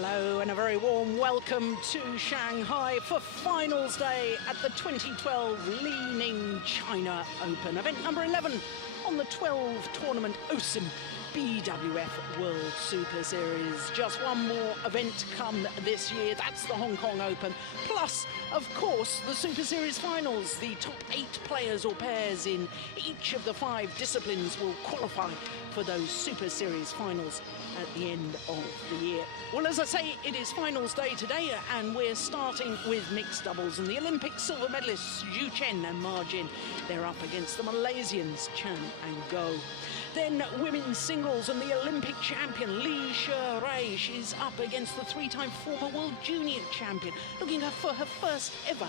Hello and a very warm welcome to Shanghai for finals day at the 2012 Li-Ning China Open, event number 11 on the 12 tournament OSIM BWF World Super Series. Just one more event to come this year, that's the Hong Kong Open, plus of course the Super Series finals. The top 8 players or pairs in each of the 5 disciplines will qualify for those Super Series finals at the end of the year. Well, as I say, it is finals day today, and we're starting with mixed doubles, and the Olympic silver medalists Zhu Chen and Ma Jin, they're up against the Malaysians Chan and Go. Then women's singles, and the Olympic champion Li Sherui, she's up against the 3-time former world junior champion, looking for her first ever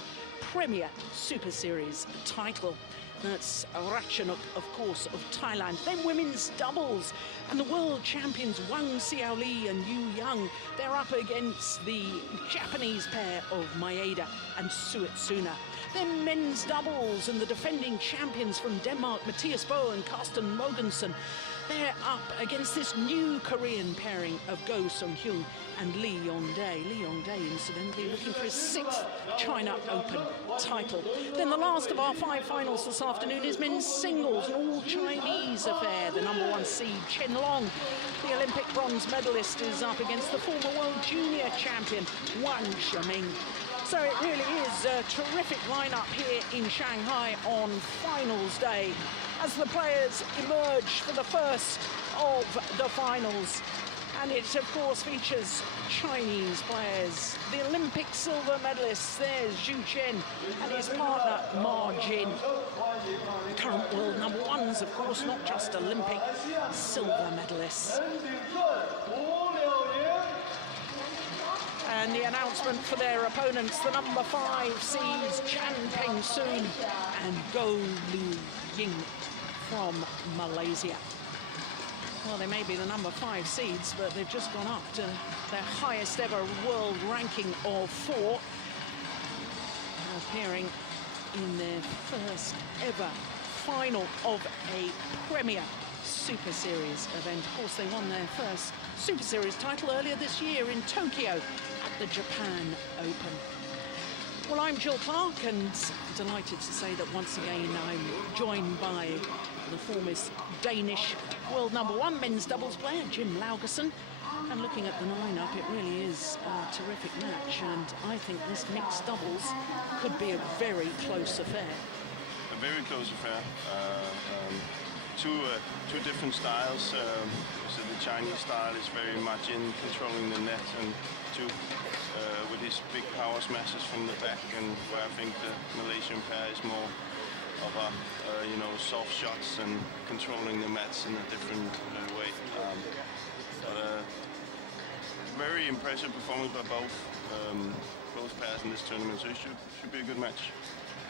Premier Super Series title. That's Ratchanok, of course, of Thailand. Then women's doubles, and the world champions Wang Xiaoli and Yu Yang, they're up against the Japanese pair of Maeda and Suetsuna. Then men's doubles, and the defending champions from Denmark, Mathias Bo and Carsten Mogensen, they're up against this new Korean pairing of Go Sung-hyun and Lee Yong-dae. Lee Yong-dae, incidentally, looking for his 6th China Open title. Then the last of our 5 finals this afternoon is men's singles, an all-Chinese affair. The number 1 seed, Chen Long, the Olympic bronze medalist, is up against the former world junior champion, Wang Shiming. So it really is a terrific lineup here in Shanghai on finals day, as the players emerge for the first of the finals. And it, of course, features Chinese players. The Olympic silver medalists, there's Zhu Chen and his partner Ma Jin. Current world number 1s, of course, not just Olympic silver medalists. And the announcement for their opponents, the number 5 seeds, Chan Peng Soon and Go Lu Ying from Malaysia. Well, they may be the number 5 seeds, but they've just gone up to their highest ever world ranking of 4, appearing in their first ever final of a Premier Super Series event. Of course, they won their first Super Series title earlier this year in Tokyo at the Japan Open. Well, I'm Jill Clark, and delighted to say that once again I'm joined by the former Danish world number 1 men's doubles player, Jim Laugerson. And looking at the lineup, it really is a terrific match, and I think this mixed doubles could be a very close affair. A very close affair. Two different styles. So the Chinese style is very much in controlling the net, and with his big power smashes from the back, and where I think the Malaysian pair is more of a soft shots and controlling the mats in a different way. But very impressive performance by both pairs in this tournament, so it should be a good match.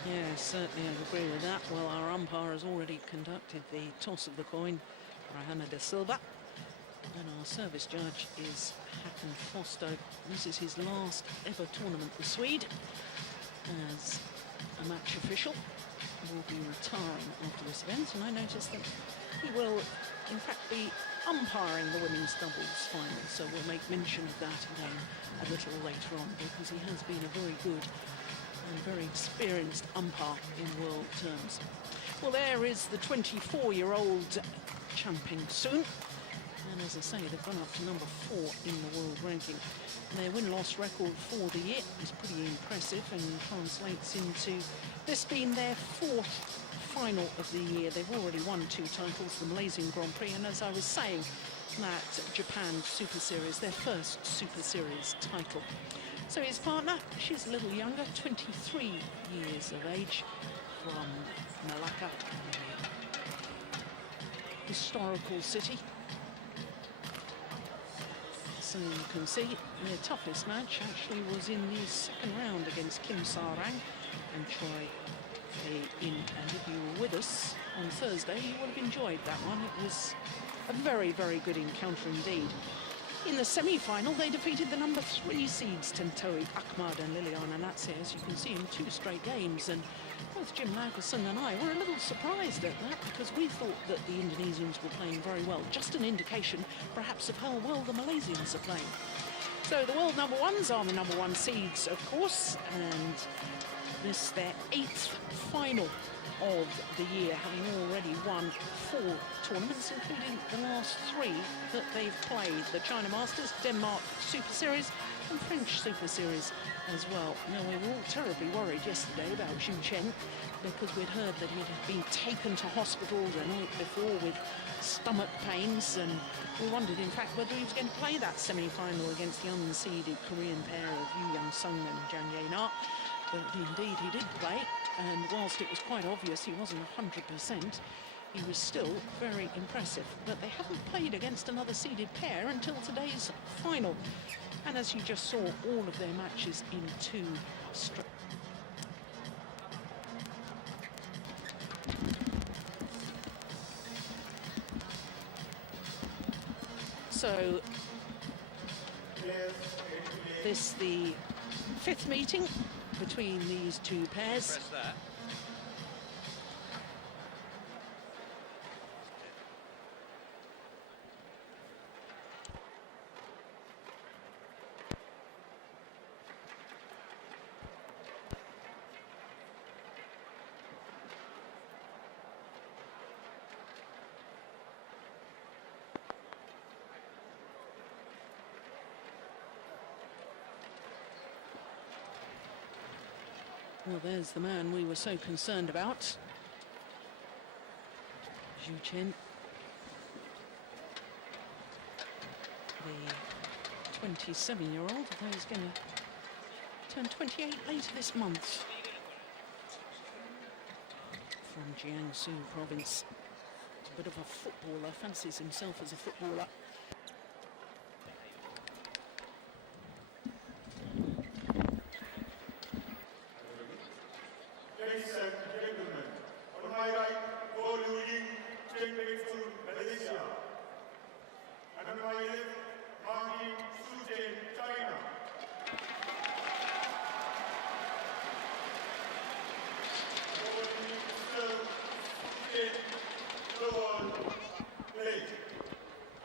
Yeah, certainly I agree with that. Well, our umpire has already conducted the toss of the coin, Rahana de Silva, and our service judge is Hakan Foster. This is his last ever tournament, the Swede, as a match official. Will be retiring after this event, and I noticed that he will in fact be umpiring the women's doubles final, so we'll make mention of that again a little later on, because he has been a very good and very experienced umpire in world terms. Well, there is the 24-year-old Chan Peng Soon, and as I say, they've gone up to number 4 in the world ranking. Their win-loss record for the year is pretty impressive, and translates into this being their 4th final of the year. They've already won 2 titles, the Malaysian Grand Prix, and as I was saying, that Japan Super Series, their first Super Series title. So his partner, she's a little younger, 23 years of age, from Malacca, a historical city. So you can see their toughest match actually was in the 2nd round against Kim Sa-rang and Choi Tae-in. And if you were with us on Thursday, you would have enjoyed that one. It was a very, very good encounter indeed. In the semi-final, they defeated the number 3 seeds, Tentoi Ahmad and Liliana Natse, as you can see, in 2 straight games. And both Jim Laugerson and I were a little surprised at that, because we thought that the Indonesians were playing very well. Just an indication, perhaps, of how well the Malaysians are playing. So the world number ones are the number one seeds, of course, and this their 8th final of the year, having already won 4 tournaments, including the last 3 that they've played: the China Masters, Denmark Super Series, and French Super Series as well. Now, we were all terribly worried yesterday about Zhu Chen, because we'd heard that he'd been taken to hospital the night before with stomach pains, and we wondered, in fact, whether he was going to play that semi-final against the unseeded Korean pair of Yu Young-sung and Jang Ye-na. But indeed, he did play, and whilst it was quite obvious he wasn't 100%, he was still very impressive. But they haven't played against another seeded pair until today's final. And as you just saw, all of their matches in 2 straight. So, this the 5th meeting between these 2 pairs. Well, there's the man we were so concerned about, Zhu Chen, the 27-year-old, although he's going to turn 28 later this month, from Jiangsu province. He's a bit of a footballer, fancies himself as a footballer.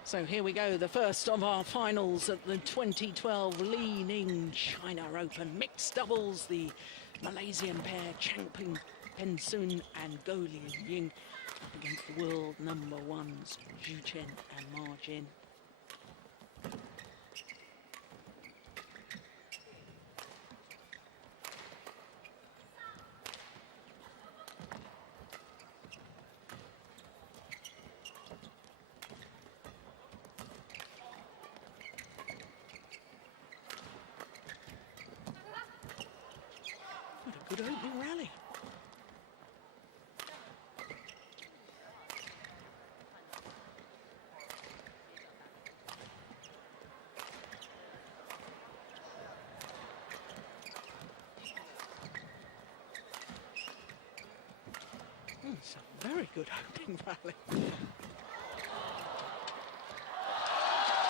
So here we go, the first of our finals at the 2012 Li Ning China Open. Mixed doubles, the Malaysian pair Chang Pen Sun and Go Lian Ying up against the world number ones Zhu Chen and Ma Jin. Good opening rally. It's a very good opening rally.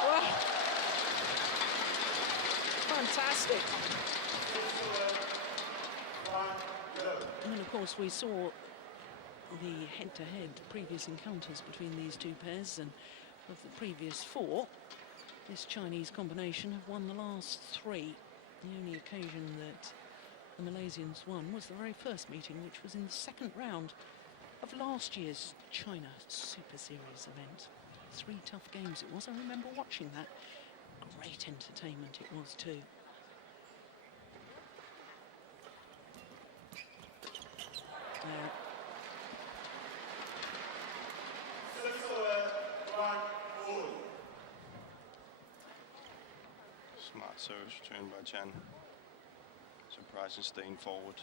Oh, fantastic. And of course we saw the head-to-head previous encounters between these 2 pairs, and of the previous 4, this Chinese combination have won the last 3. The only occasion that the Malaysians won was the very first meeting, which was in the 2nd round of last year's China Super Series event. 3 tough games it was. I remember watching that. Great entertainment it was too. Smart service returned by Chen. Surprising staying forward.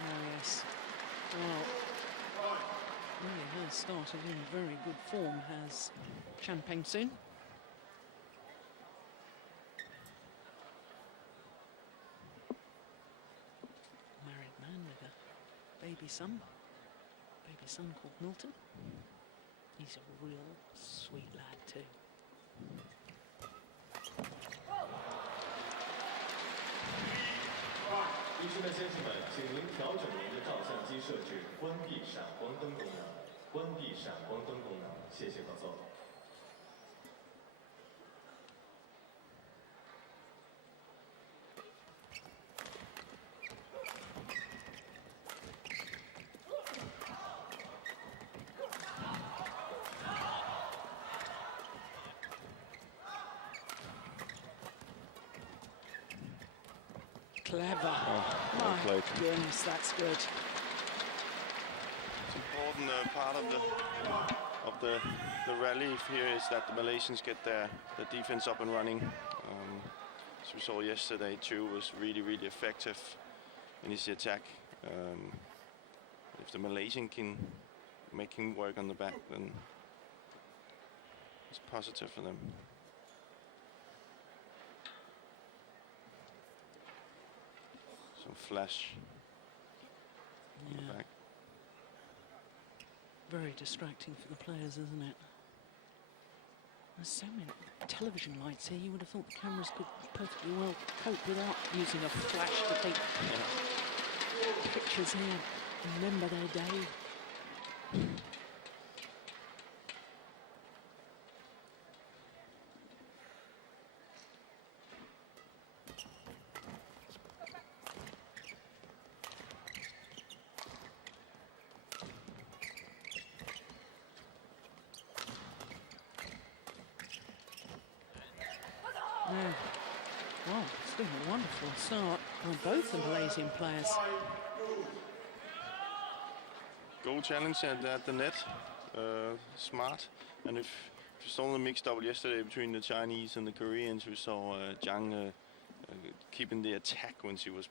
Oh yes. Well, really has started in very good form, has Chang Pen Sun. Baby son called Milton. He's a real sweet lad too. 医师们、先生们，请您调整您的照相机设置，关闭闪光灯功能，关闭闪光灯功能，谢谢合作。Clever. Oh, well My played. goodness, that's good. It's important part of the rally here is that the Malaysians get their defense up and running. As we saw yesterday, Chu was really effective in his attack. If the Malaysian can make him work on the back, then it's positive for them. Some flash on the back. Very distracting for the players, isn't it? There's so many television lights here, you would have thought the cameras could perfectly well cope without using a flash to take pictures here. Remember their day. Yeah. Wow, it's been a wonderful start from both the Malaysian players. Goal challenge at the net, smart. And if you saw the mixed double yesterday between the Chinese and the Koreans, we saw Zhang keeping the attack when she was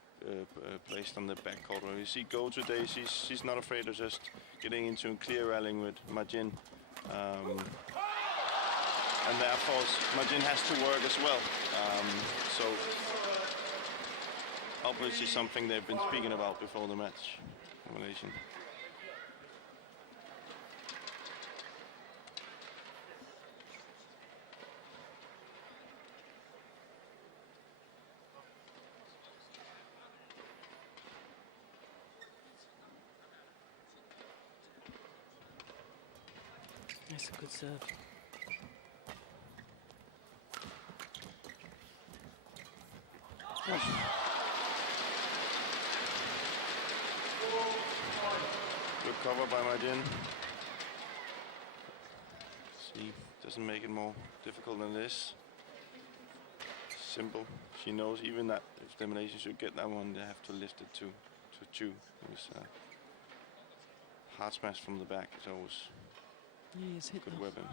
placed on the back quarter. You see Go today, she's not afraid of just getting into a clear rallying with Majin. And therefore, Majin has to work as well. So, obviously something they've been speaking about before the match, Malaysian. That's a good serve. Good cover by Majin. See, doesn't make it more difficult than this. Simple. She knows even that if the Malaysians should get that one, they have to lift it to Chu. It was hard smash from the back. It's always He's hit a good that. weapon.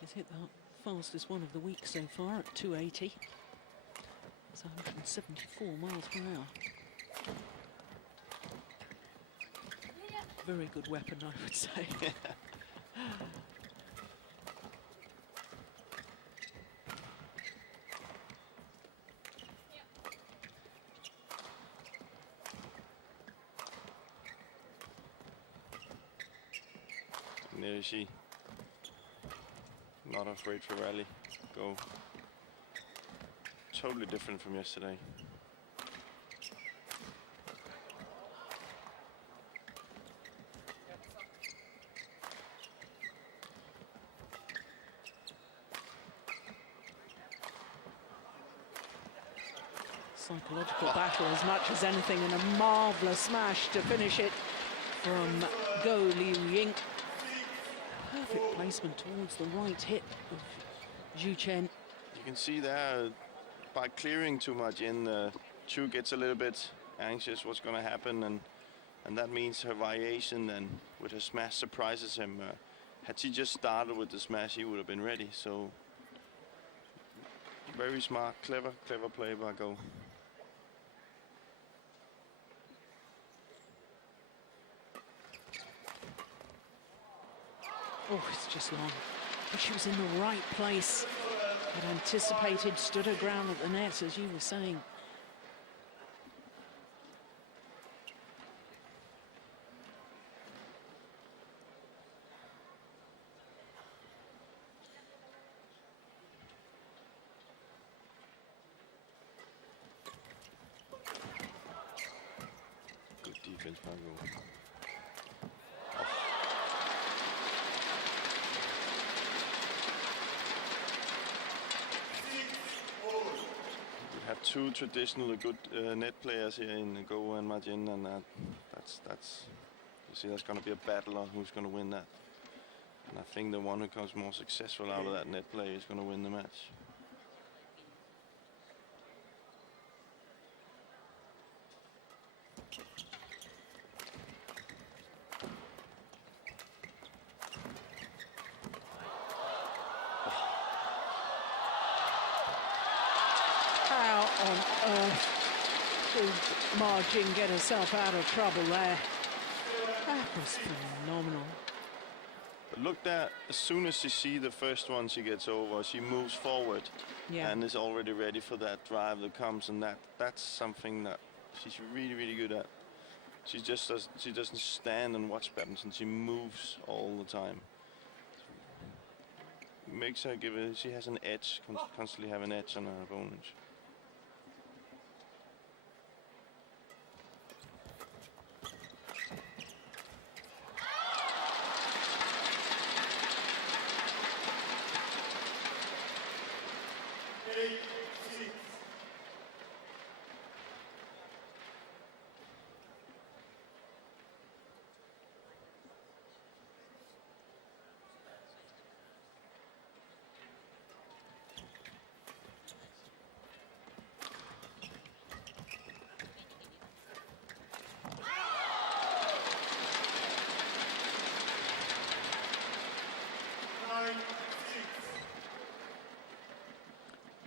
He's hit the fastest one of the week so far at 280. It's 174 miles per hour. Very good weapon, I would say. And there she, not afraid for rally. Go. Totally different from yesterday. Psychological battle as much as anything, and a marvellous smash to finish it from Go Liu Ying. Perfect placement towards the right hip of Zhu Chen. You can see there, by clearing too much in, Chu gets a little bit anxious what's going to happen, and that means her variation then with her smash surprises him. Had she just started with the smash, he would have been ready. So very smart, clever play by Go. Oh, it's just long. But she was in the right place. Had anticipated, stood her ground at the net, as you were saying. We have two traditionally good net players here in Go and Margin, and that's you see there's going to be a battle on who's going to win that. And I think the one who comes more successful out of that net play is going to win the match. How on earth did Margin get herself out of trouble there? That was phenomenal. But look there, as soon as you see the first one she gets over, she moves forward and is already ready for that drive that comes, and that's something that she's really, really good at. She doesn't stand and watch badminton, she moves all the time. Makes her she has an edge, constantly have an edge on her opponent.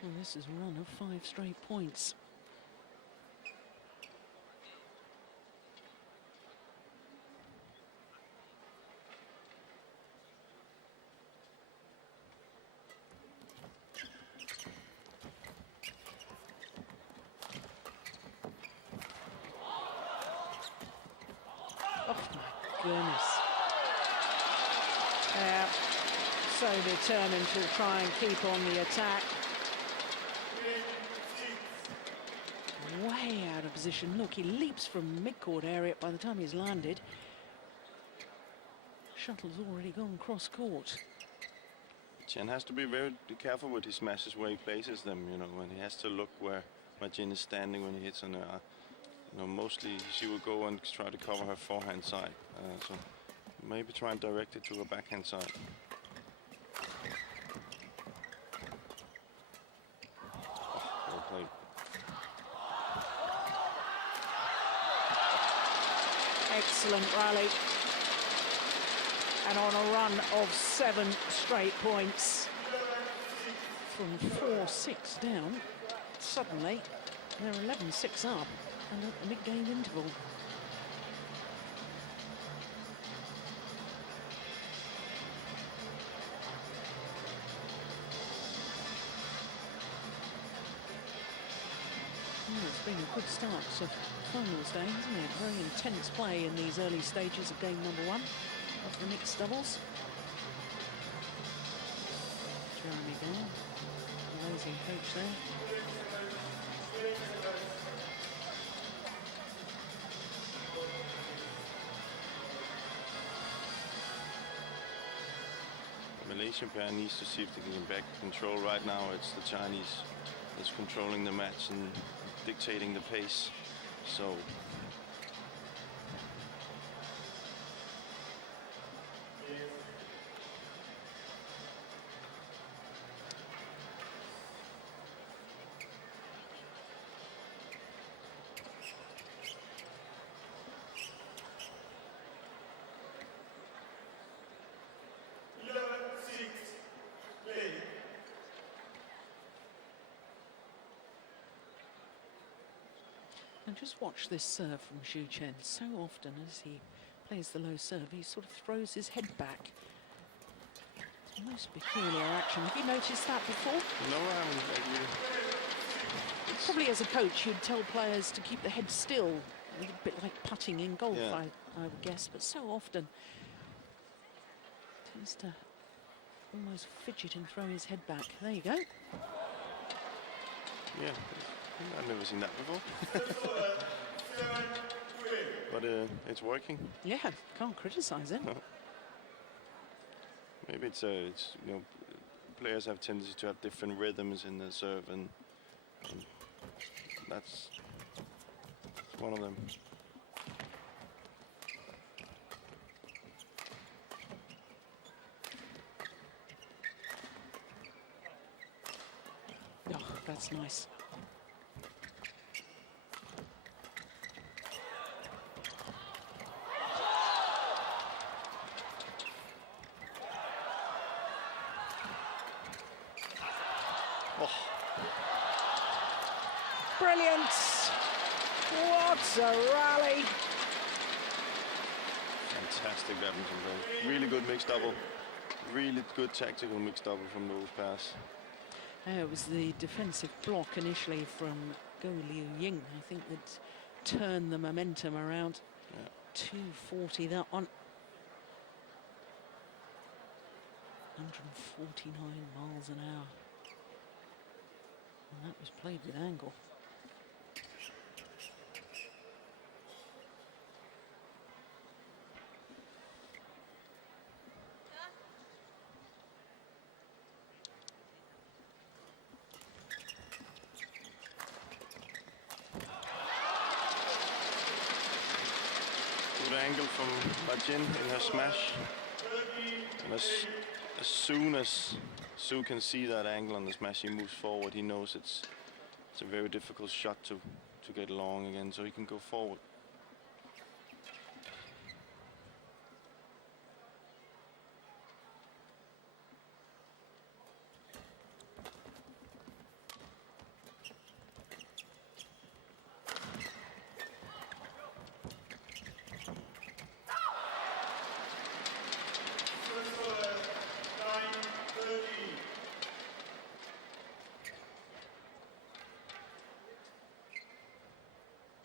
Well, this is a run of 5 straight points. Oh my goodness. Yeah, so determined to try and keep on the attack. Way out of position. Look, he leaps from mid-court area by the time he's landed. Shuttle's already gone cross-court. Chen has to be very careful with his smashes where he places them, you know, when he has to look where Margin is standing when he hits on her. You know, mostly she will go and try to cover her forehand side. So maybe try and direct it to her backhand side. Oh, well played. Excellent rally. And on a run of 7 straight points. From 4-6 down, suddenly they're 11-6 up and at the mid-game interval. Well, it's been a good start to finals day, hasn't it? Very intense play in these early stages of game number 1 of the mixed doubles. Jeremy Gall, amazing coach there. The Malaysian pair needs to see if they can get back control. Right now it's the Chinese that's controlling the match and dictating the pace. So And just watch this serve from Xu Chen. So often as he plays the low serve, he sort of throws his head back. It's a most peculiar action. Have you noticed that before? no, I haven't. Probably as a coach, you'd tell players to keep the head still, a little bit like putting in golf, Yeah. I would guess. But so often, tends to almost fidget and throw his head back. There you go. Yeah, I've never seen that before. but it's working. Yeah, can't criticise it. No. Maybe it's you know, players have tendency to have different rhythms in the serve, and that's one of them. Oh, that's nice. Oh. Brilliant! What a rally! Fantastic badminton play. Really good mixed double. Really good tactical mixed double from those pass. It was the defensive block initially from Go Liu Ying, I think, that turned the momentum around. Yeah. 240 that one. 149 miles an hour. And that was played with angle. Good angle from Bajin in her smash. And as soon as Su can see that angle on the smash, he moves forward. He knows it's a very difficult shot to get long again, so he can go forward.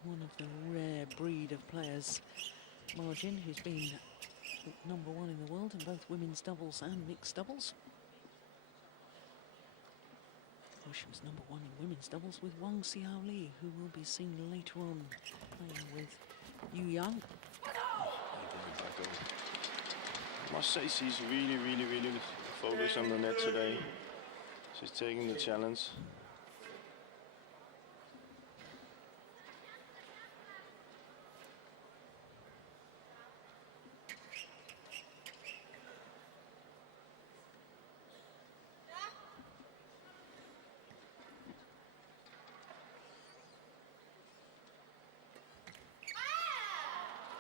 One of the rare breed of players, Margin, who's been #1 in the world in both women's doubles and mixed doubles. Oh, she was #1 in women's doubles with Wang Xiaoli, who will be seen later on playing with Yu Yang. I must say she's really focused on the net today. She's taking the challenge.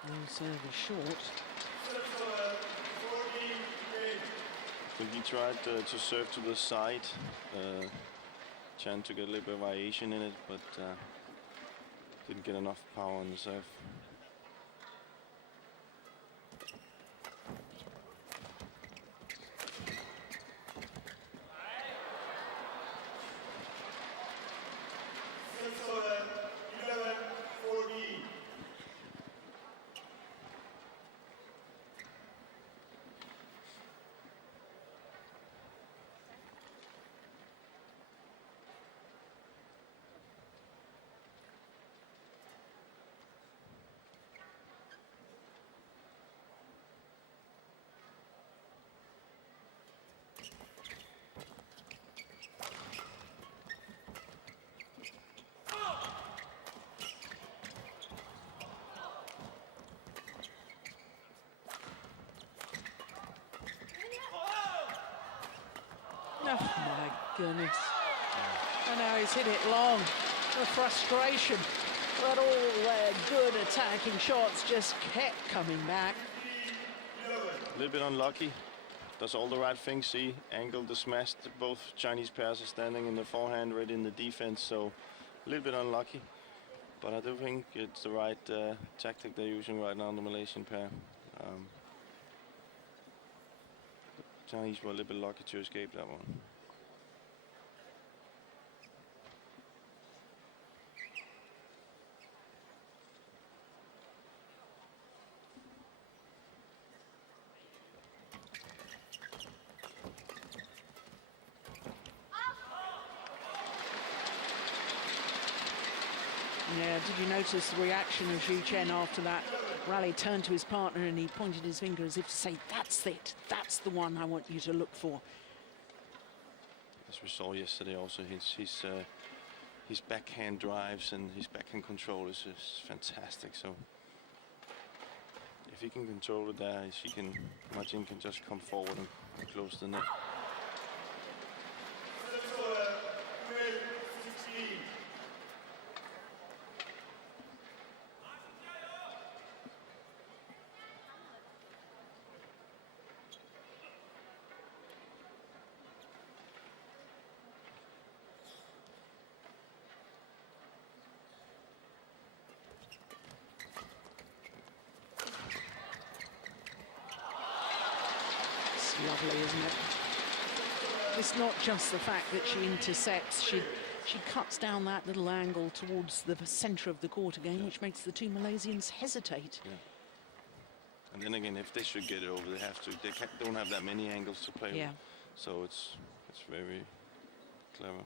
No service short. I think he tried to serve to the side, trying to get a little bit of variation in it, but didn't get enough power on the serve. Oh my goodness. And now he's hit it long. The frustration that all their good attacking shots just kept coming back. A little bit unlucky. Does all the right things. See, angled the smash. Both Chinese pairs are standing in the forehand, ready in the defense, so a little bit unlucky. But I do think it's the right tactic they're using right now, the Malaysian pair. Chinese were a little bit lucky to escape that one. Yeah, did you notice the reaction of Zhu Chen after that rally? Turned to his partner and he pointed his finger as if to say, that's it, that's the one I want you to look for. As we saw yesterday also, his backhand drives and his backhand control is fantastic. So if he can control it there, Martin can just come forward and close the net. Lovely, isn't it? It's not just the fact that she intercepts, she cuts down that little angle towards the centre of the court again, which makes the two Malaysians hesitate. Yeah. And then again, if they should get it over, they have to. They don't have that many angles to play with. So it's very clever.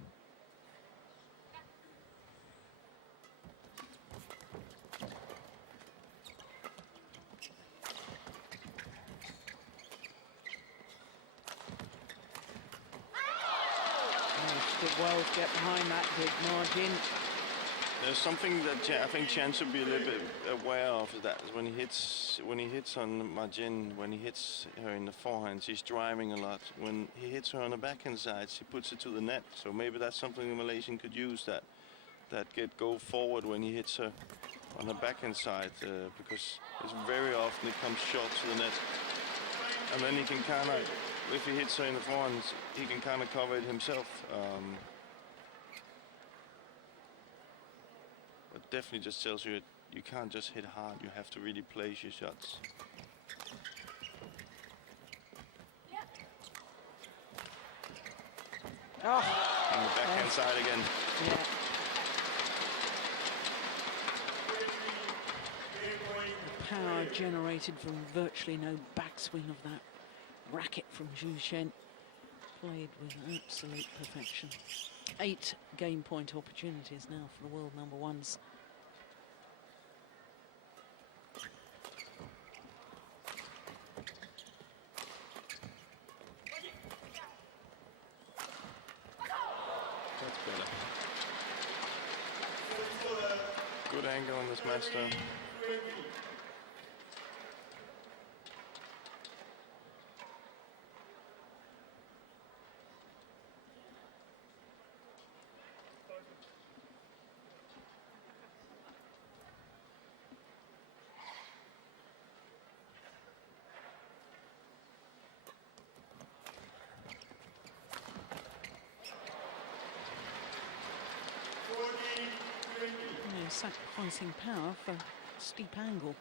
Did well to get behind that, did Margin. There's something that I think Chen should be a little bit aware of, is that when he hits on Margin, when he hits her in the forehand, she's driving a lot. When he hits her on the backhand side, she puts it to the net. So maybe that's something the Malaysian could use, that go forward when he hits her on the backhand side, because it's very often it comes short to the net, and then he can kind of, if he hits her in the forehand, he can kind of cover it himself. But definitely just tells you that you can't just hit hard, you have to really place your shots. Oh. On the backhand side again. Yeah. The power generated from virtually no backswing of that racket from Zhu Chen, played with absolute perfection. 8 game point opportunities now for the world number ones. That's better. Good angle on this master. Sacrificing power for steep angle.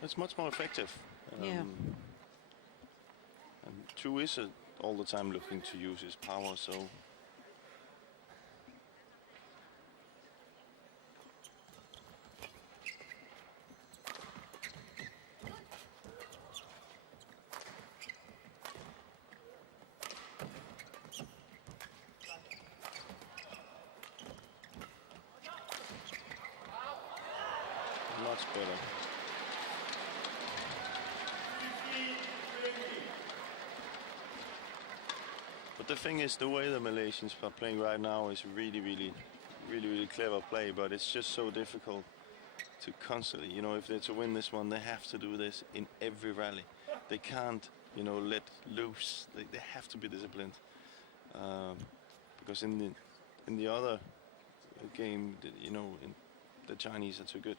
It's much more effective. Yeah. And Chu is all the time looking to use his power, so. Much better. But the thing is, the way the Malaysians are playing right now is really clever play, but it's just so difficult to constantly, you know, if they're to win this one, they have to do this in every rally. They can't, you know, let loose. They have to be disciplined, because in the other game, you know, the Chinese are too good.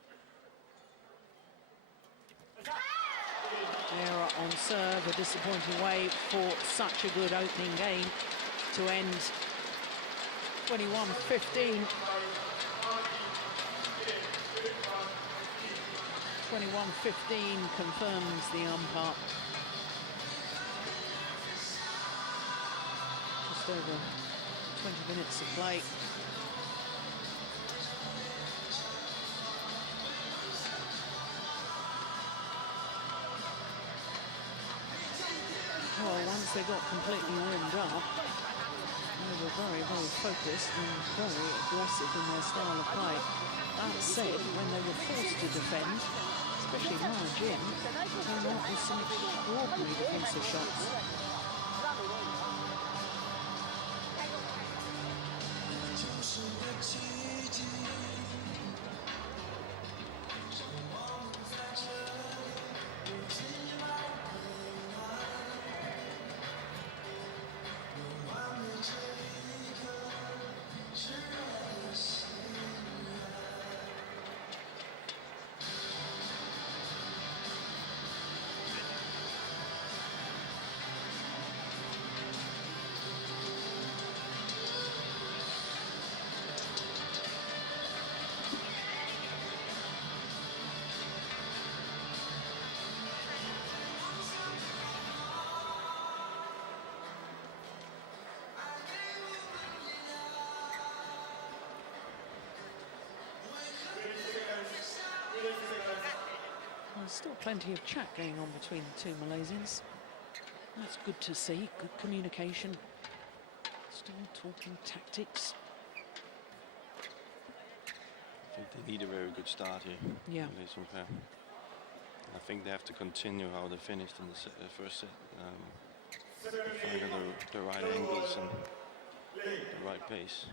Error on serve, a disappointing way for such a good opening game to end 21-15. 21-15 confirms the umpire. Just over 20 minutes of play. Well, once they got completely warmed up, they were very focused and very aggressive in their style of play. That said, when they were forced to defend, especially Ma Jin, came out with some extraordinary defensive shots. There's still plenty of chat going on between the two Malaysians. That's good to see, good communication. Still talking tactics. I think they need a very good start here. Yeah. Malaysian pair. I think they have to continue how they finished in the first set. Find the right angles and the right pace.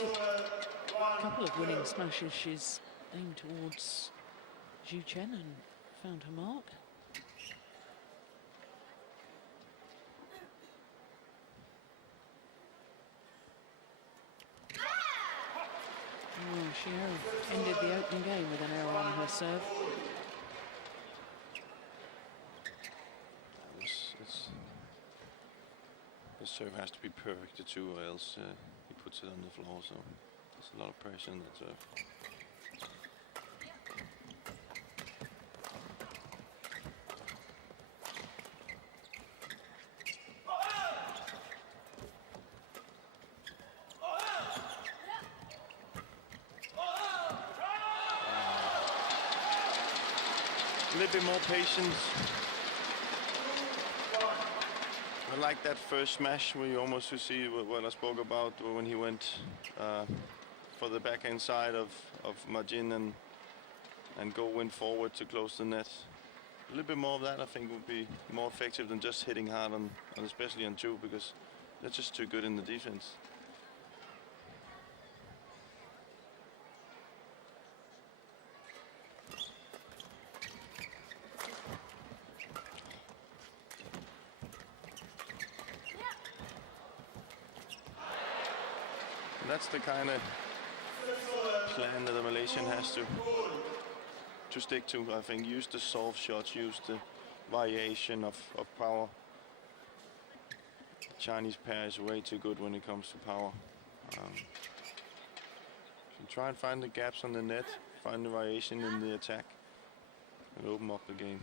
A couple of winning smashes she's aimed towards Zhu Chen and found her mark. Oh, she ended the opening game with an error on her serve. The serve has to be perfect to two, or else he puts it on the floor, so there's a lot of pressure in that serve. A little bit more patience. I like that first smash where you almost could see what I spoke about when he went for the backhand side of Ma Jin and went forward to close the net. A little bit more of that, I think, would be more effective than just hitting hard on especially on Zhu, because they're just too good in the defense. That's the kind of plan that the Malaysian has to stick to. I think use the soft shots, use the variation of power. The Chinese pair is way too good when it comes to power. So try and find the gaps on the net, find the variation in the attack, and open up the game.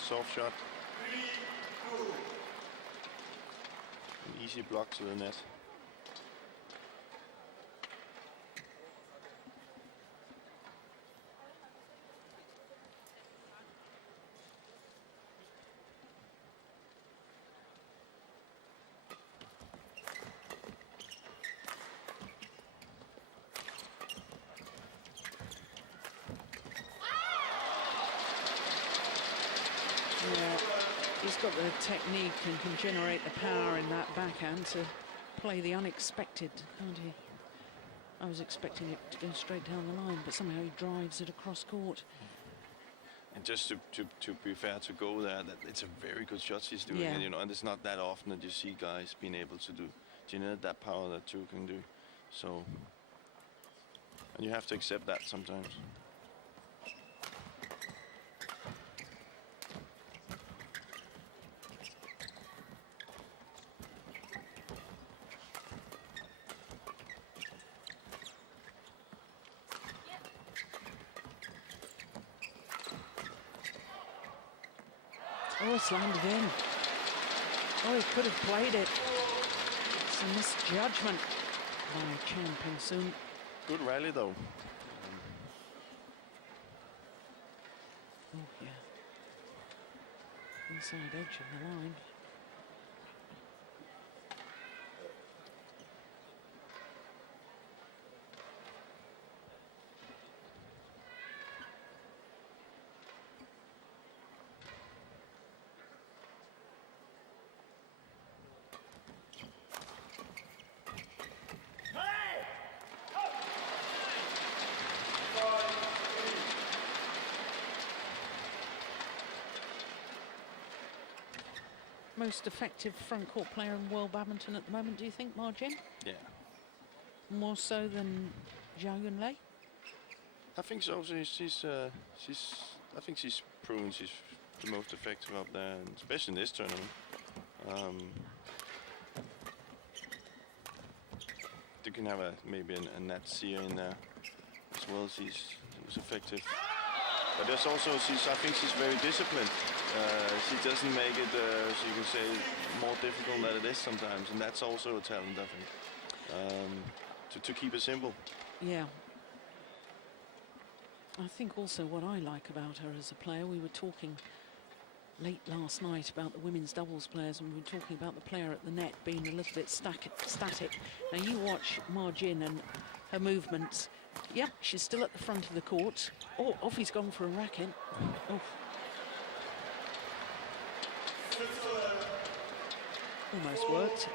Soft shot. An easy block to the net. He's got the technique and can generate the power in that backhand to play the unexpected, can't he? I was expecting it to go straight down the line, but somehow he drives it across court. And just to be fair, to go there, that it's a very good shot she's doing, Yeah. and, you know, and it's not that often that you see guys being able to generate that power that Zhu can do. So, and you have to accept that sometimes. Oh, it's landed in. Oh, he could have played it. It's a misjudgment by Chen Ping-soon. Good rally, though. Oh, yeah. Inside edge of the line. Most effective front court player in world badminton at the moment, do you think, Ma Jin? Yeah. More so than Zhao Yunlei? I think so. I think she's proven she's the most effective up there, and especially in this tournament. You can have maybe a Nat Sear in there as well. She's effective, but there's also I think she's very disciplined. She doesn't make it, so you can say, more difficult than it is sometimes, and that's also a talent, I think. To keep it simple. Yeah. I think also what I like about her as a player, we were talking late last night about the women's doubles players, and we were talking about the player at the net being a little bit static. Now you watch Ma Jin and her movements. Yeah, she's still at the front of the court. Oh, off he's gone for a racket. Oh. Almost worked.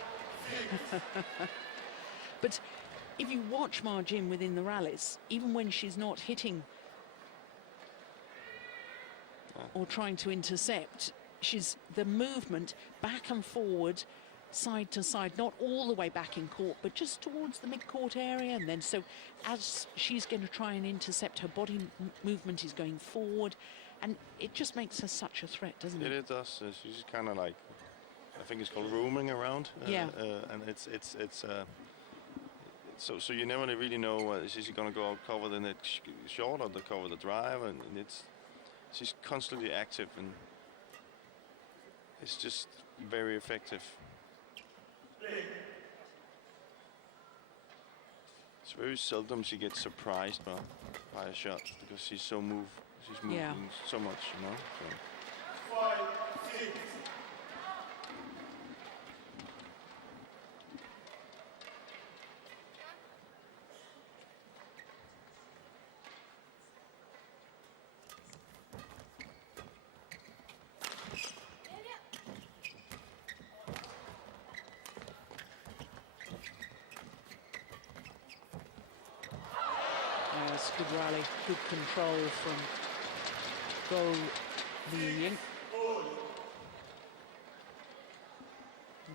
But if you watch Ma Jin within the rallies, even when she's not hitting or trying to intercept, she's the movement back and forward, side to side, not all the way back in court, but just towards the mid-court area. And then so as she's going to try and intercept, her body movement is going forward, and it just makes her such a threat, doesn't it? It does. She's kind of like, I think it's called roaming around. Yeah. And it's so you never really know, is she going to go cover the net short or cover the drive, and she's constantly active, and it's just very effective. It's very seldom she gets surprised by a shot, because she's moving so much, you know. So. 5-6. Good rally, good control from Go Liying.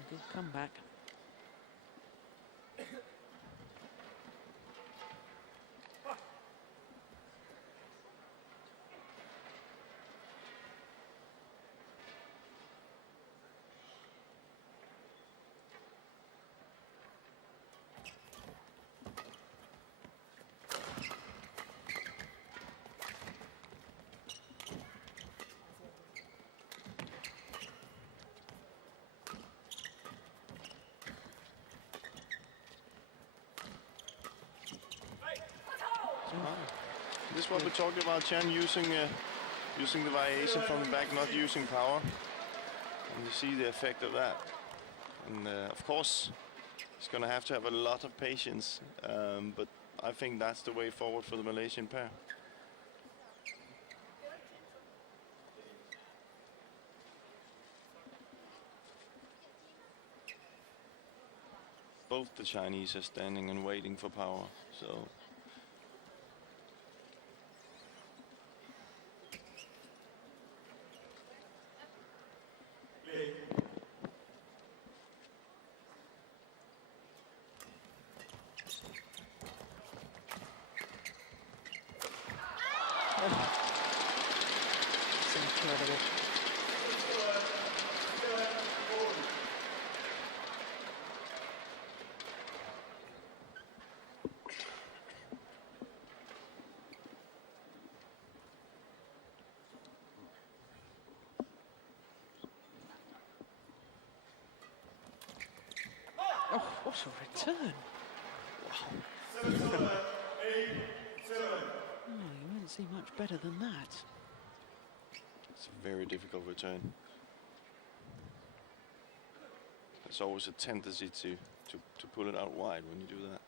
Good comeback. This is what we're talking about, Chen, using the variation from the back, not using power. And you see the effect of that. And of course, he's going to have a lot of patience. But I think that's the way forward for the Malaysian pair. Both the Chinese are standing and waiting for power, so. It's incredible. What a return. Wow. Oh, you won't see much better than that. It's a very difficult return. There's always a tendency to pull it out wide when you do that.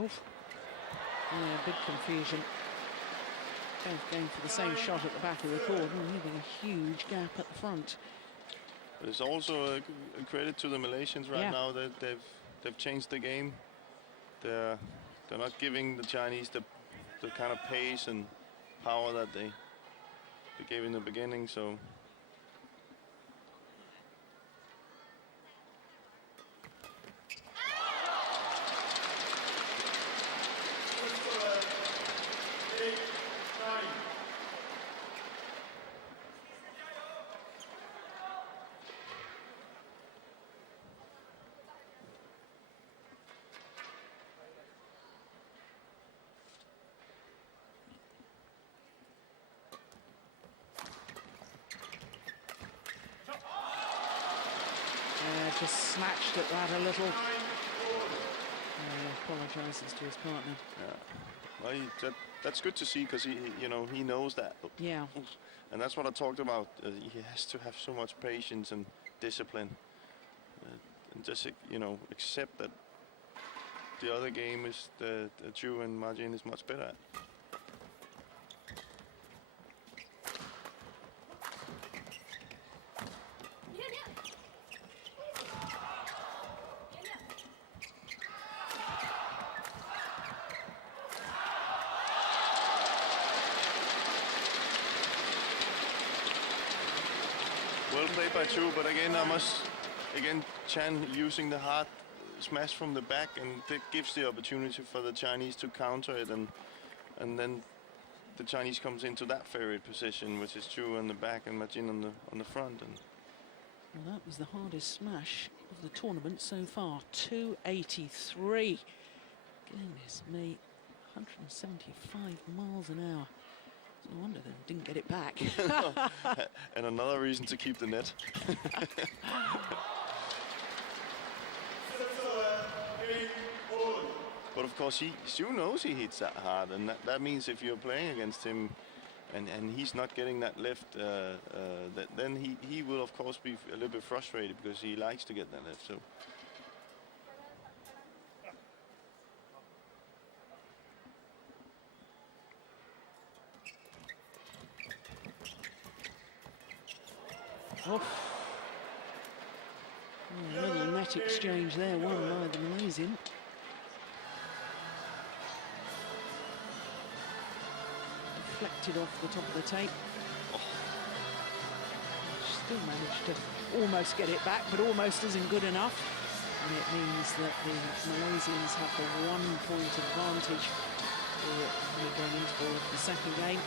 Oof. Yeah, big confusion. Both going for the same shot at the back of the court and leaving a huge gap at the front. But it's also a credit to the Malaysians right now that they've changed the game. They're not giving the Chinese the kind of pace and power that they gave in the beginning. So. Just snatched at that a little. Apologises to his partner. Yeah, well, that's good to see because he knows that. Yeah. And that's what I talked about. He has to have so much patience and discipline, and just accept that the other game is the Zhu and Ma Jin is much better at. Well played by Zhu, but again, Chan using the hard smash from the back, and that gives the opportunity for the Chinese to counter it, and then the Chinese comes into that favorite position, which is Zhu on the back and Ma Jin on the front. And well, that was the hardest smash of the tournament so far. 283. Goodness me, 175 miles an hour. No wonder they didn't get it back. And another reason to keep the net. But of course, Zhu knows he hits that hard, and that means if you're playing against him and he's not getting that lift, then he will of course be a little bit frustrated because he likes to get that lift. So. Oh. A little net exchange there, won by the Malaysian. Deflected off the top of the tape. Still managed to almost get it back, but almost isn't good enough. And it means that the Malaysians have the 1 point advantage going into the second game.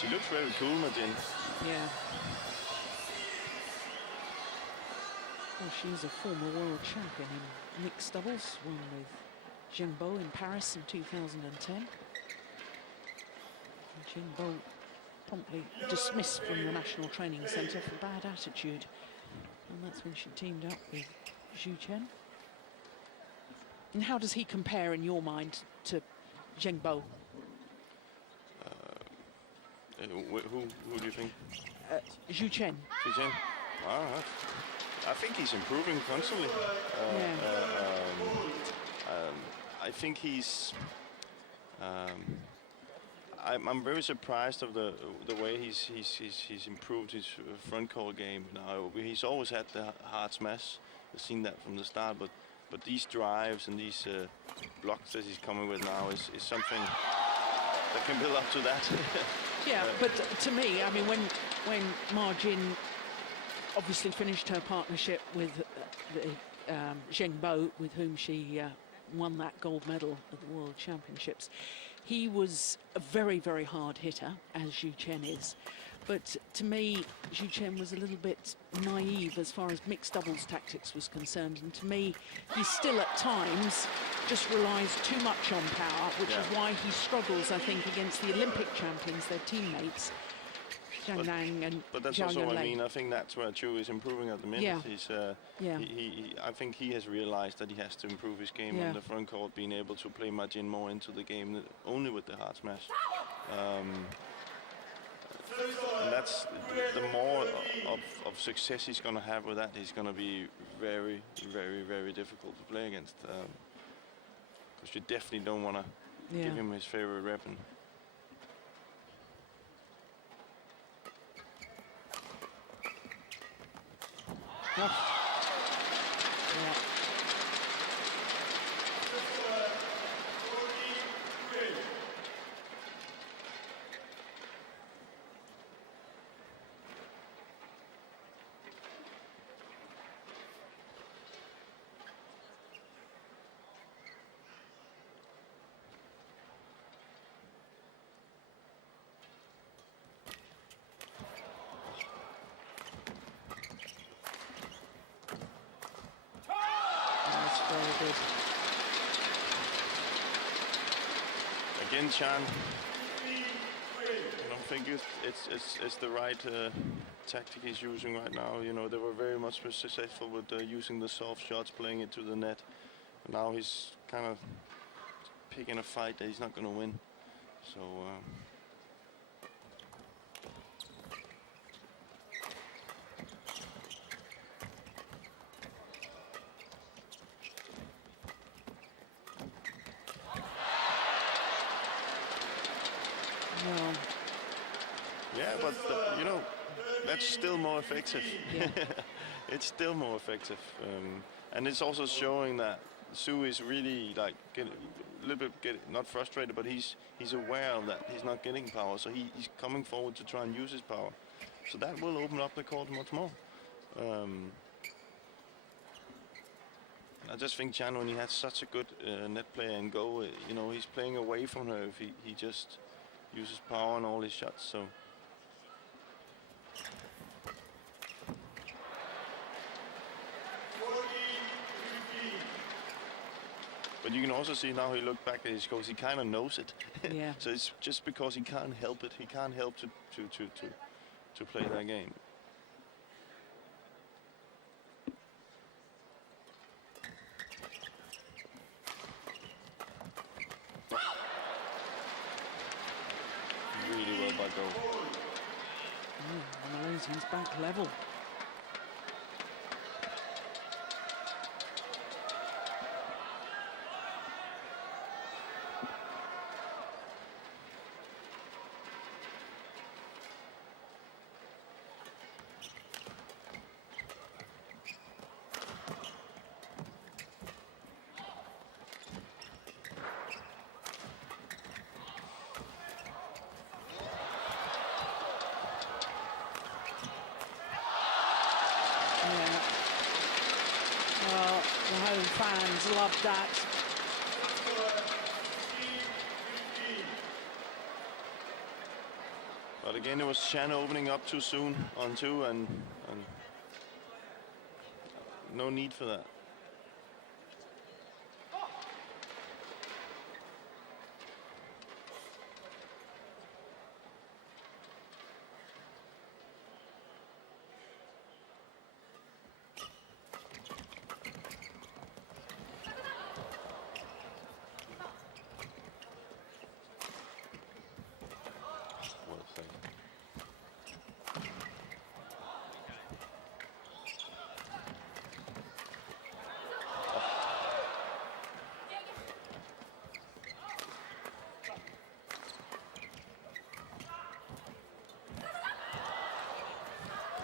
She looks very cool, Ma Jin. Yeah. Well, she's a former world champion in mixed doubles, won with Zheng Bo in Paris in 2010. And Zheng Bo promptly dismissed from the National Training Centre for bad attitude. And that's when she teamed up with Zhu Chen. And how does he compare in your mind to Zheng Bo? Who do you think? Zhu Chen. Zhu Chen? I think he's improving constantly. I think he's. I'm very surprised of the way he's improved his front court game. Now he's always had the hard smash. I've seen that from the start, but these drives and these blocks that he's coming with now is something that can build up to that. Yeah, but to me, I mean, when Ma Jin obviously finished her partnership with Zheng Bo, with whom she won that gold medal at the World Championships. He was a very, very hard hitter, as Zhu Chen is. But to me, Zhu Chen was a little bit naive as far as mixed doubles tactics was concerned. And to me, he still at times just relies too much on power, which is why he struggles, I think, against the Olympic champions, their teammates, Zhang Nan and But that's Zhao also what I Yunlei. mean. I think that's where Chu is improving at the minute. Yeah. He's, Yeah. I think he has realized that he has to improve his game on the front court, being able to play Majin more into the game, only with the hard smash. And that's the more of success he's going to have with that. He's going to be very, very, very difficult to play against. Because you definitely don't want to give him his favorite weapon. Yeah. Very good. Again, Chan. I don't think it's the right tactic he's using right now. You know, they were very much successful with using the soft shots, playing it to the net. Now he's kind of picking a fight that he's not going to win. So. Yeah, but you know, that's still more effective. Yeah. It's still more effective, and it's also showing that Su is really like a little bit not frustrated, but he's aware of that he's not getting power, so he's coming forward to try and use his power. So that will open up the court much more. I just think Chan, when he has such a good net player and go, you know, he's playing away from her if he just uses power on all his shots. So. But you can also see now he looked back at his goals, he kind of knows it. Yeah. So it's just because he can't help it. He can't help to play that game. Really well by Go. Malaysia's back level. Fans love that. But again, it was Chan opening up too soon on 2, and no need for that.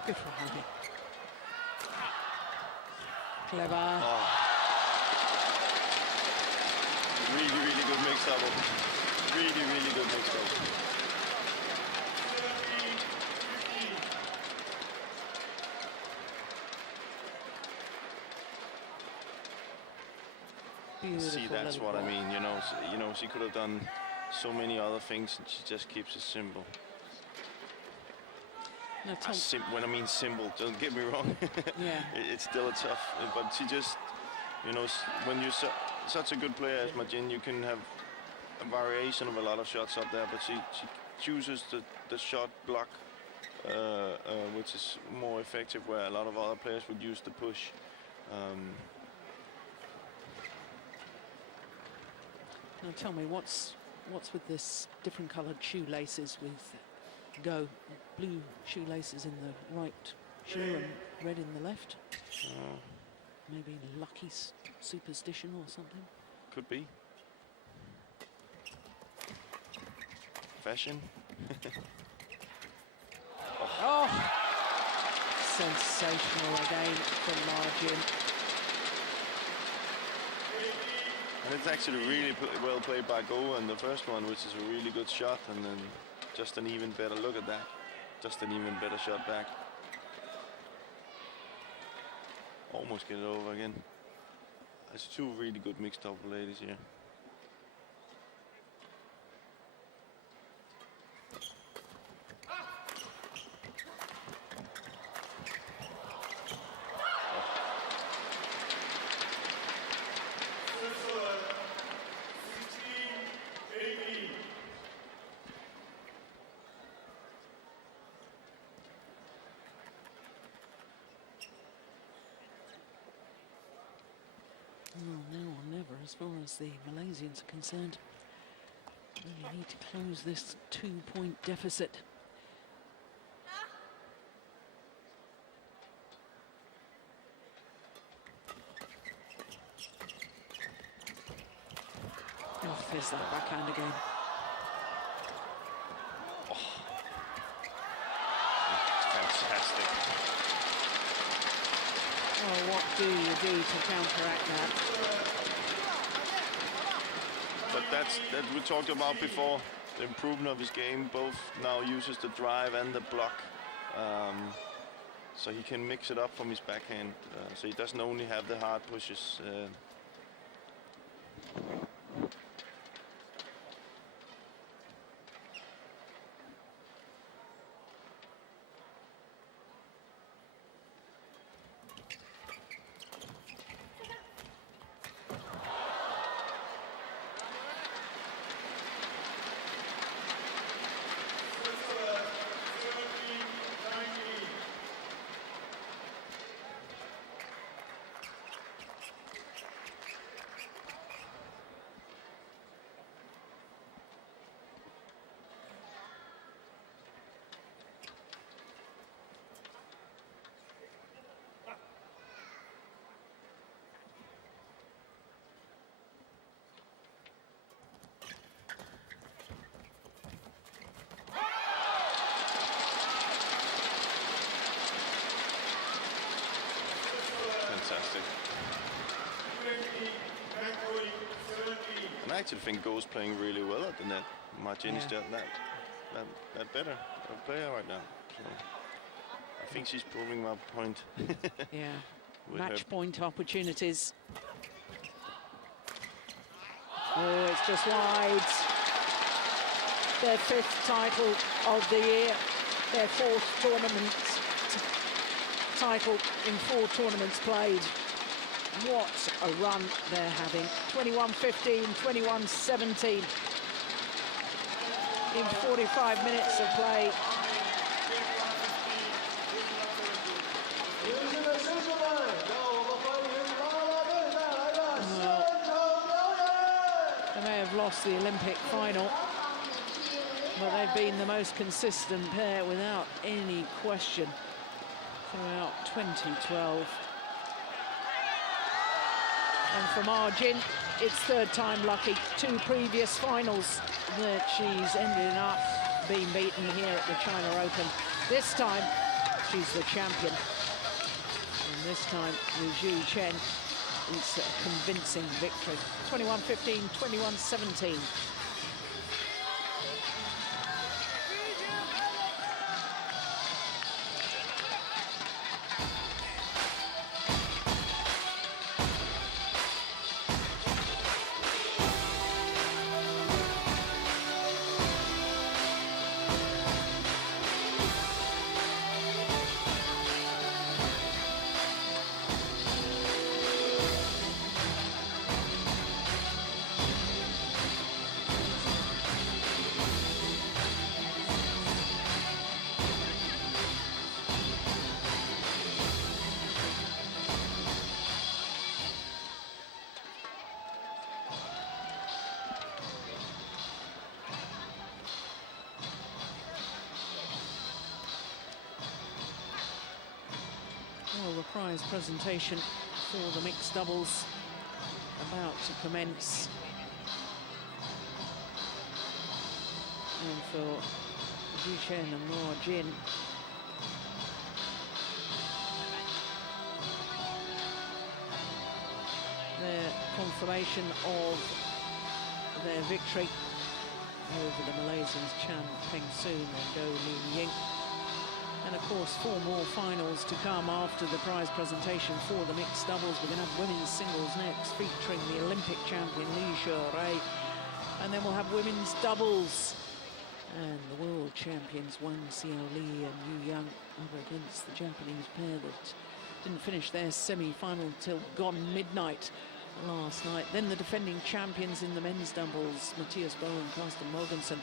Good for Hardy. Clever. Oh. Really, really good mix double. Really, really good mix double. Beautiful. See, that's what I mean. You know, she could have done so many other things, and she just keeps it simple. Now, Tom, When I mean simple, don't get me wrong. yeah. It's still a tough, but she just, you know, when you're such a good player as Majin, you can have a variation of a lot of shots up there, but she chooses the shot block, which is more effective, where a lot of other players would use the push. Now tell me, what's with this different coloured shoelaces with Go? Blue shoelaces in the right shoe and red in the left? Maybe lucky superstition or something? Could be. Fashion. Oh! Sensational again from Margin. And it's actually really well played by Go, and the first one, which is a really good shot, and then just an even better look at that. Just an even better shot back. Almost get it over again. There's two really good mixed double ladies here. Now or never, as far as the Malaysians are concerned. Really need to close this 2-point deficit. Oh, there's that backhand again. Oh. It's fantastic. Oh, what do you do to counteract that? But that we talked about before, the improvement of his game. Both now uses the drive and the block, so he can mix it up from his backhand. So he doesn't only have the hard pushes. Fantastic. And I actually think Go's playing really well at the net. Martin is just that better player right now. So I think she's proving my point. Yeah, match point opportunities. Oh, it's just wide. Their 5th title of the year, their 4th tournament title in 4 tournaments played. What a run they're having. 21-15, 21-17 in 45 minutes of play. Well, they may have lost the Olympic final, but they've been the most consistent pair without any question throughout 2012. And for Margin, it's 3rd time lucky. 2 previous finals that she's ended up being beaten here at the China Open. This time, she's the champion. And this time, with Zhu Chen, it's a convincing victory. 21-15, 21-17. prize presentation for the mixed doubles about to commence. And for Zhu Chen and Ma Jin, their confirmation of their victory over the Malaysians Chan Peng-soon and Goh Lin Ying. And of course, 4 more finals to come after the prize presentation for the mixed doubles. We're going to have women's singles next, featuring the Olympic champion Li Sherui. And then we'll have women's doubles. And the world champions Wang Xiaoli and Yu Yang up against the Japanese pair that didn't finish their semi-final till gone midnight last night. Then the defending champions in the men's doubles, Matthias Boe and Carsten Mogensen,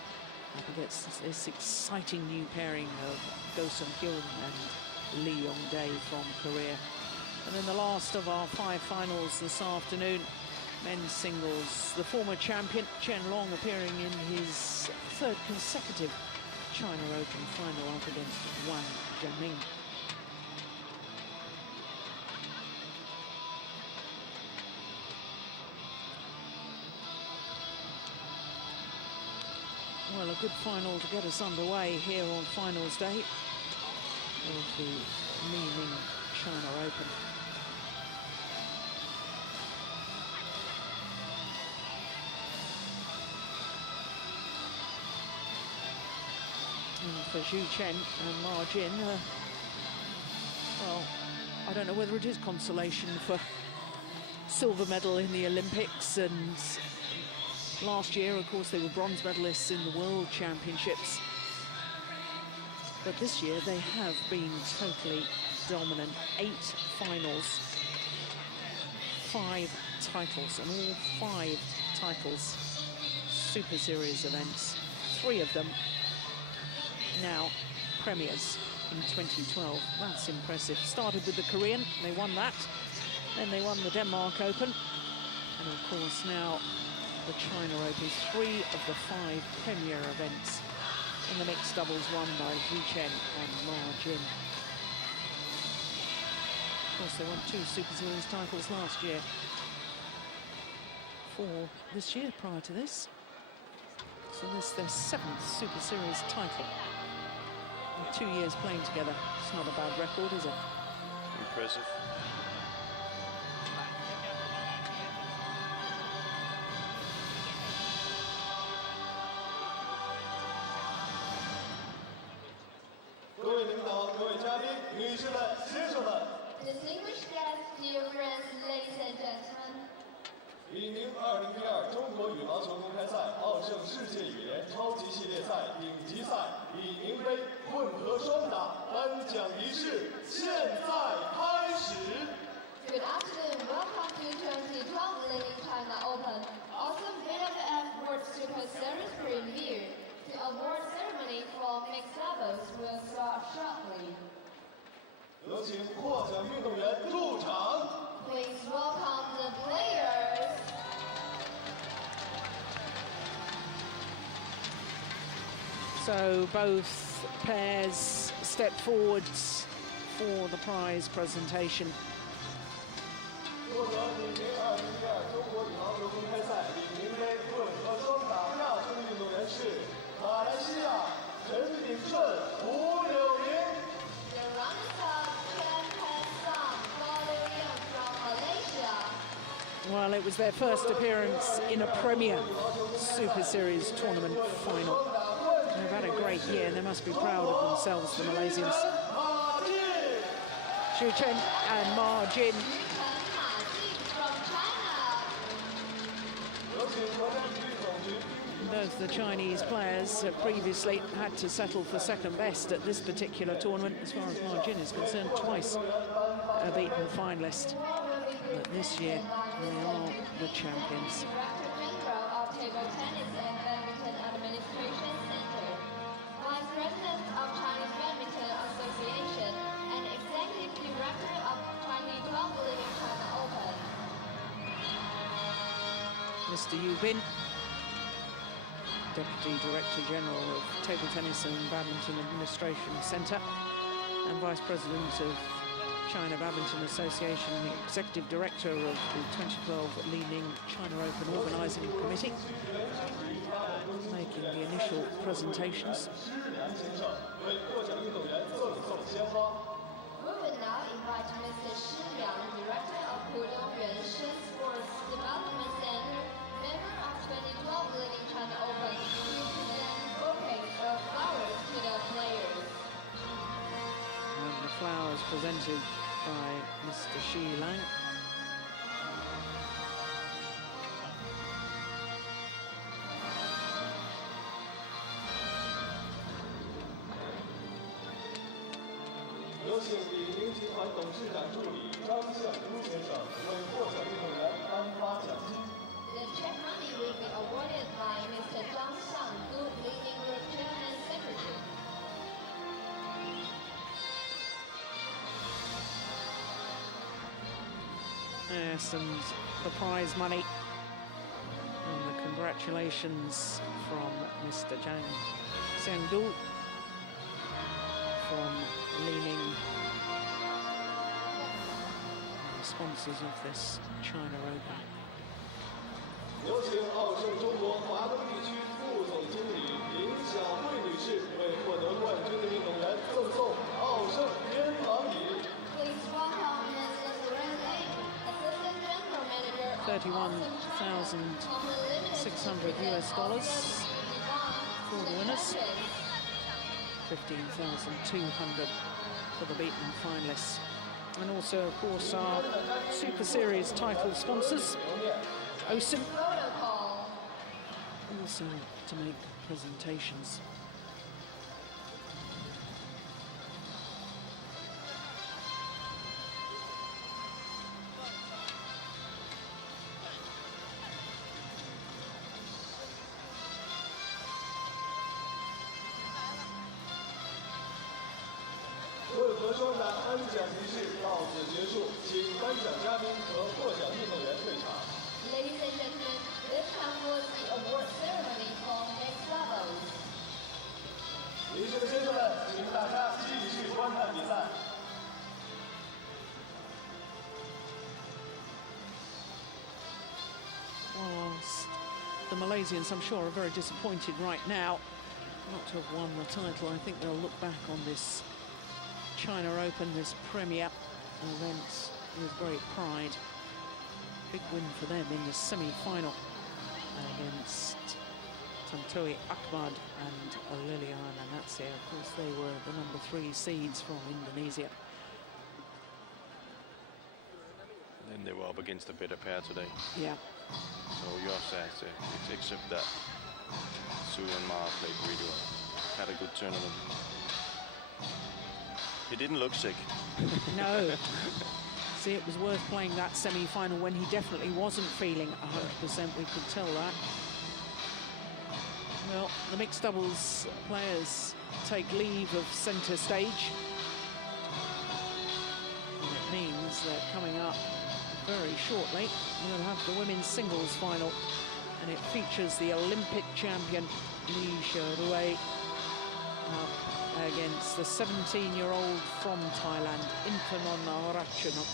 up against this exciting new pairing of Go Sung-hyun and Lee Yong-dae from Korea. And then the last of our 5 finals this afternoon, men's singles, the former champion Chen Long appearing in his 3rd consecutive China Open final up against Wang Jianming. Well, a good final to get us underway here on finals day of the Li-Ning China Open. And for Zhu Chen and Ma Jin, well, I don't know whether it is consolation for silver medal in the Olympics, and last year, of course, they were bronze medalists in the World Championships. But this year, they have been totally dominant. 8 finals, 5 titles, and all 5 titles, Super Series events. 3 of them now premiers in 2012. That's impressive. Started with the Korean, they won that. Then they won the Denmark Open. And of course, now the China Open, 3 of the 5 premier events in the mixed doubles won by Zhu Chen and Ma Jin. Of course, they won 2 Super Series titles last year. 4 this year prior to this. So this is their 7th Super Series title. In 2 years playing together. It's not a bad record, is it? Impressive. Distinguished guests, dear friends, ladies and gentlemen. 李宁2012中国羽毛球公开赛奥盛世界羽联超级系列赛顶级赛李宁杯混合双打颁奖仪式现在开始。Good afternoon, welcome to 2012 Li-Ning China Open Awesome BFF World Super Series premiere. The award ceremony for mixed doubles will start shortly. 有请获奖运动员入场。 Please welcome the players. So both pairs step forwards for the prize presentation. 获得李宁2012中国羽毛球公开赛李宁杯混合双打亚洲运动员是马来西亚陈炳顺、吴柳莹。 The runners-up Chen Peng-soon, Goh Lin Ying from Malaysia. Well, it was their first appearance in a Premier Super Series tournament final. They've had a great year and they must be proud of themselves, the Malaysians. Zhu Chen and Ma Jin. Both the Chinese players have previously had to settle for second best at this particular tournament. As far as Ma Jin is concerned, twice a beaten finalist. But this year, they are the champions. Director General of Table Tennis and Badminton Administration Center, Vice President of Chinese Badminton Association, and Executive Director of 2012 Li-Ning China Open. Mr. Yu Bin, Deputy Director General of Table Tennis and Badminton Administration Centre, and Vice President of China Badminton Association, the executive director of the 2012 Li Ning China Open Organising Committee, making the initial presentations. We will now invite Mr. Shi Liang, Director of Pudong Yuanshen Sports Development Center, member of 2012 Li Ning China Open, to present bouquets of flowers to the players. And the flowers presented by Mr. Shi Liang. The check money will be awarded by Mr. Zhang Xiangdu, Li Ning Group Chairman Secretary. Yes, and the prize money and the congratulations from Mr. Zhang Xiangdu from Li Ning, the sponsors of this China Open. 有请奥盛中国华东地区副总经理林晓慧女士为获得冠军的运动员赠送奥盛天堂椅。 Please welcome Mr. Lorenzi, Assistant General Manager of Awesome China $31,600 for the winners. 15,200 for the beaten finalists. And also, of course, our Super Series title sponsors, OSIM, protocol. also to make presentations.混合双打颁奖仪式到此结束，请颁奖嘉宾和获奖运动员退场。 Ladies and gentlemen, this concludes the award ceremony for mixed levels. 女士们、先生们，请大家继续观看比赛。 Whilst the Malaysians, I'm sure, are very disappointed right now not to have won the title, I think they'll look back on this China Open, this premier event, with great pride. Big win for them in the semi-final against Tantowi Akbar and Liliana Natsir. Of course, they were the #3 seeds from Indonesia. Then they were up against a better pair today. Yeah. So you have to accept that. Su and Ma played really well. Had a good tournament. He didn't look sick. No. See, it was worth playing that semi-final when he definitely wasn't feeling 100%. We could tell that. Well, the mixed doubles players take leave of centre stage. And it means that coming up very shortly, we'll have the women's singles final. And it features the Olympic champion, Lee Sherui, against the 17-year-old from Thailand, Intanon Ratchanok.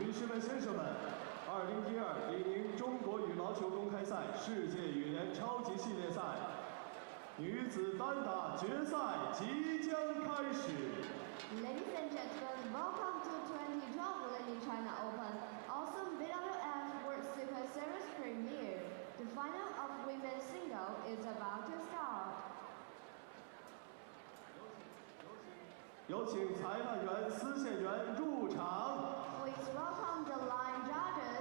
女士们、先生们，2012李宁中国羽毛球公开赛世界羽联超级系列赛女子单打决赛即将开始。 Ladies and gentlemen, welcome to 2012 Lining China Open Awesome BWF World Super Series Premiere. The final of women's single is about to start. 有请裁判员、司线员入场。 Please welcome the line judges.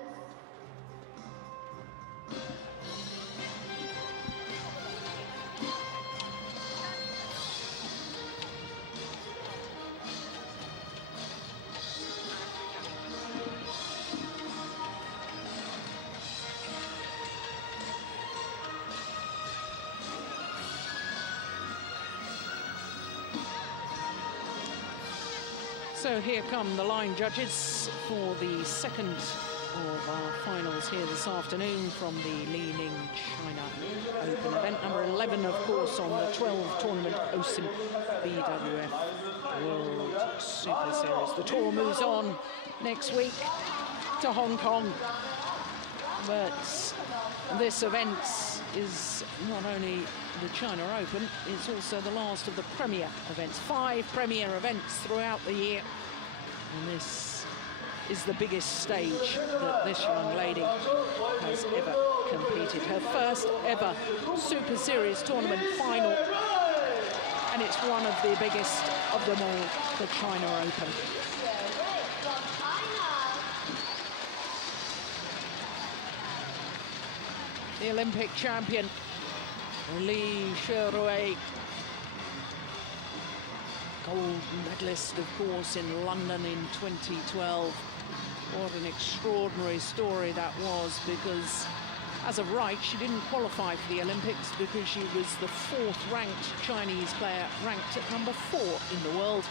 So here come the line judges for the second of our finals here this afternoon from the Li Ning China Open event number 11, of course, on the 12 tournament OSIM BWF World Super Series. The tour moves on next week to Hong Kong, but this event is not only the China Open, it's also the last of the premier events. 5 premier events throughout the year, and this is the biggest stage that this young lady has ever competed. Her first ever Super Series tournament final, and it's one of the biggest of them all, the China Open. The Olympic champion, Li Shi-rui, gold medalist, of course, in London in 2012. What an extraordinary story that was, because as of right, she didn't qualify for the Olympics because she was the 4th ranked Chinese player, ranked at number 4 in the world.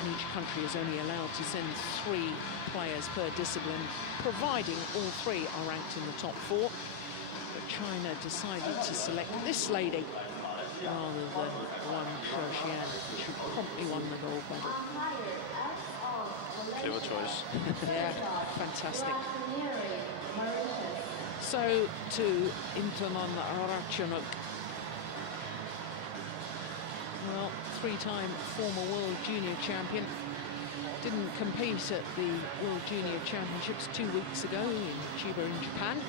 And each country is only allowed to send 3 players per discipline, providing all 3 are ranked in the top 4. But China decided to select this lady rather than Wang Shouxian, who promptly won the gold medal. Clever choice. Yeah, fantastic. So to Intanon Ratchanok. Well, 3-time former World Junior Champion. Didn't compete at the World Junior Championships 2 weeks ago in Chiba in Japan,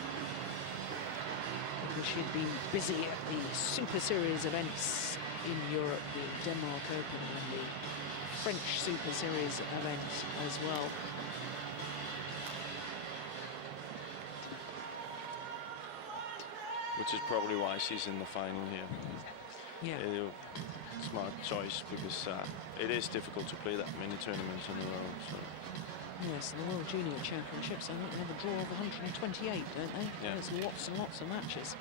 because she'd been busy at the Super Series events in Europe, the Denmark Open and the French Super Series event as well. Which is probably why she's in the final here. Yeah. Smart choice, because it is difficult to play that many tournaments in a row. So. Yes, the World Junior Championships, I think they have a draw of 128, don't they? Yeah. There's lots and lots of matches.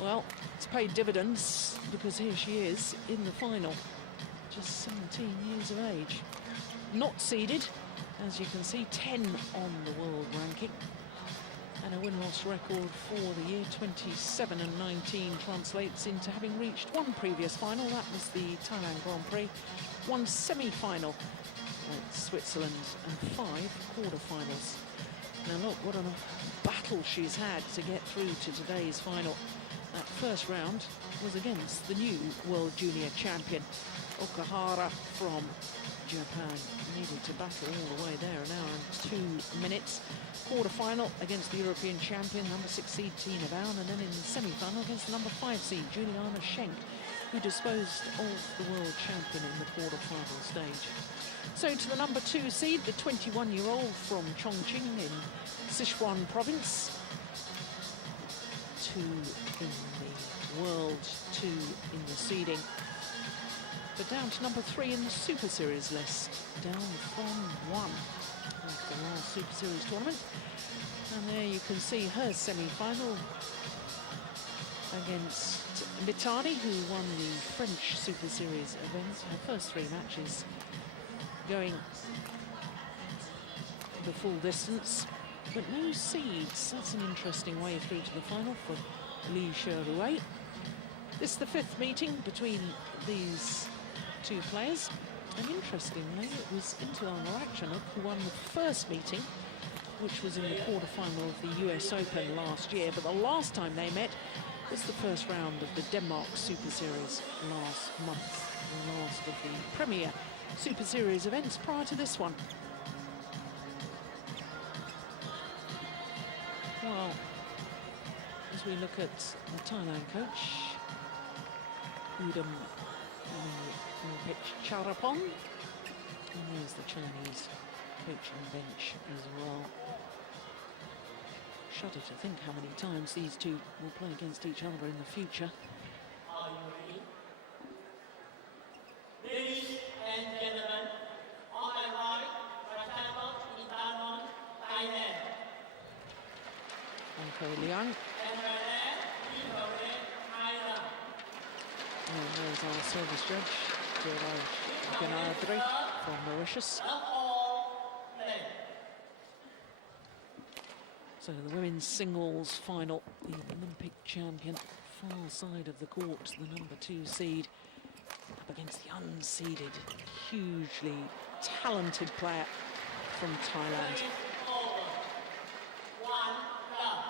Well, it's paid dividends, because here she is in the final, just 17 years of age. Not seeded, as you can see, 10 on the world ranking. And a win-loss record for the year 27 and 19 translates into having reached 1 previous final. That was the Thailand Grand Prix. 1 semi-final at Switzerland and 5 quarter-finals. Now look, what a battle she's had to get through to today's final. That first round was against the new World Junior Champion, Okahara from Japan. Needed to battle all the way there, an hour and 2 minutes. Quarter-final against the European champion, number 6 seed Tina Bown, and then in the semi-final against the number 5 seed Juliana Schenk, who disposed of the world champion in the quarter-final stage. So to the number 2 seed, the 21-year-old from Chongqing in Sichuan province. 2 in the world, 2 in the seeding. But down to number 3 in the Super Series list, down from 1 after the last Super Series tournament. And there you can see her semi-final against Mitani, who won the French Super Series event. Her first 3 matches going the full distance, but no seeds. That's an interesting way through to the final for Li Shi-rui. This is the 5th meeting between these 2 players. And interestingly, it was Ratchanok who won the first meeting, which was in the quarterfinal of the US Open last year. But the last time they met was the first round of the Denmark Super Series last month, the last of the premier Super Series events prior to this one. Well, as we look at the Thailand coach, Udam Charapong, and there's the Chinese coaching bench as well. Shudder to think how many times these two will play against each other in the future. Are you ready? Ladies and gentlemen, on my right, Ratchanok Thailand. Anko Liang. And my left, Thailand. And there's our service judge, Dheeraj Ganadri from Mauritius. Not all play. So the women's singles final, the Olympic champion, far side of the court, the number 2 seed, up against the unseeded, hugely talented player from Thailand. Over. 1 love.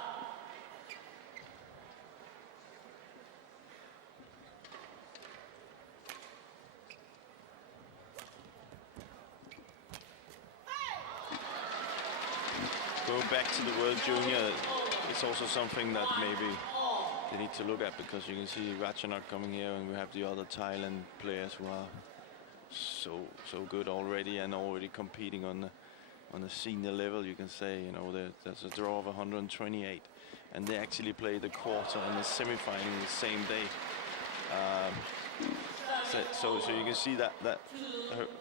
Going back to the World Junior, it's also something that maybe they need to look at, because you can see Ratchanok coming here, and we have the other Thailand players who are so good already, and already competing on the senior level. You can say, you know, there's a draw of 128, and they actually play the quarter and the semi-final the same day. So you can see that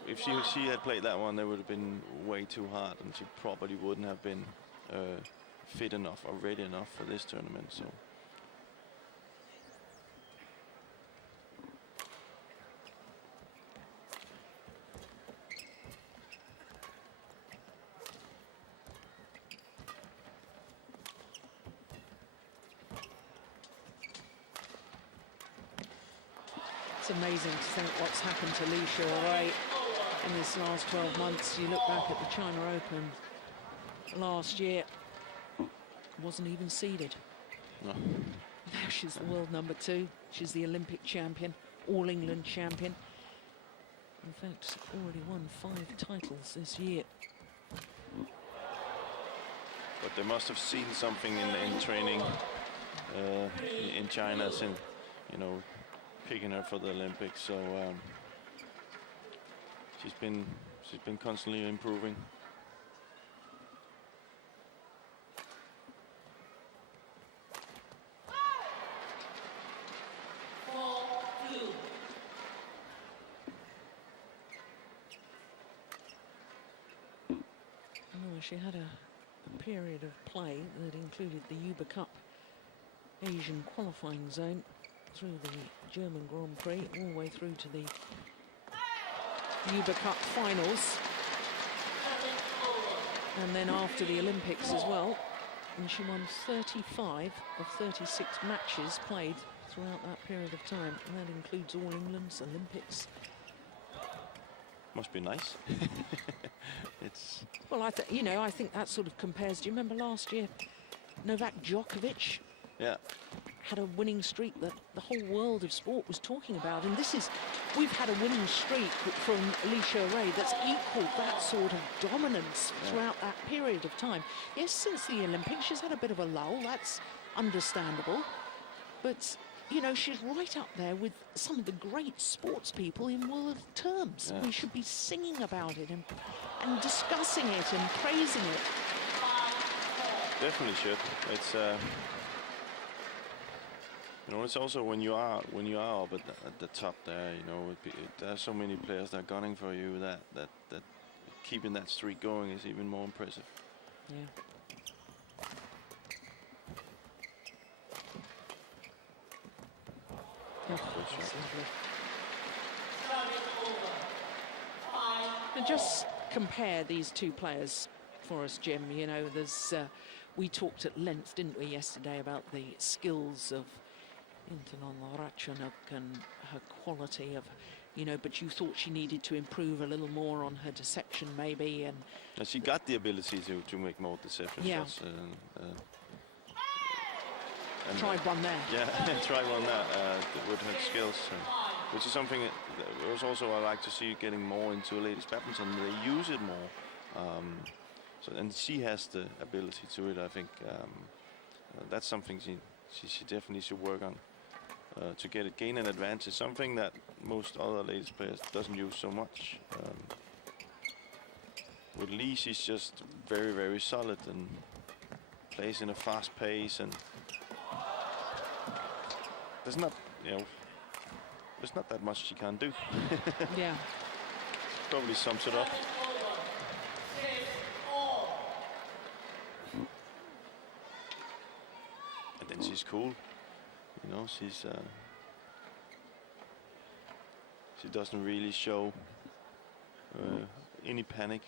if she had played that one, that would have been way too hard, and she probably wouldn't have been fit enough or ready enough for this tournament. So. It's amazing to think what's happened to Lee Xiaorui in this last 12 months. You look back at the China Open last year, wasn't even seeded. No. Now she's the world number 2. She's the Olympic champion, All England champion. In fact, already won 5 titles this year. But they must have seen something in training in China, since, you know, picking her for the Olympics. So she's been constantly improving. She had a period of play that included the Uber Cup Asian qualifying zone through the German Grand Prix, all the way through to the Uber Cup finals, and then after the Olympics as well. And she won 35 of 36 matches played throughout that period of time, and that includes All England's, Olympics. Must be nice. It's well, I think that sort of compares. Do you remember last year, Novak Djokovic? Yeah. Had a winning streak that the whole world of sport was talking about, and we've had a winning streak from Lee Xiaorui that's equaled that sort of dominance throughout that period of time. Yes, since the Olympics, she's had a bit of a lull. That's understandable, but you know, she's right up there with some of the great sports people in world terms. Yeah. We should be singing about it and discussing it and praising it. definitely should. It's you know, it's also when you are up at the top there, you know, there are so many players that are gunning for you that keeping that streak going is even more impressive. Yeah. And just compare these two players for us, Jim. You know, there's we talked at length, didn't we, yesterday about the skills of Ratchanok and her quality of, you know, but you thought she needed to improve a little more on her deception maybe, and she got the ability to make more deception shots. And tried one there. Yeah, tried one there with her skills, which is something that was also I like to see getting more into ladies badminton. They use it more, and she has the ability to it. I think that's something she definitely should work on to gain an advantage. Something that most other ladies players doesn't use so much. With Lee, she's just very, very solid and plays in a fast pace, and there's not, you know, there's not that much she can't do. Yeah. Probably sums it up. And then she's cool, you know. She doesn't really show any panic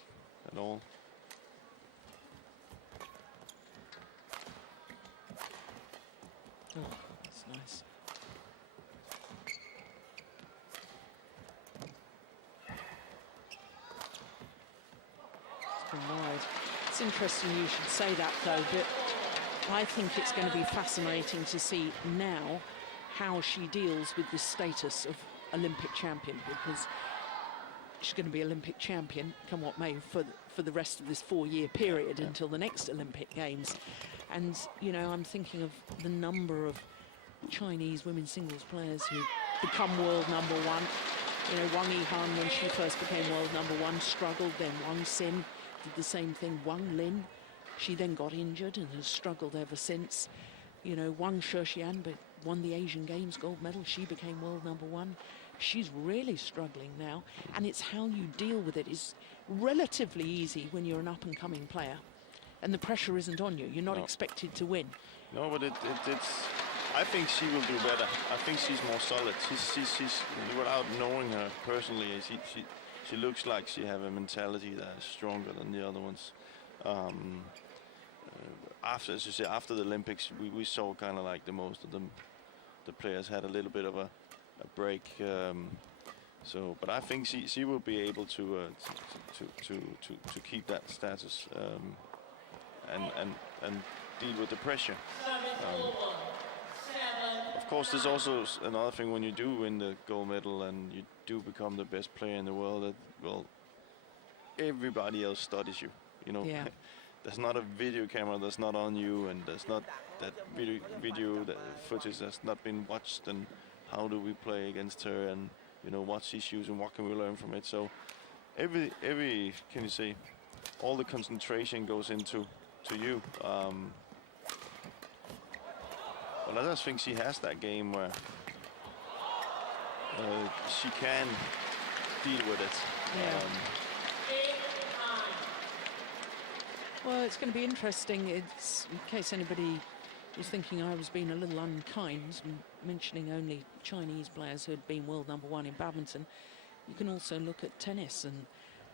at all. Oh, that's nice. It's gone wide. It's interesting you should say that, though, but I think it's going to be fascinating to see now how she deals with this status of Olympic champion, because she's going to be Olympic champion, come what may, for the rest of this 4-year period until the next Olympic Games. And, you know, I'm thinking of the number of Chinese women's singles players who become world number one. You know, Wang Yihan, when she first became world number one, struggled. Then Wang Xin did the same thing. Wang Lin, she then got injured and has struggled ever since. You know, Wang Shexian won the Asian Games gold medal. She became world number one. She's really struggling now. And it's how you deal with it is relatively easy when you're an up-and-coming player. And the pressure isn't on you. You're not expected to win. No, but it's. I think she will do better. I think she's more solid. She's without knowing her personally, she looks like she have a mentality that is stronger than the other ones. After, as you say, after the Olympics, we saw kind of like most of the players had a little bit of a break. But I think she will be able to keep that status. And deal with the pressure. Of course, there's also another thing when you do win the gold medal and you do become the best player in the world. That, well, everybody else studies you. You know, there's not a video camera that's not on you, and there's not that video that footage that's not been watched. And how do we play against her? And you know, what's issues and what can we learn from it? So every can you say, all the concentration goes into you. But I just think she has that game where she can deal with it. Well, it's going to be interesting. It's, in case anybody was thinking I was being a little unkind, mentioning only Chinese players who had been world number one in badminton, you can also look at tennis and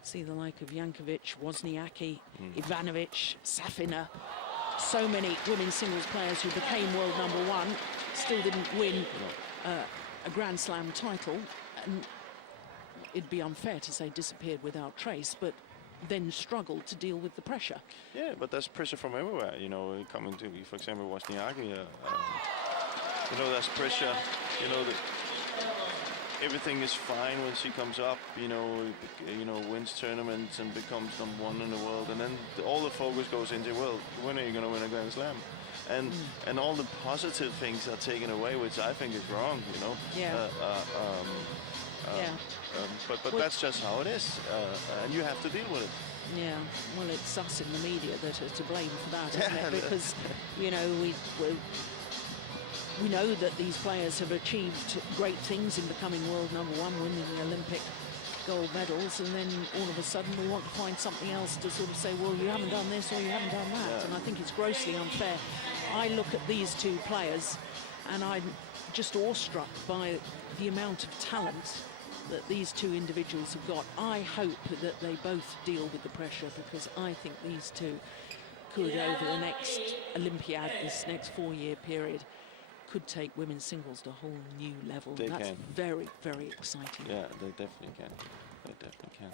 see the like of Jankovic, Wozniacki, Ivanovic, Safina. So many women's singles players who became world number one, still didn't win a Grand Slam title. And it'd be unfair to say disappeared without trace, but then struggled to deal with the pressure. Yeah, but there's pressure from everywhere, you know, coming to, for example, Wozniacki. You know, there's pressure, you know, everything is fine when she comes up, you know, wins tournaments and becomes number one in the world, and then all the focus goes into, well, when are you going to win a Grand Slam? And all the positive things are taken away, which I think is wrong, you know. But that's just how it is, and you have to deal with it. Yeah, well, it's us in the media that are to blame for that, isn't it? Because, you know, we know that these players have achieved great things in becoming world number one, winning the Olympic gold medals, and then all of a sudden we want to find something else to sort of say, well, you haven't done this or you haven't done that. And I think it's grossly unfair. I look at these two players and I'm just awestruck by the amount of talent that these two individuals have got. I hope that they both deal with the pressure, because I think these two could, over the next Olympiad, this next 4-year period, could take women's singles to a whole new level. They That's can. very, very exciting. Yeah, they definitely can. They definitely can.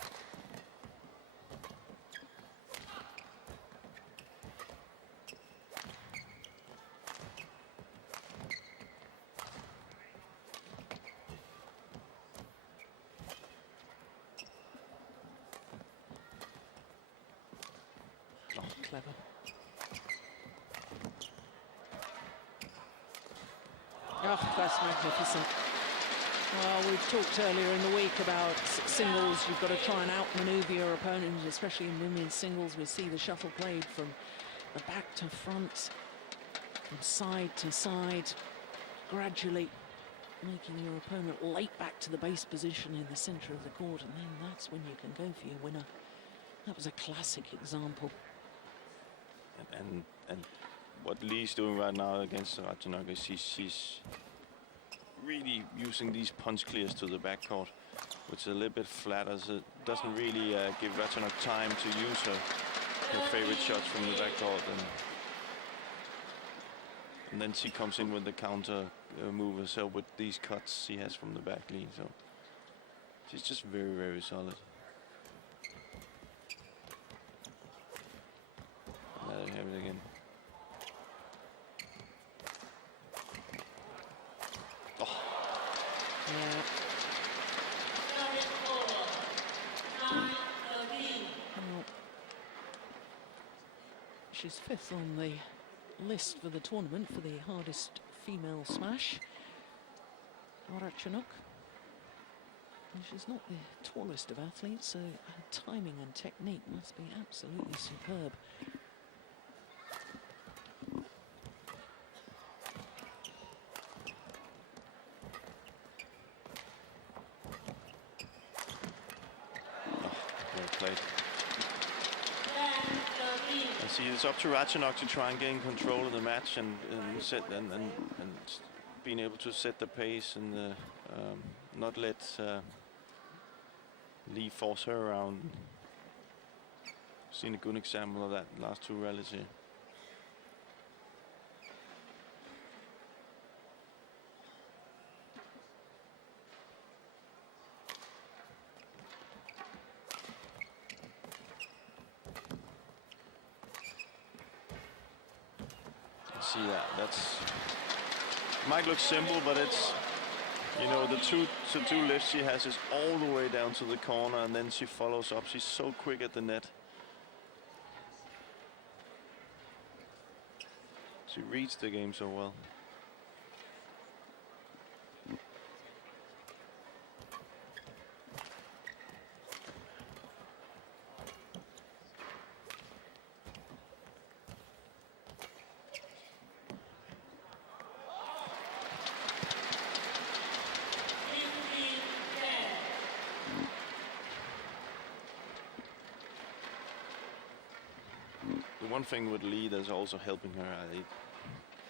Oh, clever. Oh, that's magnificent. Well, we've talked earlier in the week about singles. You've got to try and outmaneuver your opponent, especially in women's singles. We see the shuttle played from the back to front, from side to side, gradually making your opponent late back to the base position in the center of the court, and then that's when you can go for your winner. That was a classic example. And what Lee's doing right now against Ratchanok is she's really using these punch clears to the backcourt, which is a little bit flatter, so it doesn't really give Ratchanok time to use her favorite shots from the backcourt. And then she comes in with the counter move herself with these cuts she has from the back lead. So she's just very, very solid. Let her have it again. Oh. Yeah. Well, she's fifth on the list for the tournament for the hardest female smash. Ratchanok. And she's not the tallest of athletes, so her timing and technique must be absolutely superb. See, it's up to Ratchanok to try and gain control of the match and being able to set the pace and not let Lee force her around. Seen a good example of that last two rallies here. See that? That's might look simple, but it's, you know, the two lifts she has is all the way down to the corner, and then she follows up. She's so quick at the net. She reads the game so well. One thing with Lee that's also helping her,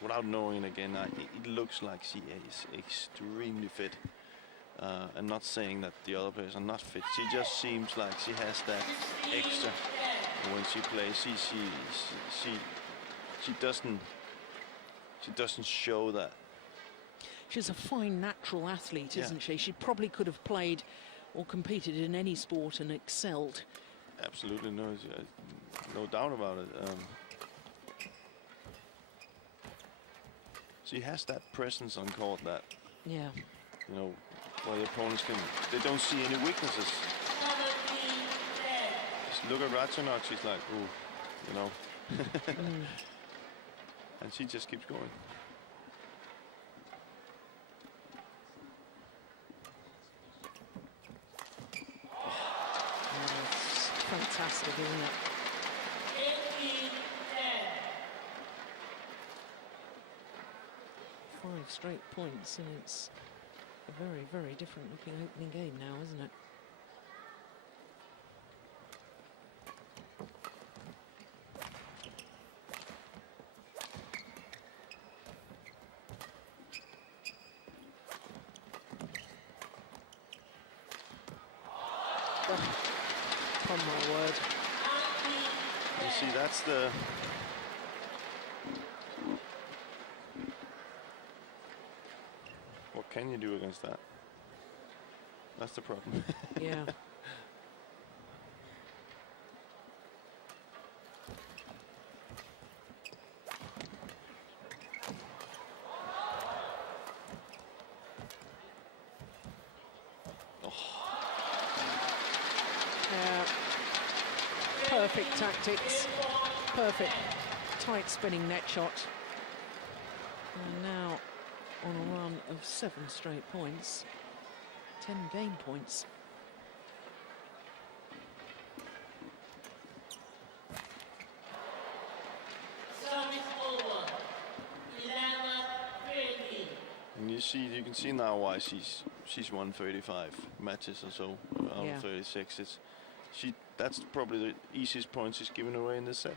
without knowing again, it looks like she is extremely fit. I'm not saying that the other players are not fit. She just seems like she has that extra when she plays. She doesn't show that. She's a fine natural athlete, Yeah. isn't she? She probably could have played or competed in any sport and excelled. Absolutely, no doubt about it. She has that presence on court that, Yeah. you know, where the opponents they don't see any weaknesses. Just look at Ratchanok, she's like, ooh, you know. And she just keeps going. It's fantastic, isn't it? 5 straight points, and it's a very, very different looking opening game now, isn't it? Oh my word. You see, that's the can you do against that? That's the problem. Yeah. Perfect tactics, perfect tight spinning net shot. And now on a run of 7 straight points, 10 game points. Service over. 11-20. And you can see now why she's won 35 matches or so out Yeah. of 36. That's probably the easiest point she's given away in this set.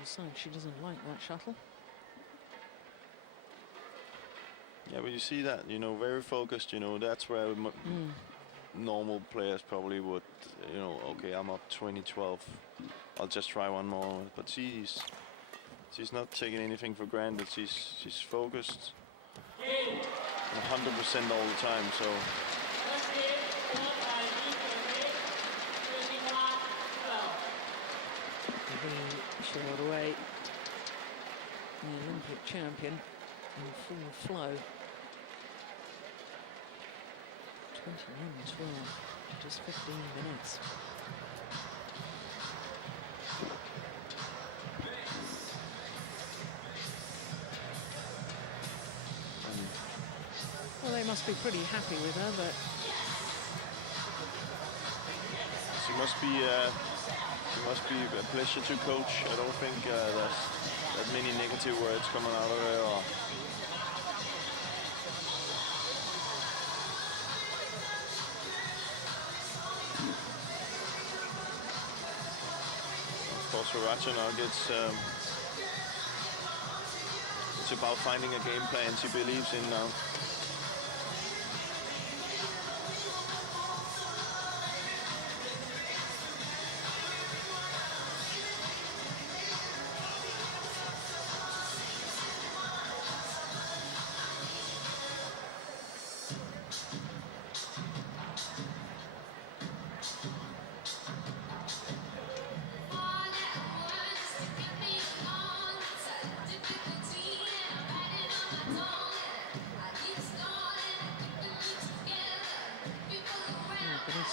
Decides she doesn't like that shuttle. Yeah, but you see that, you know, very focused, you know, that's where normal players probably would, you know, okay, I'm up 20-12, I'll just try one more. But she's not taking anything for granted. She's focused 100% all the time, so. Short away, the Olympic champion in full flow. 21-12, just 15 minutes. Well, they must be pretty happy with her, but She must be a pleasure to coach. I don't think there's that many negative words coming out of her. Of course, for Ratchanok, it's about finding a game plan she believes in now.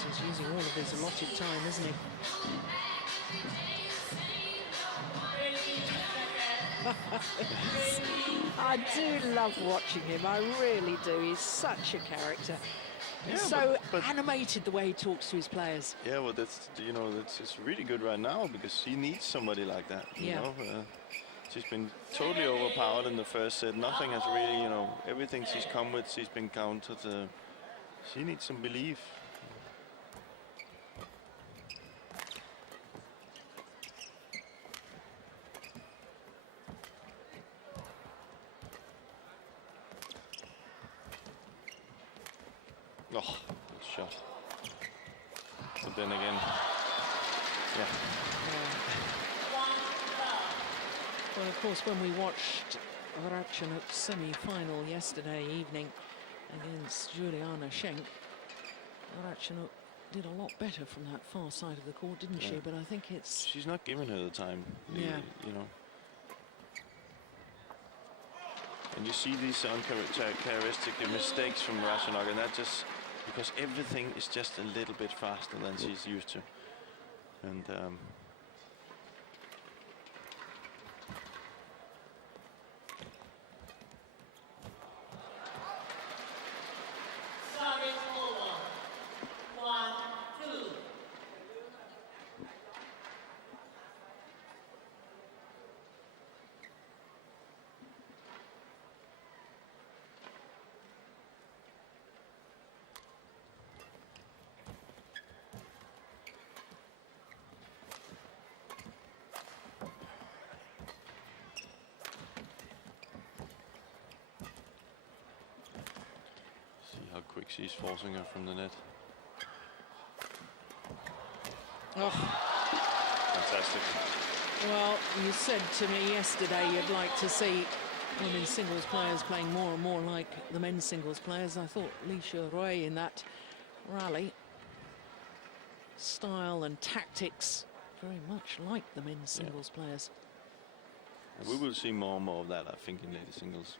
He's using all of his allotted time, isn't he? I do love watching him. I really do. He's such a character. Yeah, He's so but animated the way he talks to his players. yeah, well, that's, you know, it's really good right now because he needs somebody like that. You know, she's been totally overpowered in the first set. Nothing has really, you know, everything she's come with, she's been countered. She needs some belief. Oh, good shot. But then again, yeah. Well, of course, when we watched Ratchanok's semi-final yesterday evening against Juliana Schenk, Ratchanok did a lot better from that far side of the court, didn't she? But I think it's... She's not giving her the time, you know. And you see these uncharacteristic mistakes from Ratchanok, and that just because everything is just a little bit faster than she's used to. And Service over. 1-2. she's forcing her from the net. Oh. Fantastic. Well, you said to me yesterday you'd like to see women's singles players playing more and more like the men's singles players. I thought Li Xiaorui in that rally, style and tactics, very much like the men's singles players. And we will see more and more of that, I think, in ladies singles.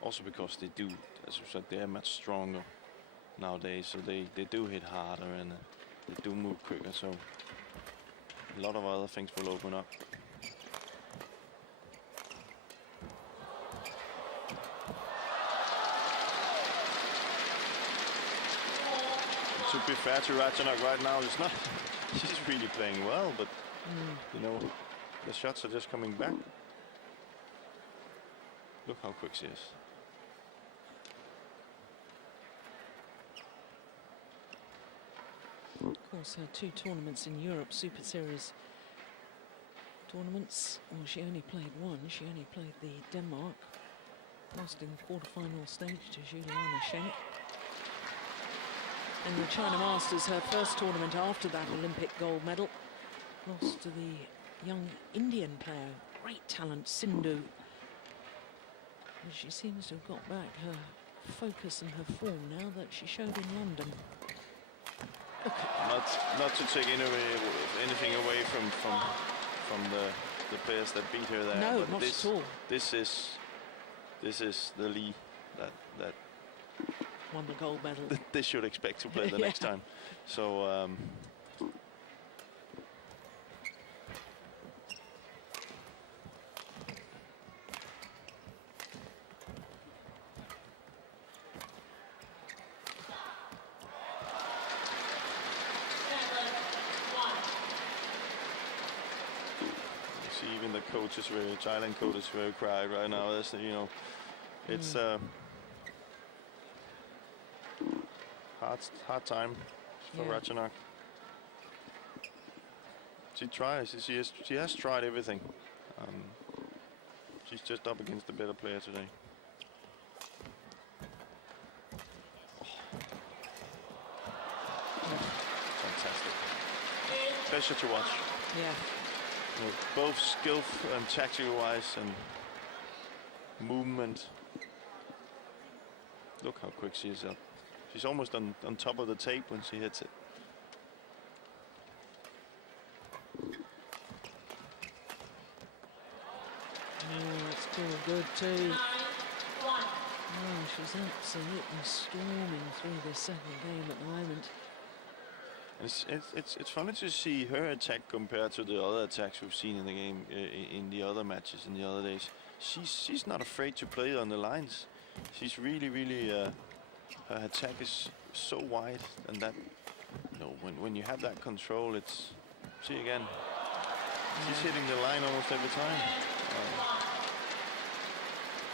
Also because they do, as you said, they are much stronger nowadays, so they do hit harder and they do move quicker, so a lot of other things will open up. To be fair to Ratchanok right now, it's not. She's really playing well, but you know, the shots are just coming back. Look how quick she is. Of course, her 2 tournaments in Europe, Super Series tournaments. Well, she only played 1. She only played the Denmark. Lost in the quarter-final stage to Juliana Schenk. And the China Masters, her first tournament after that Olympic gold medal, lost to the young Indian player, great talent, Sindhu. And she seems to have got back her focus and her form now that she showed in London. Not to take anything away from the players that beat her there. No, but not this, at all. This is the Lee that won the gold medal. They should expect to play the next time. So. Even the coach is very, Thailand coach is very quiet right now. That's, you know, it's hard time for Ratchanok. She tries. She has tried everything. She's just up against a better player today. Fantastic. Pleasure to watch. Yeah. Both skill and tactical wise and movement. Look how quick she is up. She's almost on top of the tape when she hits it. Oh, that's still good too. Oh, she's absolutely storming through the second game at the moment. It's funny to see her attack compared to the other attacks we've seen in the game, in the other matches, in the other days. She's not afraid to play on the lines. She's really her attack is so wide, and that, you know, when you have that control, it's, see again, she's hitting the line almost every time.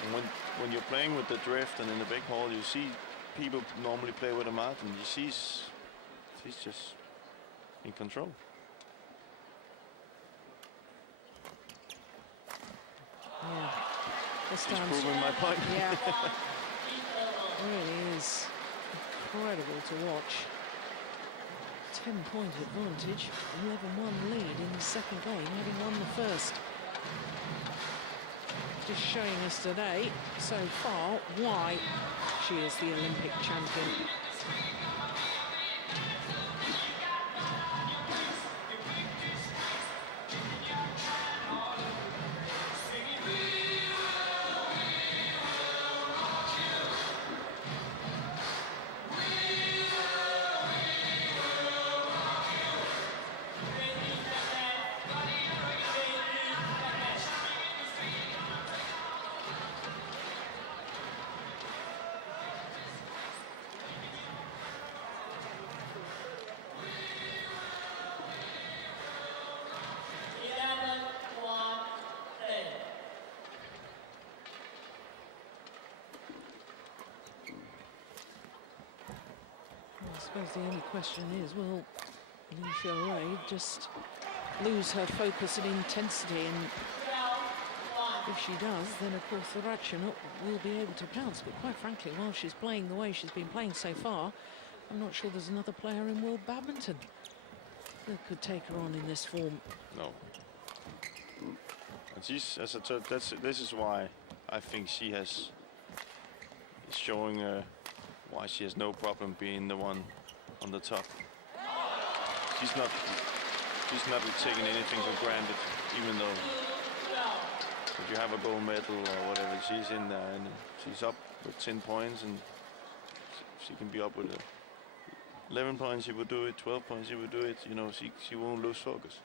And when you're playing with the drift and in the big hall, you see people normally play with a mat, and you see. He's just in control. Yeah. This He's time proving my point. Yeah. Really is incredible to watch. 10-point advantage, 11-1 lead in the second game, having won the first. Just showing us today, so far, why she is the Olympic champion. I suppose the only question is, will Li Xiaorui just lose her focus and intensity and If she does, then of course the Ratchanot will be able to pounce. But quite frankly, while she's playing the way she's been playing so far, I'm not sure there's another player in world badminton that could take her on in this form. No. And she's, as I said, this is why I think she is showing why she has no problem being the one on the top. She's not taking anything for granted, even though if you have a gold medal or whatever, she's in there and she's up with 10 points, and she can be up with 11 points. She would do it. 12 points. She would do it. You know, she won't lose focus.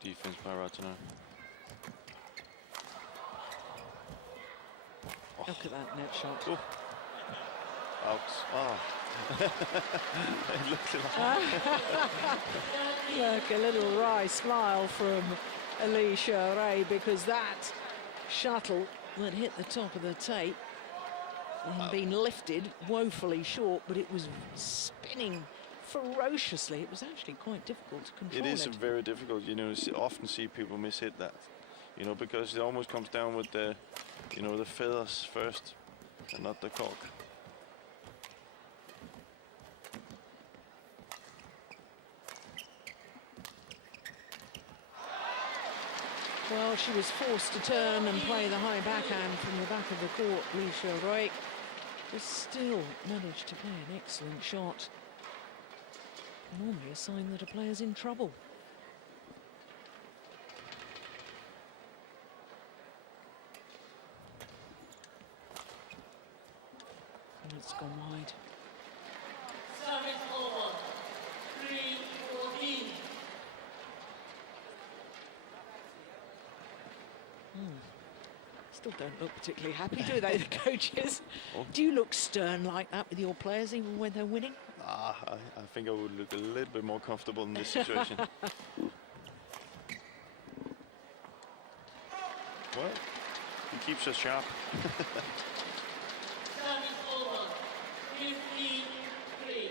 Defense by Ratchanot. Look at that net shot. Oh. Out. Oh. It looked like Look, a little wry smile from Alicia Ray, because that shuttle that hit the top of the tape had been lifted woefully short, but it was spinning ferociously. It was actually quite difficult to control. It is very difficult. You know, often see people mishit that. You know, because it almost comes down with the, you know, the feathers first, and not the cork. Well, she was forced to turn and play the high backhand from the back of the court. Alicia Ray, but still managed to play an excellent shot. Normally a sign that a player's in trouble. And it's gone wide. Service over. 3-14. Still don't look particularly happy, do they, the coaches? Oh. Do you look stern like that with your players, even when they're winning? I think I would look a little bit more comfortable in this situation. Well, he keeps us sharp. Service over. 15-3.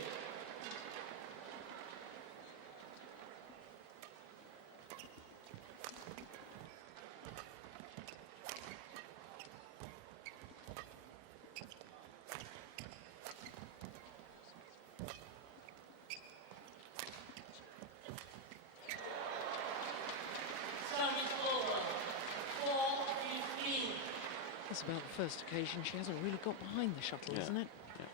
That's about the first occasion she hasn't really got behind the shuttle, Yeah. isn't it? Yeah.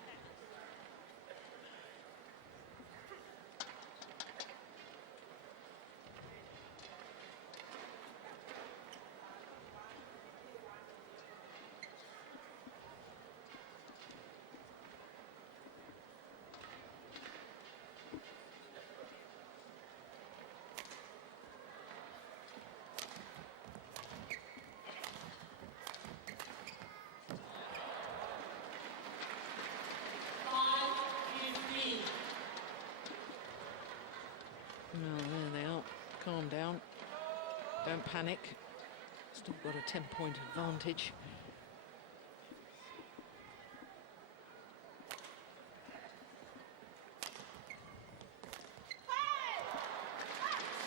Well, there they are. Calm down. Don't panic. Still got a 10-point advantage.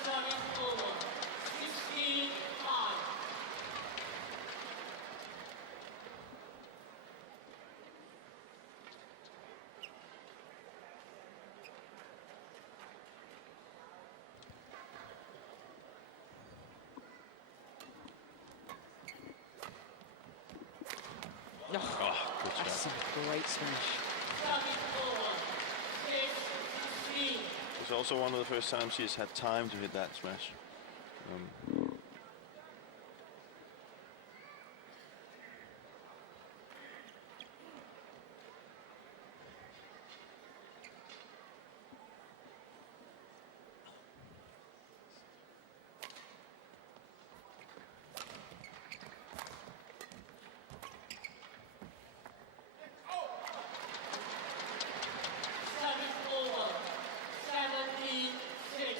Service over. 16-5. Oh, Good that's shot. a great smash. Service over. 6-16. It's also one of the first times she's had time to hit that smash. Service over. 17-6.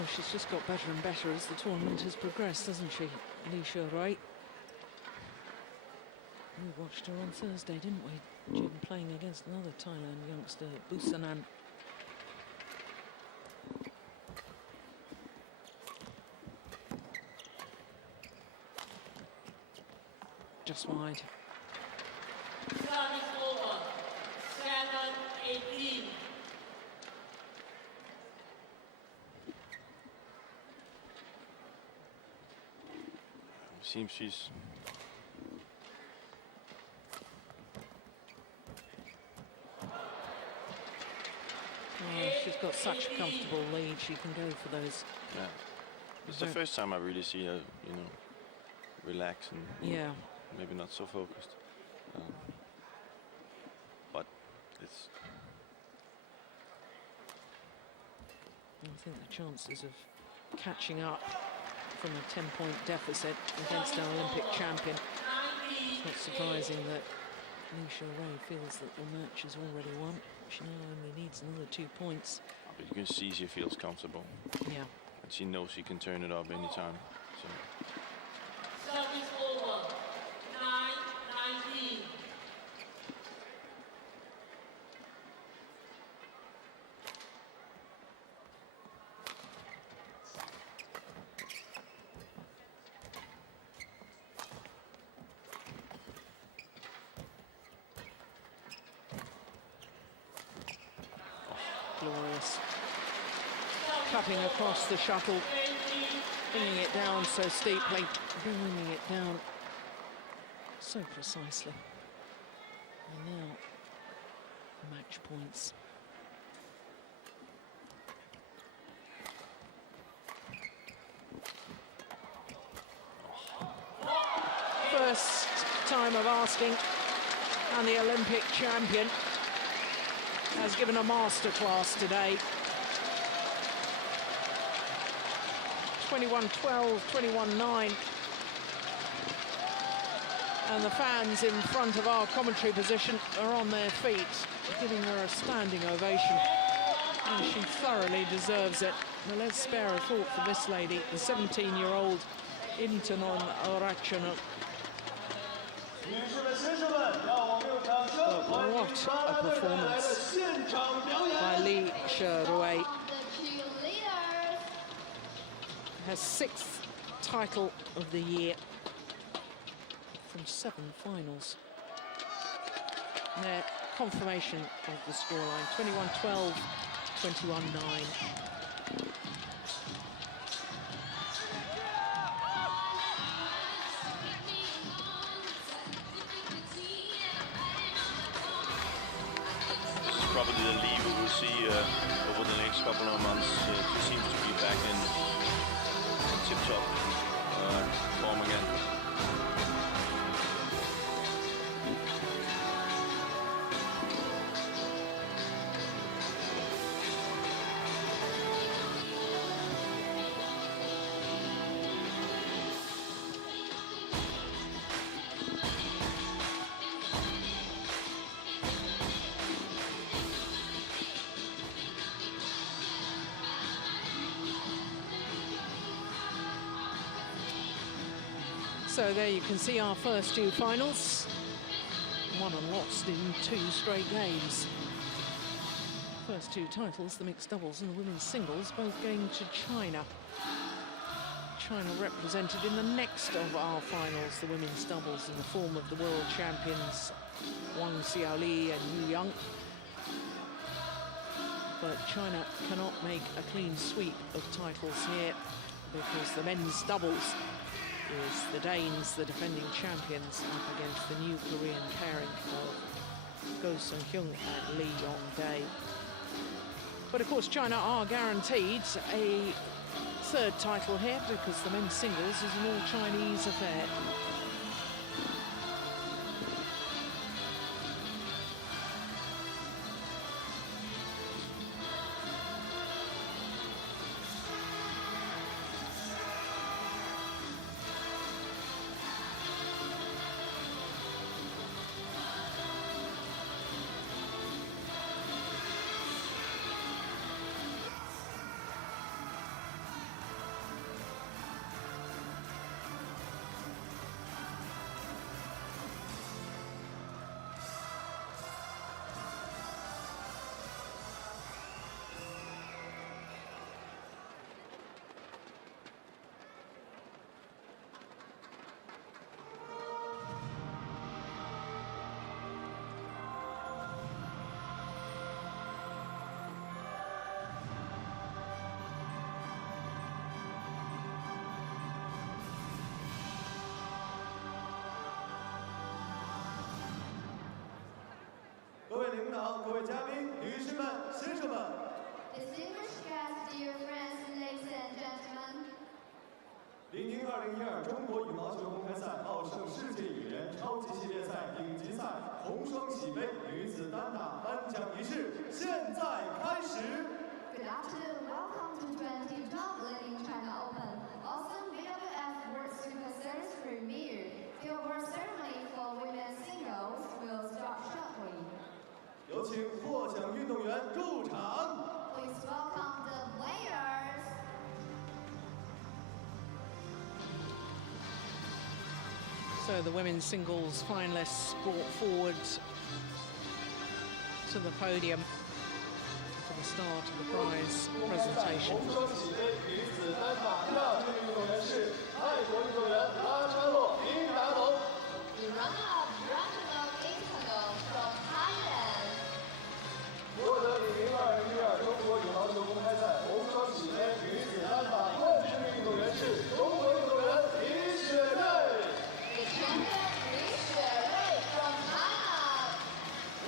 Oh, she's just got better and better as the tournament has progressed, hasn't she, Li Sherui? We watched her on Thursday, didn't we? She'd been playing against another Thailand youngster, Busanan. Just wide. Service over. 7-18. Seems she's she's got such a comfortable lead, she can go for those. yeah. It's the first time I really see her, you know, relax and Yeah. maybe not so focused. But it's I think the chances of catching up from a 10-point deficit against our Olympic champion. It's not surprising that Li Sherui feels that the match is already won. She now only needs another 2 points. but you can see she feels comfortable, Yeah. and she knows she can turn it up anytime. So Service over. 9-19. Glorious. Cutting across the shuttle, bringing it down so steeply, bringing it down so precisely. And now, match points. First time of asking, and the Olympic champion has given a masterclass today. 21-12, 21-9. And the fans in front of our commentary position are on their feet, giving her a standing ovation. And she thoroughly deserves it. But let's spare a thought for this lady, the 17-year-old Intanon Orachanok. But what a performance by Li Sherui. Her 6th title of the year from 7 finals. And their confirmation of the scoreline, 21-12, 21-9. probably the lead we will see over the next couple of months. She seems to be back in tip-top form again. So there you can see our first 2 finals, won and lost in 2 straight games. First 2 titles, the mixed doubles and the women's singles, both going to China. China represented in the next of our finals, the women's doubles, in the form of the world champions Wang Xiaoli and Yu Yang. But China cannot make a clean sweep of titles here because the men's doubles is the Danes, the defending champions, up against the new Korean pairing of Go Sung-hyun and Lee Yong-dae. But of course China are guaranteed a 3rd title here because the men's singles is an all-Chinese affair. 各位嘉宾、女士们、先生们。 Distinguished guests, dear friends, ladies and gentlemen. 李宁2012中国羽毛球公开赛奥盛世界羽联超级系列赛顶级赛红双喜杯女子单打颁奖仪式现在开始。 Good afternoon. Welcome to 2012 Leading China Open. Awesome WWF World Super Series premiere. The award ceremony for women's singles will start shortly. 有请获奖运动员入场。 Please welcome the players. So the women's singles finalists brought forward to the podium for the start of the prize presentation. 红双喜杯女子单打亚军运动员是泰国运动员拉扎洛丁达蒙。 The runner-up Rajanov Intago from Thailand. 获得李宁2012中国羽毛球公开赛红双喜杯女子单打冠军运动员是中国运动员李雪芮。 The champion Li Xuerui from China.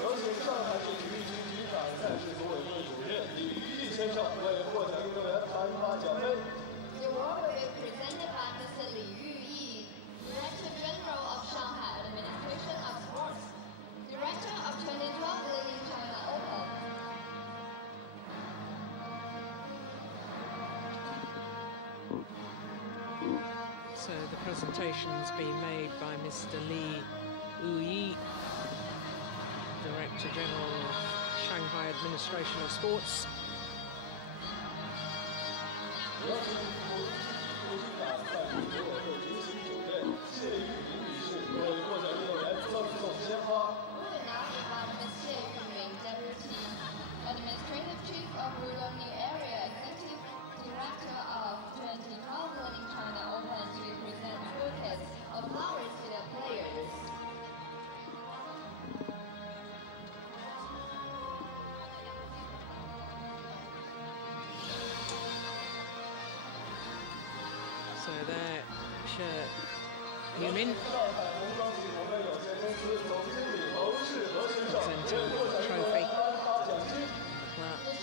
有请上海市体育局局长、赛事组委会主任李玉义先生为获奖运动员颁发奖杯。 The award will be presented by Mr. Li Yuyi, Director General of Shanghai Administration of Sports, Director of 2012 Leading China Open. So the presentation's been made by Mr. Li Yuyi, Director General of Shanghai Administration of Sports. 有请副局长、赛事组委会执行主任谢玉林女士为获奖运动员赠送鲜花。 We will now invite Ms. Xie Yuming, Deputy Administrative Chief of Rural Area Executive Director of 2012 Leading China Open to present bouquets of flowers to the players. So there, Yumin 上海红双喜股份有限公司总经理娄世和先生为获奖运动员颁发奖金。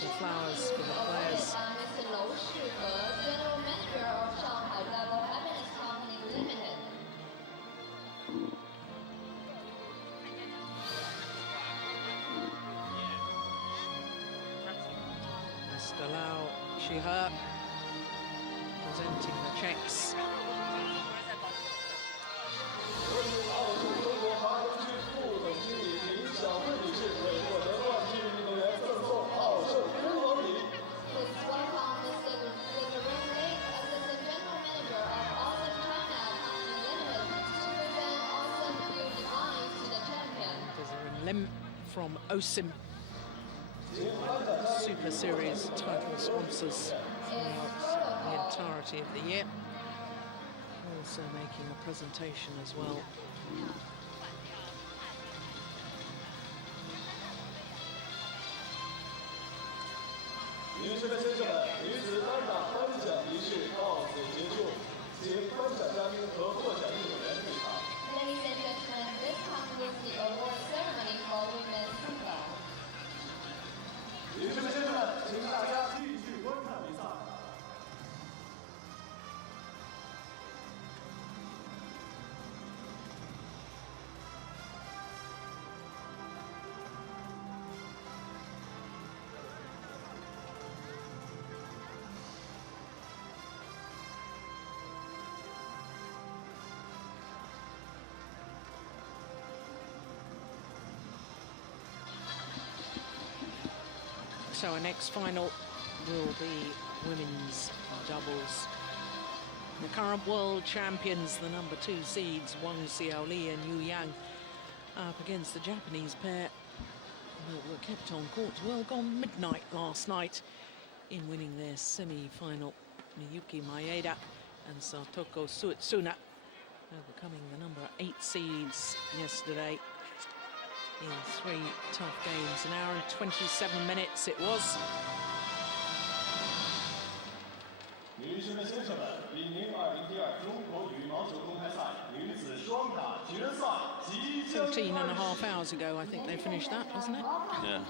the flowers for the players. By Mr. Lou Shihe, General Manager of Shanghai Double Happiness Company Limited. Mr. Lau Shihe presenting the checks. 有请奥盛中国华东区副总经理林小慧女士为获得冠军运动员赠送奥盛敦煌礼。 Please welcome Mr. Liang Lei, Assistant General Manager of Awesome China Company Limited, to present Awesome Beauty Eyes to the champion. There's a limb from OSIM, Super Series title sponsors throughout the entirety of the year. Also making a presentation as well. 女士们、先生们，女子单打颁奖仪式到此结束，请颁奖嘉宾和获奖运动员退场。 Ladies and gentlemen, this concludes the award ceremony for women's singles. 女士们、先生们，请大家继续观看比赛。So our next final will be women's doubles. The current world champions, the number 2 seeds, Wang Xiaoli and Yu Yang, up against the Japanese pair that were kept on court well gone midnight last night in winning their semi-final. Miyuki Maeda and Satoko Suetsuna overcoming the number 8 seeds yesterday in 3 tough games. An hour and 27 minutes it was. 女士们、先生们，李宁2012中国羽毛球公开赛女子双打决赛即将 14 and a 开 half 始。 hours ago, I think they finished that, wasn't it? Yeah.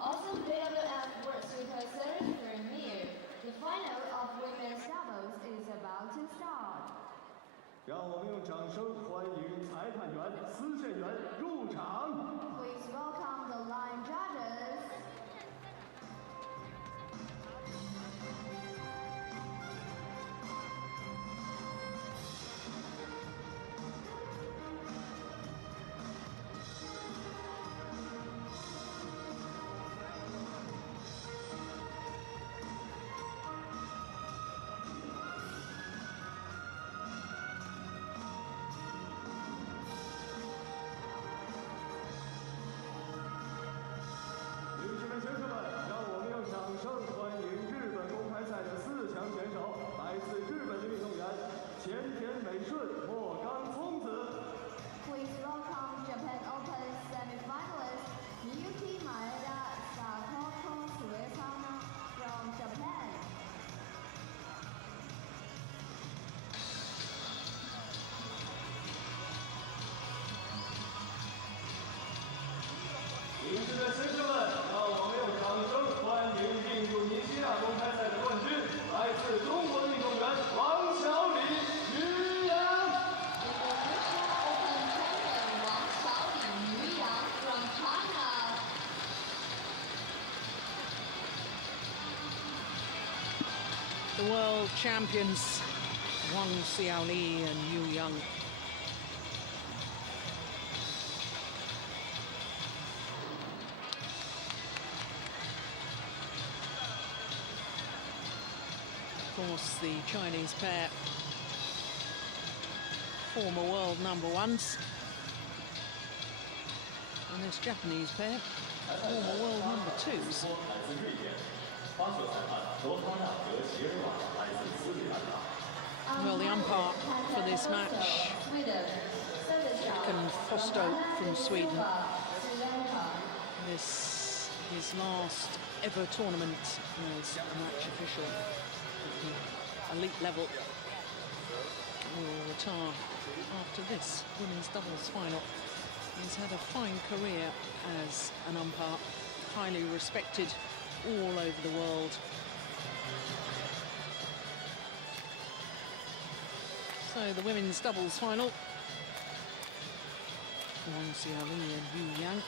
Also, WWF World Super Series premiere. The final of women's doubles is about to start. 让我们用掌声欢迎裁判员、司线员入场。 Please welcome the line judges. 女士们、先生们，让我们用掌声欢迎日本公开赛的4强选手，来自日本的运动员前田美顺、莫冈聪子。 Please welcome Japan Open semi-finalist Miyuki Maeda Sakoko Suesana from Japan. 女士们、先生们，让我们用掌声欢迎印度尼西亚公开赛的冠军，来自中国的运动员王小李、于洋。 Indonesia Open champion Wang Xiaoli Yu Yang from China. The world champions, Wang Xiaoli and Yu Yang. Of course, the Chinese pair, former world number ones. And this Japanese pair, former world number twos. 来自瑞典，花球裁判罗康纳德·席尔瓦来自斯里兰卡。 Well, the umpire for this match, Ken Fosto from Sweden. This his last ever tournament as a match official at the elite level. Will retire after this women's doubles final. He's had a fine career as an umpire, highly respected all over the world. So the women's doubles final. Wang Xiaoli and Yu Yang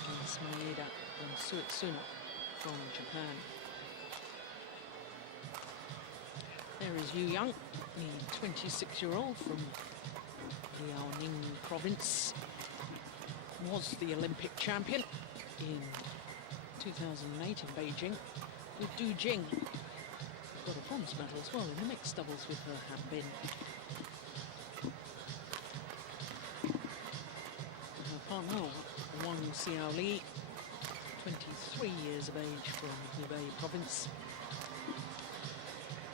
against Maeda and Suetsuna from Japan. There is Yu Yang, the 26-year-old from Liaoning province. Was the Olympic champion in 2008 in Beijing with Du Jing. Got a bronze medal as well in the mixed doubles with her Hanbin. Her partner, Wang Xiaoli, 23 years of age from Hubei province,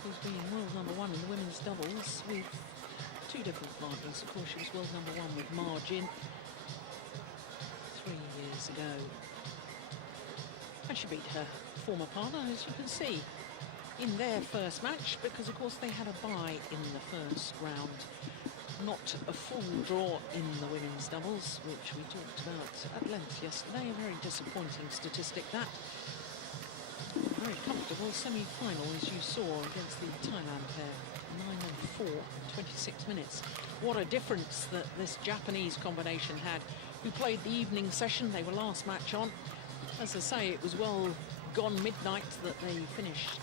who's been world number one in the women's doubles with two different partners. Of course, she was world number one with Ma Jin 3 years ago. And she beat her former partner, as you can see, in their first match, because of course they had a bye in the first round. Not a full draw in the women's doubles, which we talked about at length yesterday. A very disappointing statistic, that. Very comfortable semi-final, as you saw, against the Thailand pair. 9 and 4 in 26 minutes. What a difference that this Japanese combination had, who played the evening session. They were last match on. As I say, it was well gone midnight that they finished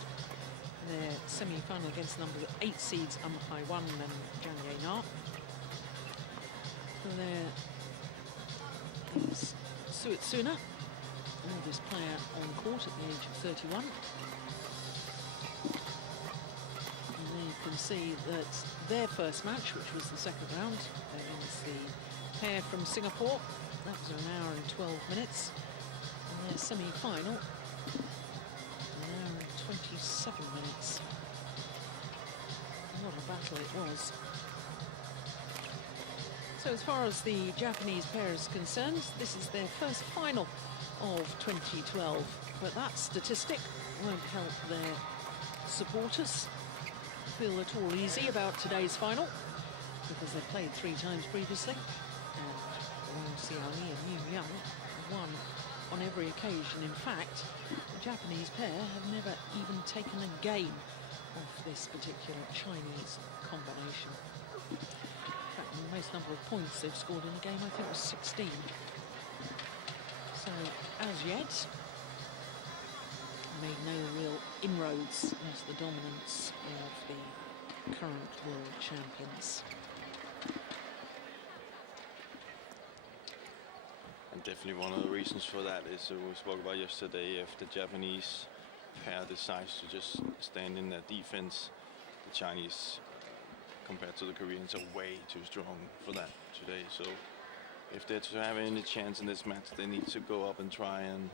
their semi-final against number 8 seeds Hai-Wan and Zhang Ye-Na. So there is Suetsuna, oldest player on court at the age of 31. And there you can see that their first match, which was the second round, against the pair from Singapore, that was an hour and 12 minutes. And their semi-final, 27 minutes. What a battle it was. So as far as the Japanese pair is concerned, this is their first final of 2012. But that statistic won't help their supporters feel at all easy about today's final. because they've played 3 times previously, and Wang Xiaoli and Yu Yang have won on every occasion. In fact, the Japanese pair have never even taken a game off this particular Chinese combination. In fact, the most number of points they've scored in a game, I think, was 16. So, as yet, made no real inroads into the dominance of the current world champions. And definitely one of the reasons for that is, we spoke about yesterday, if the Japanese pair decides to just stand in their defense, the Chinese, compared to the Koreans, are way too strong for that today. So if they're to have any chance in this match, they need to go up and try and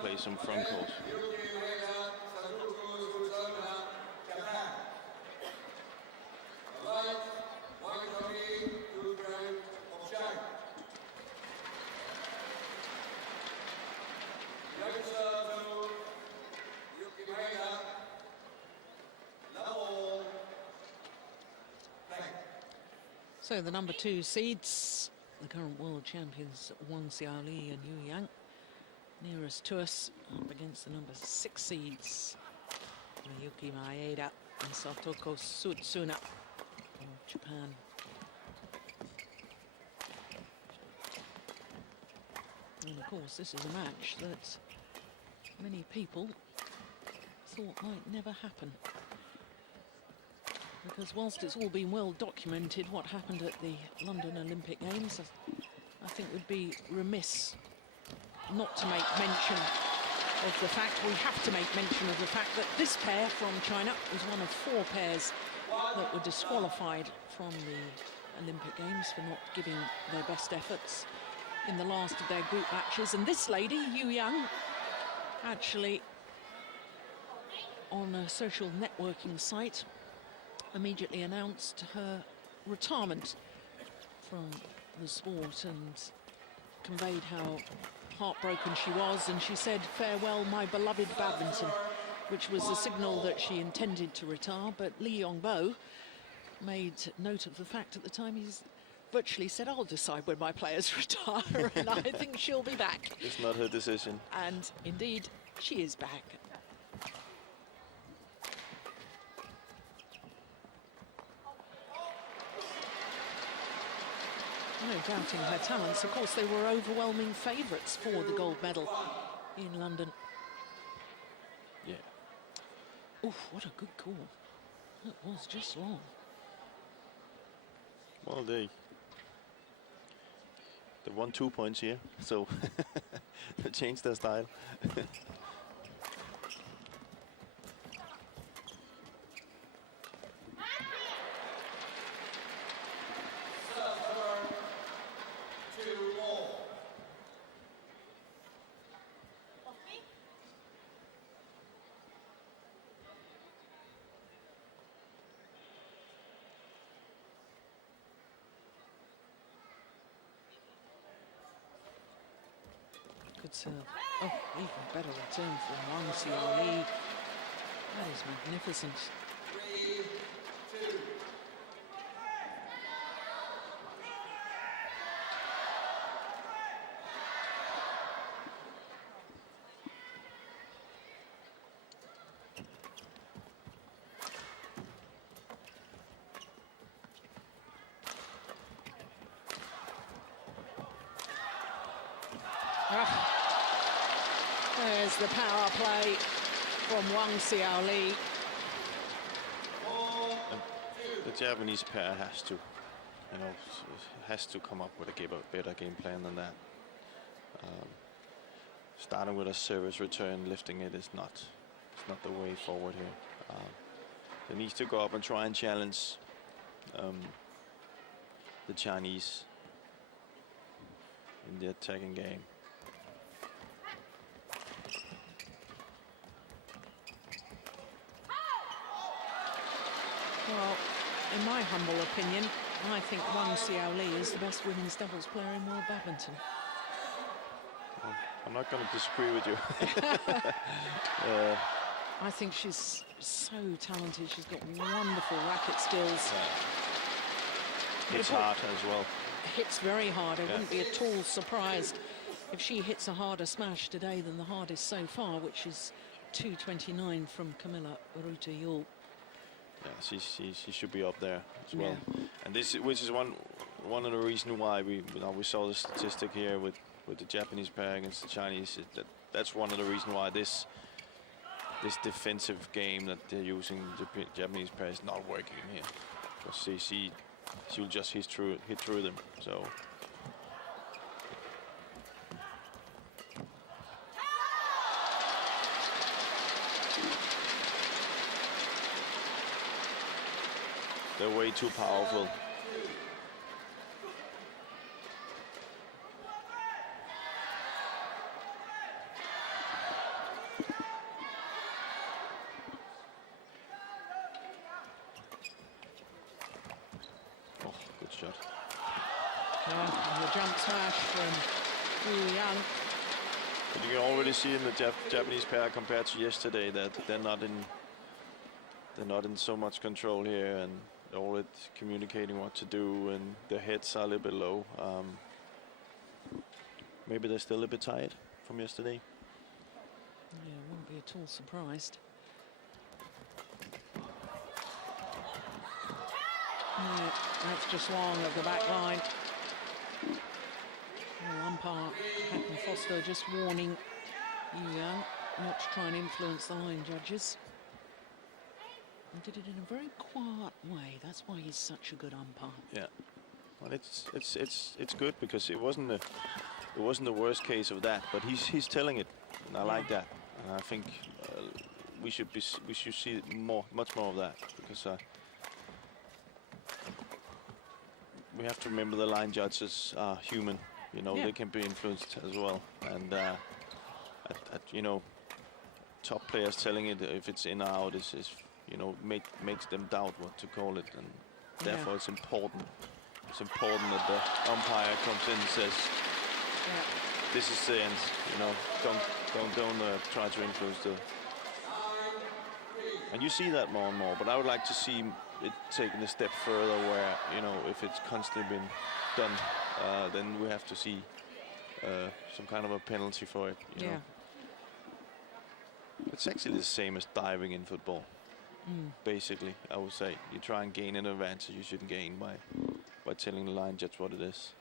play some front court. So the number 2 seeds, the current world champions Wang Xiaoli and Yu Yang, nearest to us, up against the number 6 seeds, Yuki Maeda and Satoko Tsutsuna of Japan. And of course, this is a match that many people thought might never happen, because whilst it's all been well documented what happened at the London Olympic Games, I think we'd be remiss not to make mention of the fact, we have to make mention of the fact that this pair from China was one of 4 pairs that were disqualified from the Olympic Games for not giving their best efforts in the last of their group matches. And this lady, Yu Yang, actually on a social networking site immediately announced her retirement from the sport and conveyed how heartbroken she was, and she said, "Farewell, my beloved badminton," which was a signal that she intended to retire. But Lee Yong-bo made note of the fact at the time. He's virtually said, "I'll decide when my players retire," and I think she'll be back. It's not her decision. And indeed, she is back. No doubting her talents. Of course, they were overwhelming favourites for the gold medal in London. Yeah. Oof, what a good call. That was just long. Well, they won 2 points here, so they changed their style. Good serve. Oh, even better return from Wang Xiaoli. That is magnificent. 3-2. There's the power play from Wang Xiaoli. The Japanese pair has to, has to come up with a better game plan than that. Starting with a service return, lifting it is not the way forward here. They need to go up and try and challenge the Chinese in the attacking game. Well, in my humble opinion, I think Wang Xiaoli is the best women's doubles player in world badminton. Well, I'm not going to disagree with you. I think she's so talented. She's got wonderful racket skills. Hits hard as well. Hits very hard. I wouldn't be at all surprised if she hits a harder smash today than the hardest so far, which is 229 from Camilla Ruta-Yul. Yeah, she should be up there as well. And which is one of the reasons why we saw the statistic here with the Japanese pair against the Chinese. That's one of the reasons why this defensive game that they're using the Japanese pair is not working here, because she'll just hit through them. So. They're way too powerful. Oh, good shot. And the jump smash from Yu Yang. But you can already see in the Japanese pair compared to yesterday that they're not in so much control here, and already communicating what to do, and their heads are a little bit low. Maybe they're still a bit tired from yesterday. Yeah, wouldn't be at all surprised. Yeah, that's just long of the back line. Umpire Hatton Foster just warning Yu Yang not to try and influence the line judges. And did it in a very quiet way. That's why he's such a good umpire. Yeah, well, it's good, because it wasn't the worst case of that, but he's telling it, and I like that. And I think we should see much more of that, because we have to remember the line judges are human. You know, they can be influenced as well, and you know, top players telling it if it's in or out is you know, makes them doubt what to call it, and therefore it's important. It's important that the umpire comes in and says, "This is the end." You know, don't try to influence the. And you see that more and more. But I would like to see it taken a step further, where, you know, if it's constantly been done, then we have to see some kind of a penalty for it. You know? It's actually the same as diving in football. Basically, I would say you try and gain an advantage you shouldn't gain by telling the line judge what it is.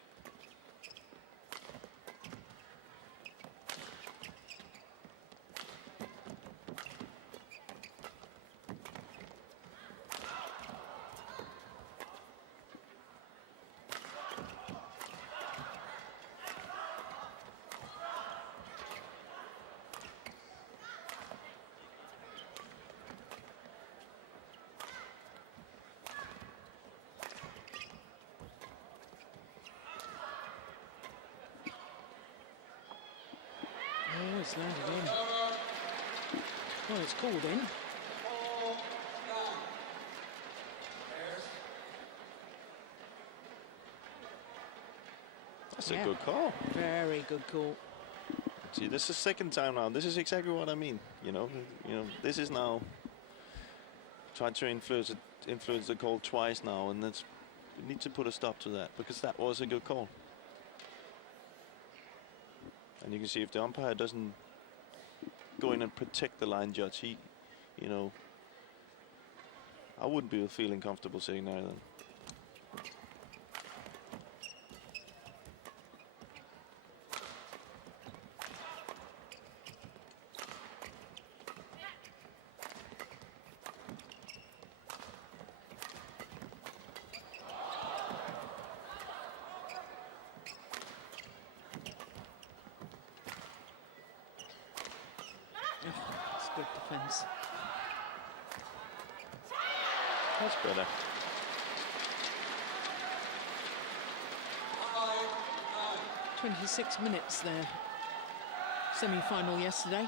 It's landed in. Well, it's called in. That's a good call. Very good call. See, this is the second time now. This is exactly what I mean. You know, this is now trying to influence the call twice now, and we need to put a stop to that, because that was a good call. And you can see if the umpire doesn't go in and protect the line judge, you know, I wouldn't be feeling comfortable sitting there then. Good defense. That's better. "26 minutes there. Semi-final yesterday,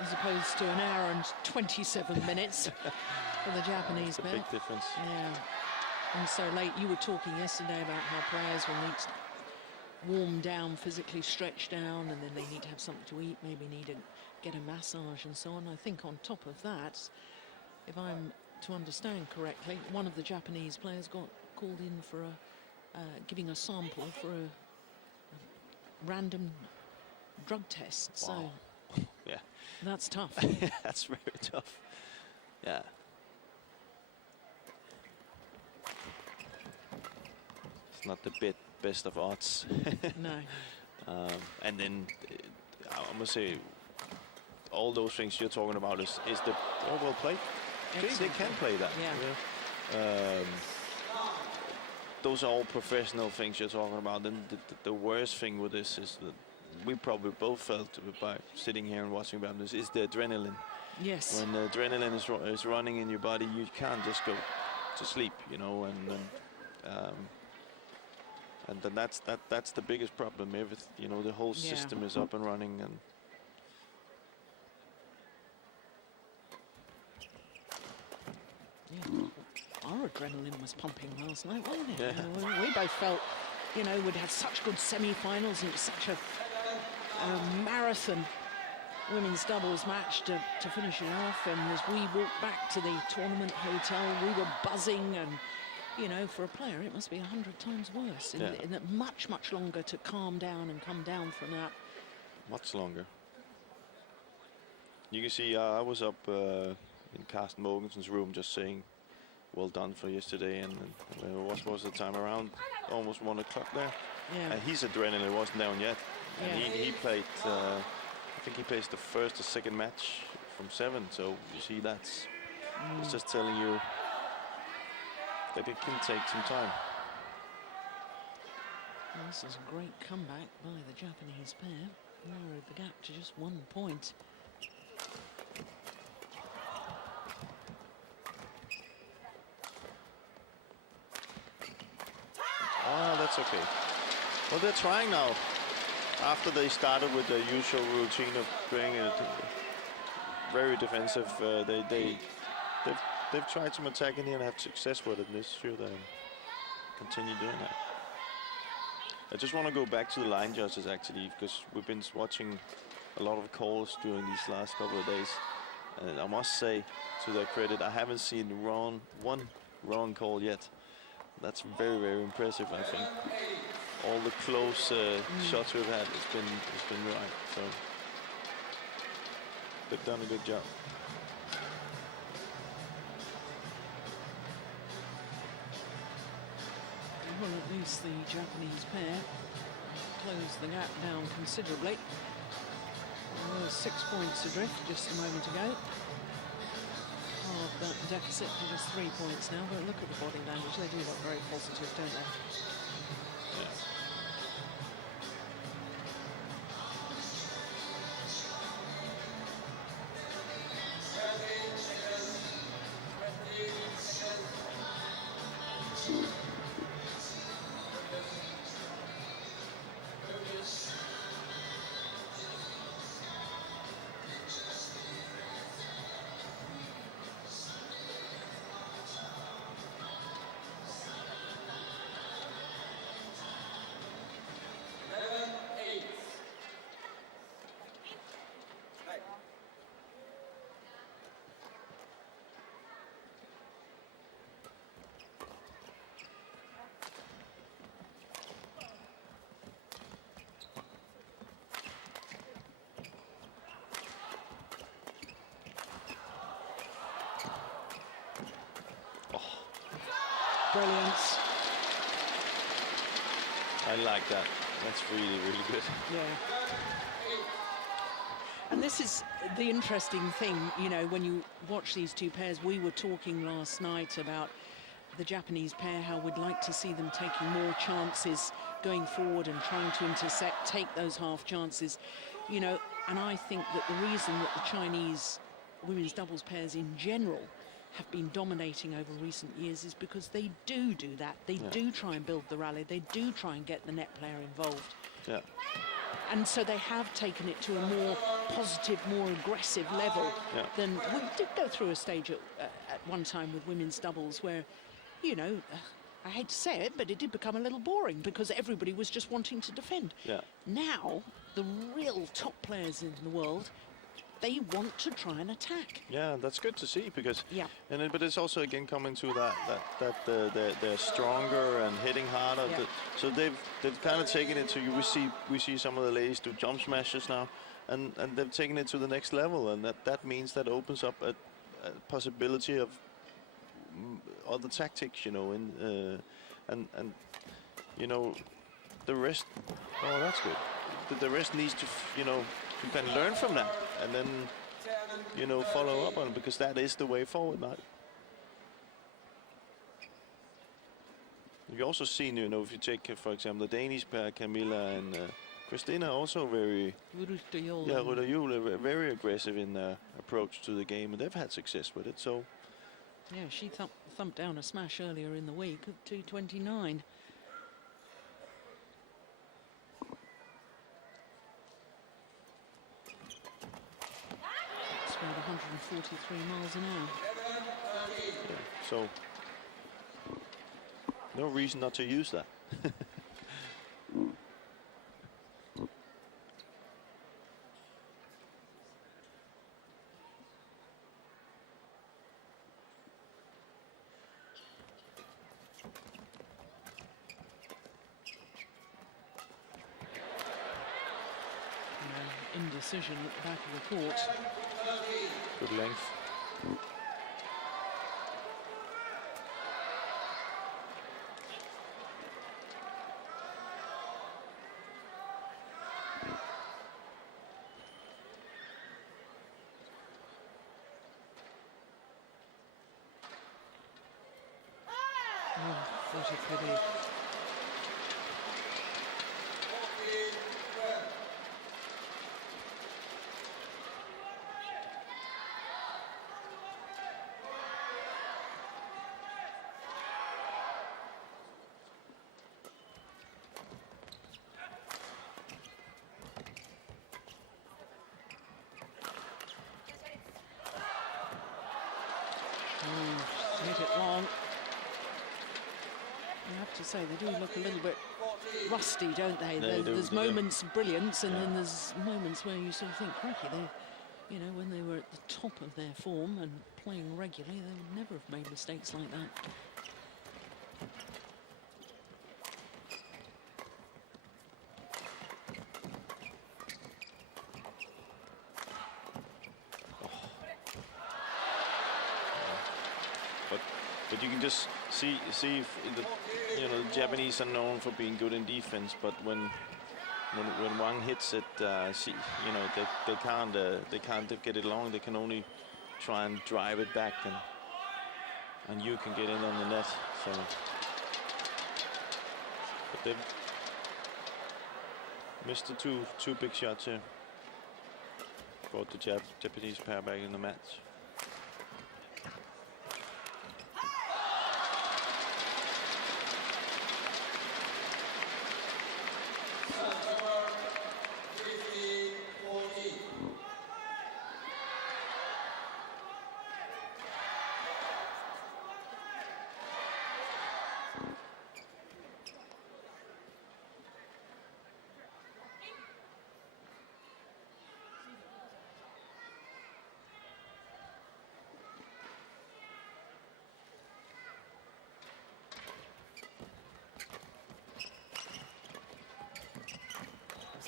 as opposed to an hour and 27 minutes for the Japanese pair. Big difference. Yeah. And so late. You were talking yesterday about how players will need to warm down, physically stretch down, and then they need to have something to eat, maybe need to get a massage and so on. I think on top of that, if I'm to understand correctly, one of the Japanese players got called in for a giving a sample for a random drug test. Wow. So Yeah. that's tough. That's very tough. Yeah. It's not the best of odds. No. And then I must say, all those things you're talking about is the well played. They can play that. Yeah. Those are all professional things you're talking about. And the worst thing with this is that we probably both felt by sitting here and watching badminton is the adrenaline. Yes. When the adrenaline is running in your body, you can't just go to sleep, you know, and then that's the biggest problem. You know, the whole system is up and running, and our adrenaline was pumping last night, wasn't it? Yeah. You know, we both felt, you know, we'd had such good semi-finals and it was such a marathon women's doubles match to finish it off. And as we walked back to the tournament hotel, we were buzzing. And, you know, for a player, it must be 100 times worse. In that much longer to calm down and come down from that. much longer. You can see I was up in Carsten Mogensen's room just saying, well done for yesterday, and what was the time, around almost 1 o'clock there? Yeah. And his adrenaline wasn't down yet. And Yeah. he played, I think he plays the first or second match from 7, so you see that's it's just telling you that it can take some time. Well, this is a great comeback by the Japanese pair. Narrowed the gap to just 1 point. Oh, that's okay. Well, they're trying now. After they started with the usual routine of playing it very defensive, they've tried some attacking here and have success with it. And this should continue doing that. I just want to go back to the line judges actually, because we've been watching a lot of calls during these last couple of days, and I must say, to their credit, I haven't seen one wrong call yet. That's very, very impressive, I think. All the close shots we've had, it's been right. So they've done a good job. Well, at least the Japanese pair closed the gap down considerably. There was 6 points adrift just a moment ago. Half that deficit to just 3 points now, but look at the body language. They do look very positive, don't they? Yeah. Brilliant. I like that. That's really, really good. Yeah. And this is the interesting thing, you know, when you watch these two pairs. We were talking last night about the Japanese pair, how we'd like to see them taking more chances going forward and trying to intercept, take those half chances, you know. And I think that the reason that the Chinese women's doubles pairs in general have been dominating over recent years is because they do that. They do try and build the rally. They do try and get the net player involved. Yeah. And so they have taken it to a more positive, more aggressive level than we did go through a stage at one time with women's doubles where, you know, I hate to say it, but it did become a little boring because everybody was just wanting to defend. Yeah. Now, the real top players in the world, they want to try and attack. Yeah, that's good to see because, but it's also again coming to that they're stronger and hitting hard. harder. Yeah. So they've kind of taken it to you. We see some of the ladies do jump smashes now, and they've taken it to the next level, and that means that opens up a possibility of other tactics, you know, and you know, the rest. Oh, that's good. The rest needs to, you know, you can learn from that, and then, you know, follow up on it, because that is the way forward now. You've also seen, you know, if you take, for example, the Danish pair, Camilla and Christina, also very, Ruder Juhl, very aggressive in their approach to the game, and they've had success with it. So, yeah, she thumped down a smash earlier in the week of 229. It's about 143 miles an hour. yeah, so no reason not to use that. Indecision at the back of the court. Good length. Oh, such a pity. Hit it long. I have to say, they do look a little bit rusty, don't they? There's moments of brilliance, and then there's moments where you sort of think, cracky, they, you know, when they were at the top of their form and playing regularly, they would never have made mistakes like that. But you can just see if the, you know, the Japanese are known for being good in defense, but when Wang hits it, you know, they can't get it long. They can only try and drive it back, and you can get in on the net. So, but they've missed the two big shots here. Brought the Japanese pair back in the match.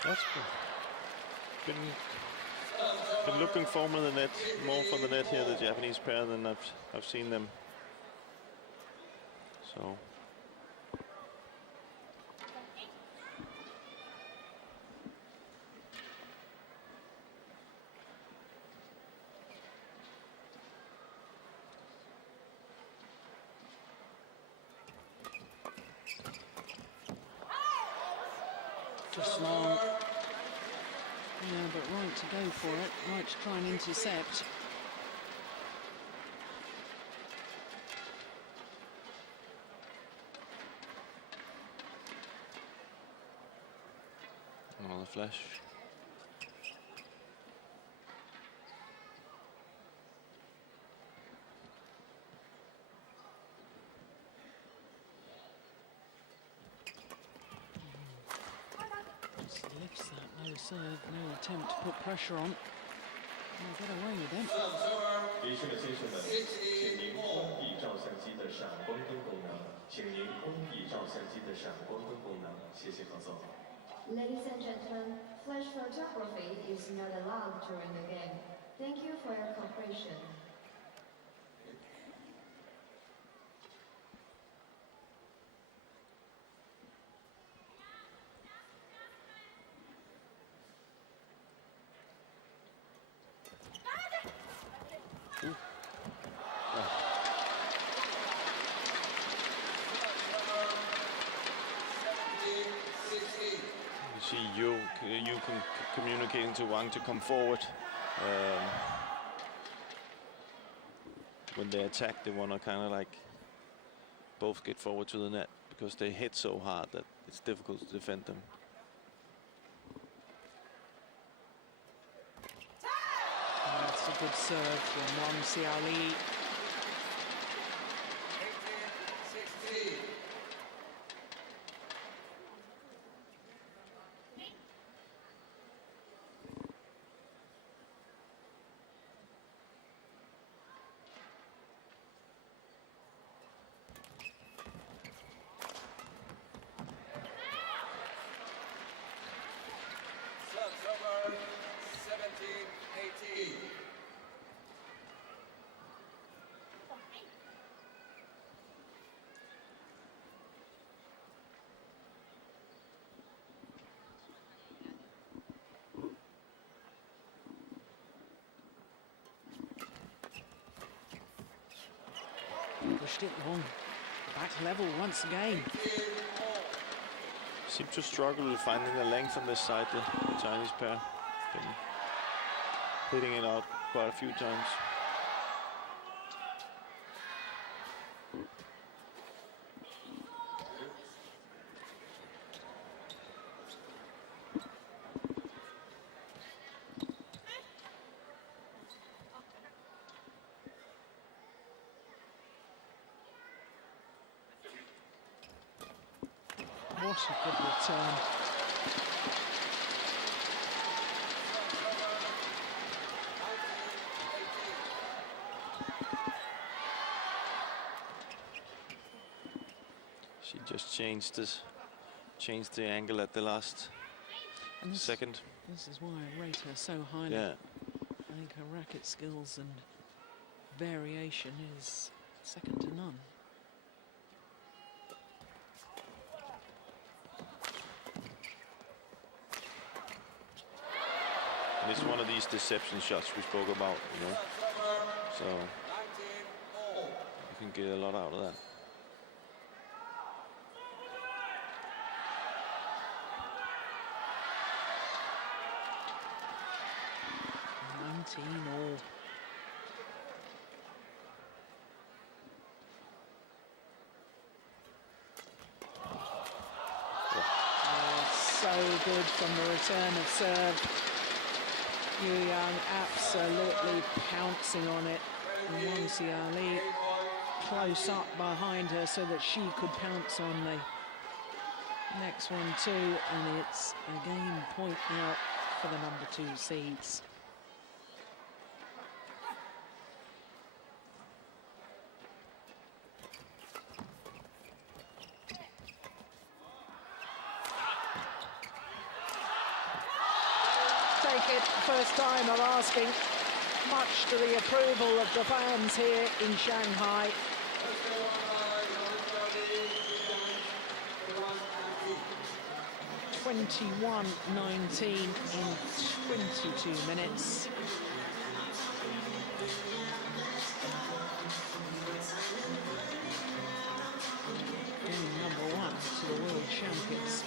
That's good. Been looking for the net, more for the net here, the Japanese pair, than I've seen them. So. Just long. Yeah, but right to go for it, right to try and intercept. Another flash. Just lifts that low serve, no attempt to put pressure on. get away with it. 离线的先生们，请您关闭照相机的闪光灯功能，请您关闭照相机的闪光灯功能，谢谢合作。 Ladies and gentlemen, flash photography is not allowed during the game. Thank you for your cooperation. You see you communicating to Wang to come forward. When they attack, they want to kind of like both get forward to the net because they hit so hard that it's difficult to defend them. That's a good serve from Wang Xiaoli. 18-16. Serves over 17-18. Pushed it long. Back level once again. Seem to struggle with finding the length on this side, the Chinese pair. Been hitting it out quite a few times. What a good return. She just changed the angle at the last And second. This is why I rate her so highly. Yeah. I think her racket skills and variation is second to none. And it's one of these deception shots we spoke about, you know. So you can get a lot out of that. All. So good from the return of serve. Yu Yang absolutely pouncing on it. And Wang Xiaoli close up behind her so that she could pounce on the next one too. And it's again point out for the number 2 seeds. First time of asking, much to the approval of the fans here in Shanghai. (21-19) in 22 minutes. Getting number 1 to the world champions.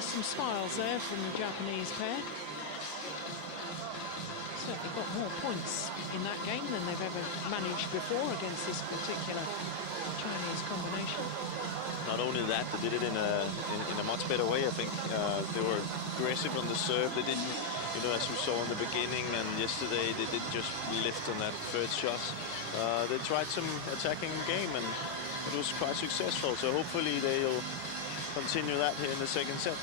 Some smiles there from the Japanese pair. Certainly got more points in that game than they've ever managed before against this particular Chinese combination. Not only that, they did it in a much better way. I think they were aggressive on the serve. They didn't You know, as we saw in the beginning and yesterday, they didn't just lift on that third shot. They tried some attacking game and it was quite successful. So hopefully they'll continue that here in the second set.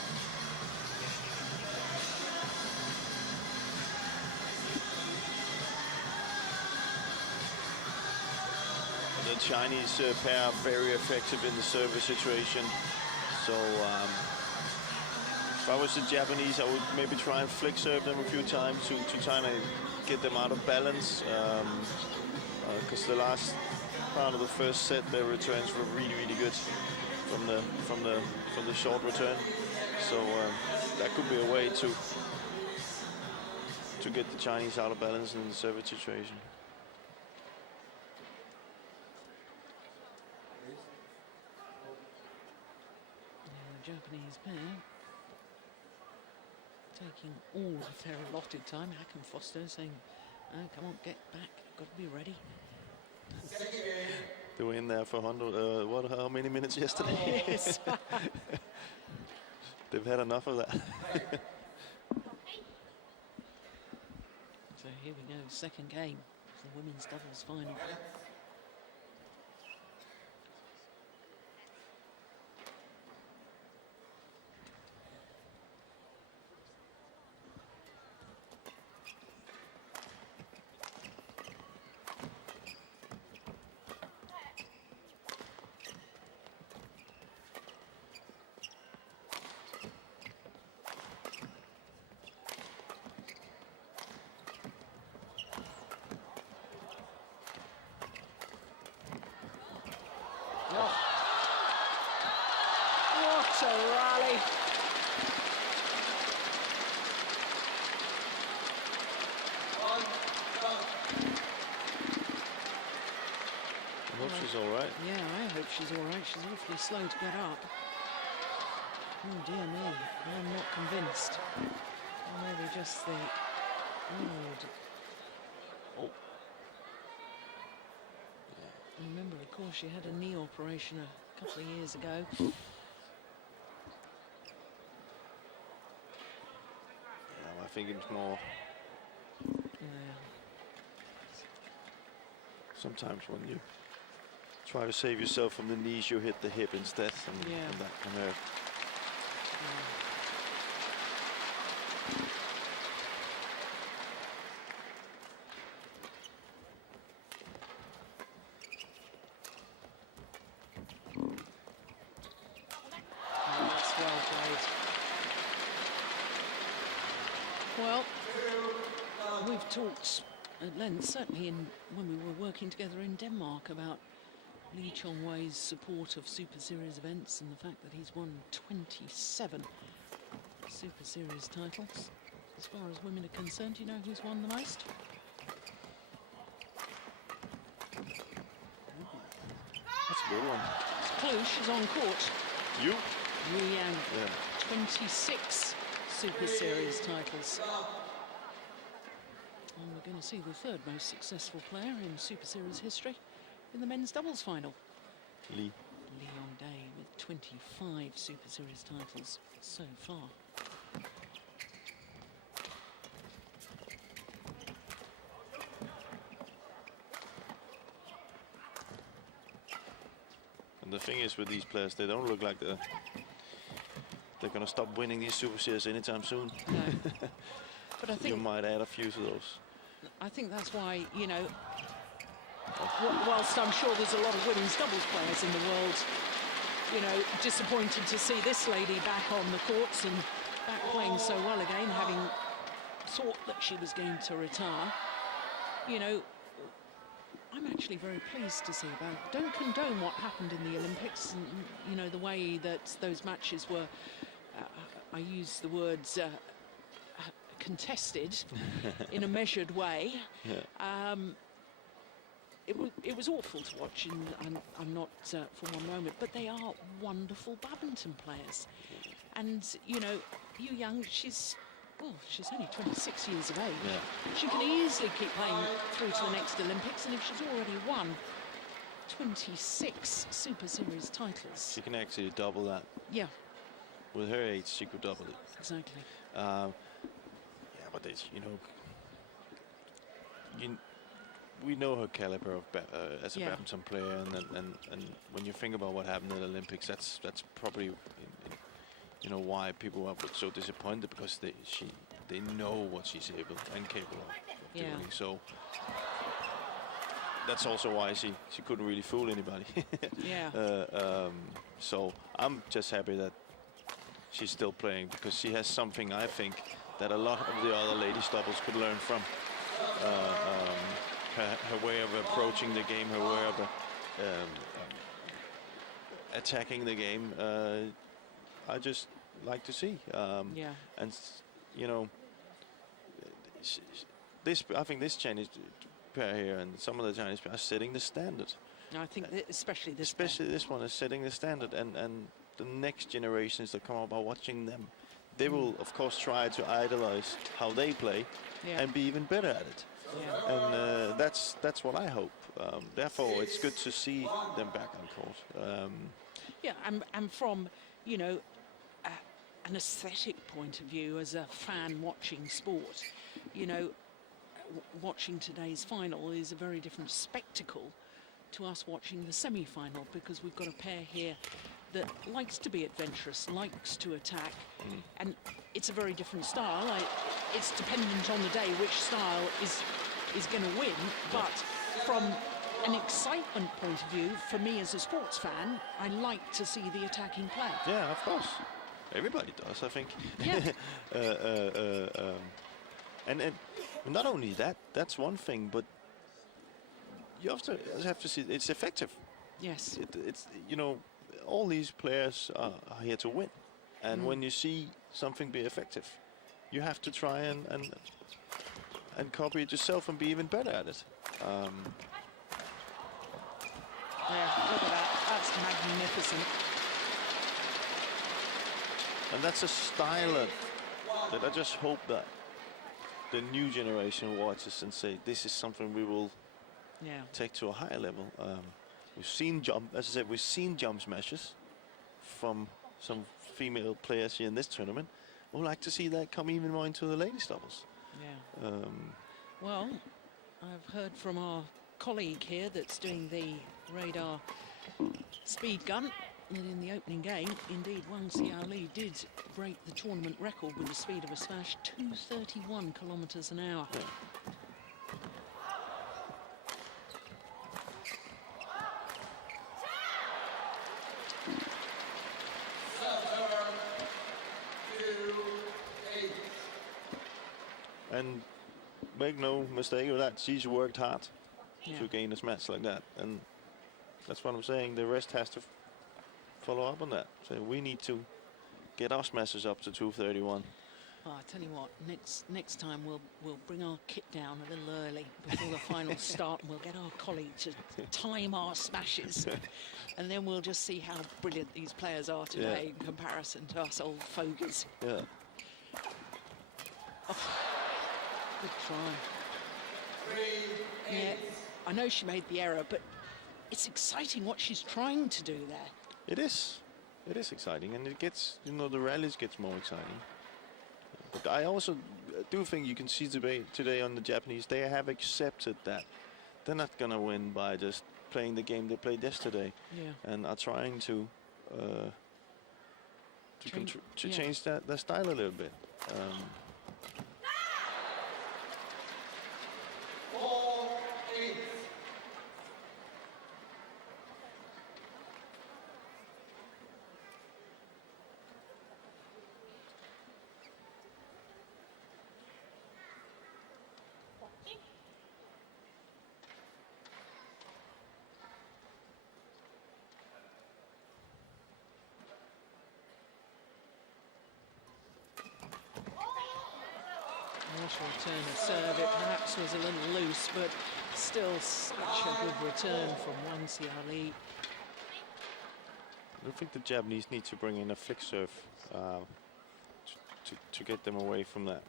The Chinese pair are very effective in the service situation. So if I was the Japanese, I would maybe try and flick serve them a few times to try and get them out of balance. Because the last part of the first set, their returns were really, really good from the short return. So that could be a way to get the Chinese out of balance in the service situation. Japanese pair taking all of their allotted time. Hack and Foster saying, oh, come on, get back, got to be ready. They were in there for 100, how many minutes yesterday? Yes. They've had enough of that. So here we go, second game of the women's doubles final. What a rally. I hope she's all right. Yeah, I hope she's all right. She's awfully slow to get up. Oh, dear me. I'm not convinced. Or maybe just the... Oh. Remember, of course, she had a knee operation a couple of years ago. I think it's more... Sometimes when you try to save yourself from the knees, you hit the hip instead, and that can hurt. That's well played. Well, we've talked at length, certainly when we were working together in Denmark, about Lee Chong-wei's support of Super Series events and the fact that he's won 27 Super Series titles. As far as women are concerned, do you know who's won the most? That's a good one. It's Clue, she's on court. You? Yu Yang, 26 Super Series titles. And we're going to see the third most successful player in Super Series history in the men's doubles final. Lee. Leon Day with 25 Super Series titles so far. And the thing is with these players, they don't look like they're going to stop winning these Super Series anytime soon. No. But I think you might add a few to those. I think that's why, you know, whilst I'm sure there's a lot of women's doubles players in the world, you know, disappointed to see this lady back on the courts and back playing so well again, having thought that she was going to retire. You know, I'm actually very pleased to see about. Don't condone what happened in the Olympics, and, you know, the way that those matches were, I use the words, contested in a measured way. Yeah. It was awful to watch, and I'm not for one moment, but they are wonderful badminton players. And, you know, Yu Yang, she's only 26 years of age. Yeah. She can easily keep playing through to the next Olympics, and if she's already won 26 Super Series titles. She can actually double that. Yeah. With her age, she could double it. Exactly. Yeah, but you know, we know her caliber of as a badminton player, and when you think about what happened at the Olympics, that's probably you know why people are so disappointed, because they know what she's able and capable of doing. So that's also why she couldn't really fool anybody. So I'm just happy that she's still playing, because she has something, I think, that a lot of the other lady doubles could learn from. Her way of approaching the game, her way of attacking the game, I just like to see. And you know, I think this Chinese pair here and some of the Chinese pairs are setting the standard. I think especially this one is setting the standard, and the next generations that come up are watching them. They will, of course, try to idolize how they play and be even better at it. And that's what I hope. Therefore, it's good to see them back on court. And from, you know, an aesthetic point of view, as a fan watching sport, you know, watching today's final is a very different spectacle to us watching the semi-final, because we've got a pair here that likes to be adventurous, likes to attack, and it's a very different style. It's dependent on the day which style is going to win, but from an excitement point of view, for me as a sports fan, I like to see the attacking play. Yeah, of course. Everybody does, I think. And not only that, that's one thing, but you also have to see it's effective. Yes. It's you know, all these players are here to win, and when you see something be effective, you have to try and copy it yourself and be even better at it. Look at that. That's magnificent. And that's a style that I just hope that the new generation watches and say, this is something we will take to a higher level. We've seen we've seen jump smashes from some female players here in this tournament. We'd like to see that come even more into the ladies doubles. Well, I've heard from our colleague here that's doing the radar speed gun that in the opening game, indeed, Wang Xiaoli did break the tournament record with the speed of a smash, 231 kilometers an hour. And make no mistake with that, she's worked hard to gain a match like that, and that's what I'm saying. The rest has to follow up on that. So we need to get our smashes up to 231. Oh, I tell you what, next time we'll bring our kit down a little early before the finals start, and we'll get our colleague to time our smashes, and then we'll just see how brilliant these players are today in comparison to us old fogies. Yeah. Oh, good try. Yeah, I know she made the error, but it's exciting what she's trying to do there. It is exciting, and it gets, you know, the rallies gets more exciting. But I also do think you can see today on the Japanese, they have accepted that they're not gonna win by just playing the game they played yesterday, and are trying to change that style a little bit. Return of serve, it perhaps was a little loose, but still such a good return from Wang Xiaoli. I think the Japanese need to bring in a flick serve to get them away from that.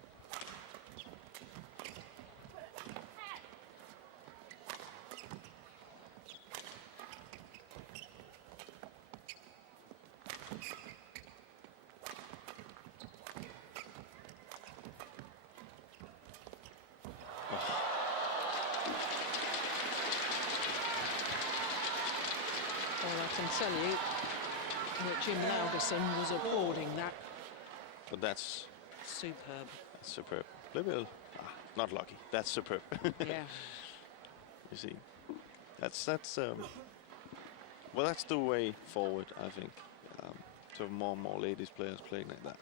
can tell you that Jim Laugerson was applauding that. But that's Superb. superb. Little, not lucky. That's superb. Yeah. You see, that's well, that's the way forward, I think. To have more and more ladies players playing like that.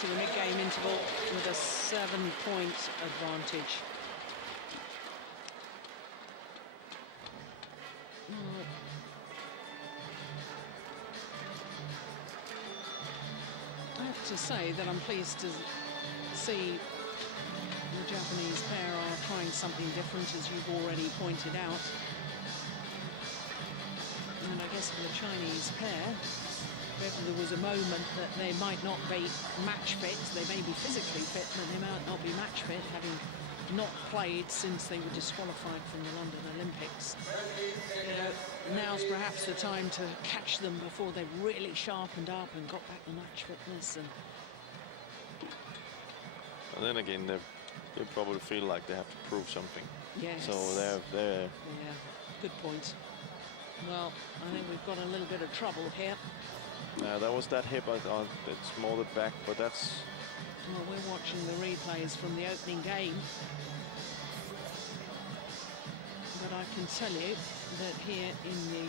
To the mid-game interval with a 7-point advantage. I have to say that I'm pleased to see the Japanese pair are trying something different, as you've already pointed out. And I guess for the Chinese pair, if there was a moment that they might not be match fit, they may be physically fit, but they might not be match fit, having not played since they were disqualified from the London Olympics. Now's perhaps the time to catch them before they've really sharpened up and got back to match fitness. And then again, they probably feel like they have to prove something. Yes. So they're Yeah, good point. Well, I think we've got a little bit of trouble here. that was that hip. It's more the back, but that's. Well, we're watching the replays from the opening game. But I can tell you that here in the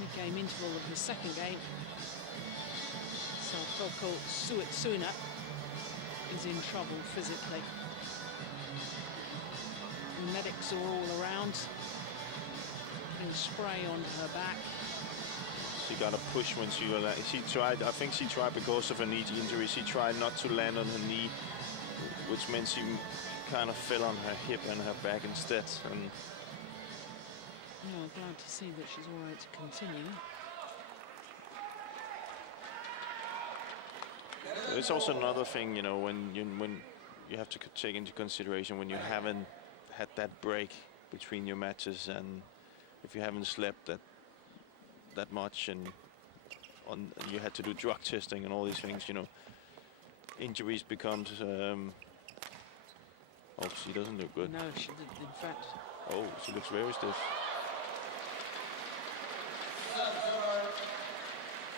mid-game interval of the second game, Sakoko Suetsuna is in trouble physically. The medics are all around. Putting spray on her back. She got a push when she tried. I think she tried because of a knee injury. She tried not to land on her knee, which meant she kind of fell on her hip and her back instead. And oh, glad to see that she's all right to continue. it's also another thing, you know, when you have to take into consideration when you haven't had that break between your matches, and if you haven't slept that much, and you had to do drug testing and all these things, you know, injuries becomes. Oh, she doesn't look good. No, she did, in fact. Oh, she looks very stiff. No,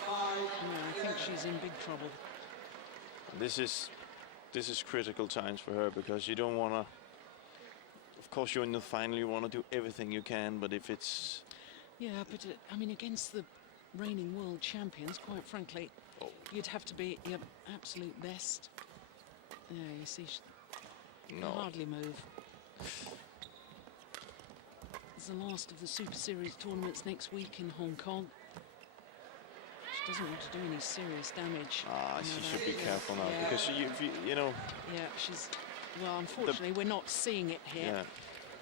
I think she's in big trouble. This is critical times for her, because you don't want to. Of course, you're in the final. You want to do everything you can, but if it's. Yeah, but I mean, against the reigning world champions, quite frankly, you'd have to be your absolute best. Yeah, you see, she can hardly move. It's the last of the Super Series tournaments next week in Hong Kong. She doesn't want to do any serious damage. She should be careful now, because you know. Yeah, she's. Well, unfortunately, we're not seeing it here. Yeah.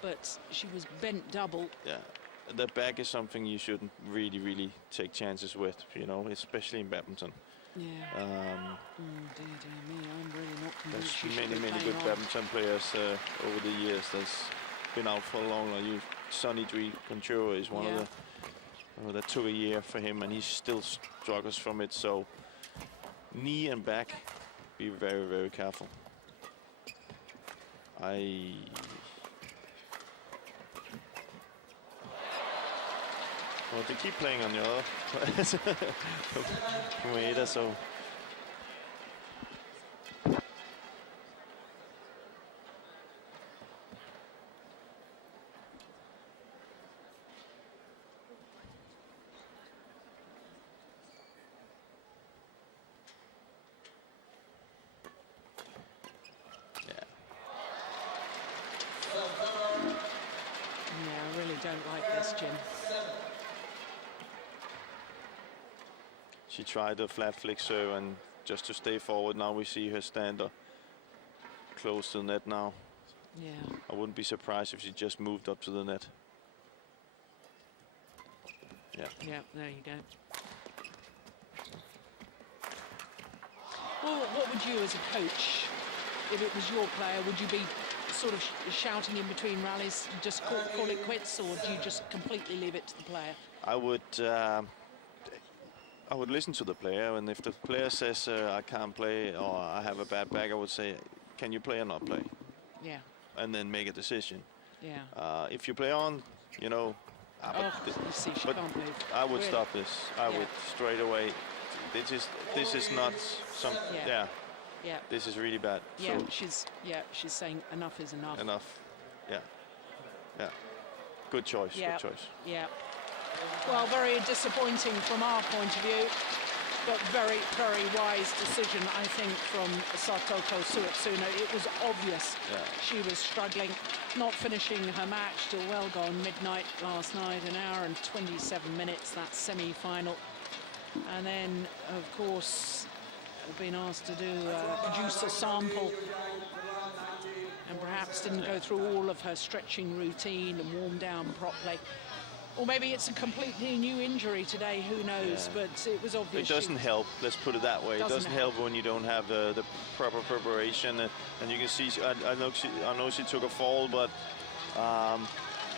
But she was bent double. Yeah. The back is something you shouldn't really take chances with, you know, especially in badminton. Yeah. Um, dear me, I'm really not convinced. there's many good badminton players over the years that's been out for long. Like Sonny Conjuro is one of the. That took a year for him, and he still struggles from it. So knee and back, be very careful. Well, they keep playing on the other Maeda, so. Don't like this, Jim. She tried the flat flick serve, and just to stay forward. Now we see her stand up close to the net now. Yeah. I wouldn't be surprised if she just moved up to the net. Yeah. Yeah, there you go. Well, what would you as a coach, if it was your player, would you be sort of shouting in between rallies, just call it quits, or do you just completely leave it to the player? I would listen to the player, and if the player says I can't play or I have a bad back, I would say, can you play or not play? Yeah. And then make a decision. Yeah. If you play on, you know. You see, she can't move. I would Really? stop this. I would straight away. This is not some. Yeah. This is really bad. Yeah. So She's saying enough is enough. enough. Yeah. Yeah. Good choice. Yeah. Good choice. Yeah. Well, very disappointing from our point of view, but very, very wise decision, I think, from Satoko Suetsuna. It was obvious she was struggling, not finishing her match till well gone midnight last night, an hour and 27 minutes, that semi-final. And then, of course, been asked to produce a sample, and perhaps didn't go through all of her stretching routine and warm down properly. Or maybe it's a completely new injury today, who knows, but it was obvious. It doesn't help, let's put it that way. It doesn't help when you don't have the proper preparation. And you can see, I know she took a fall, but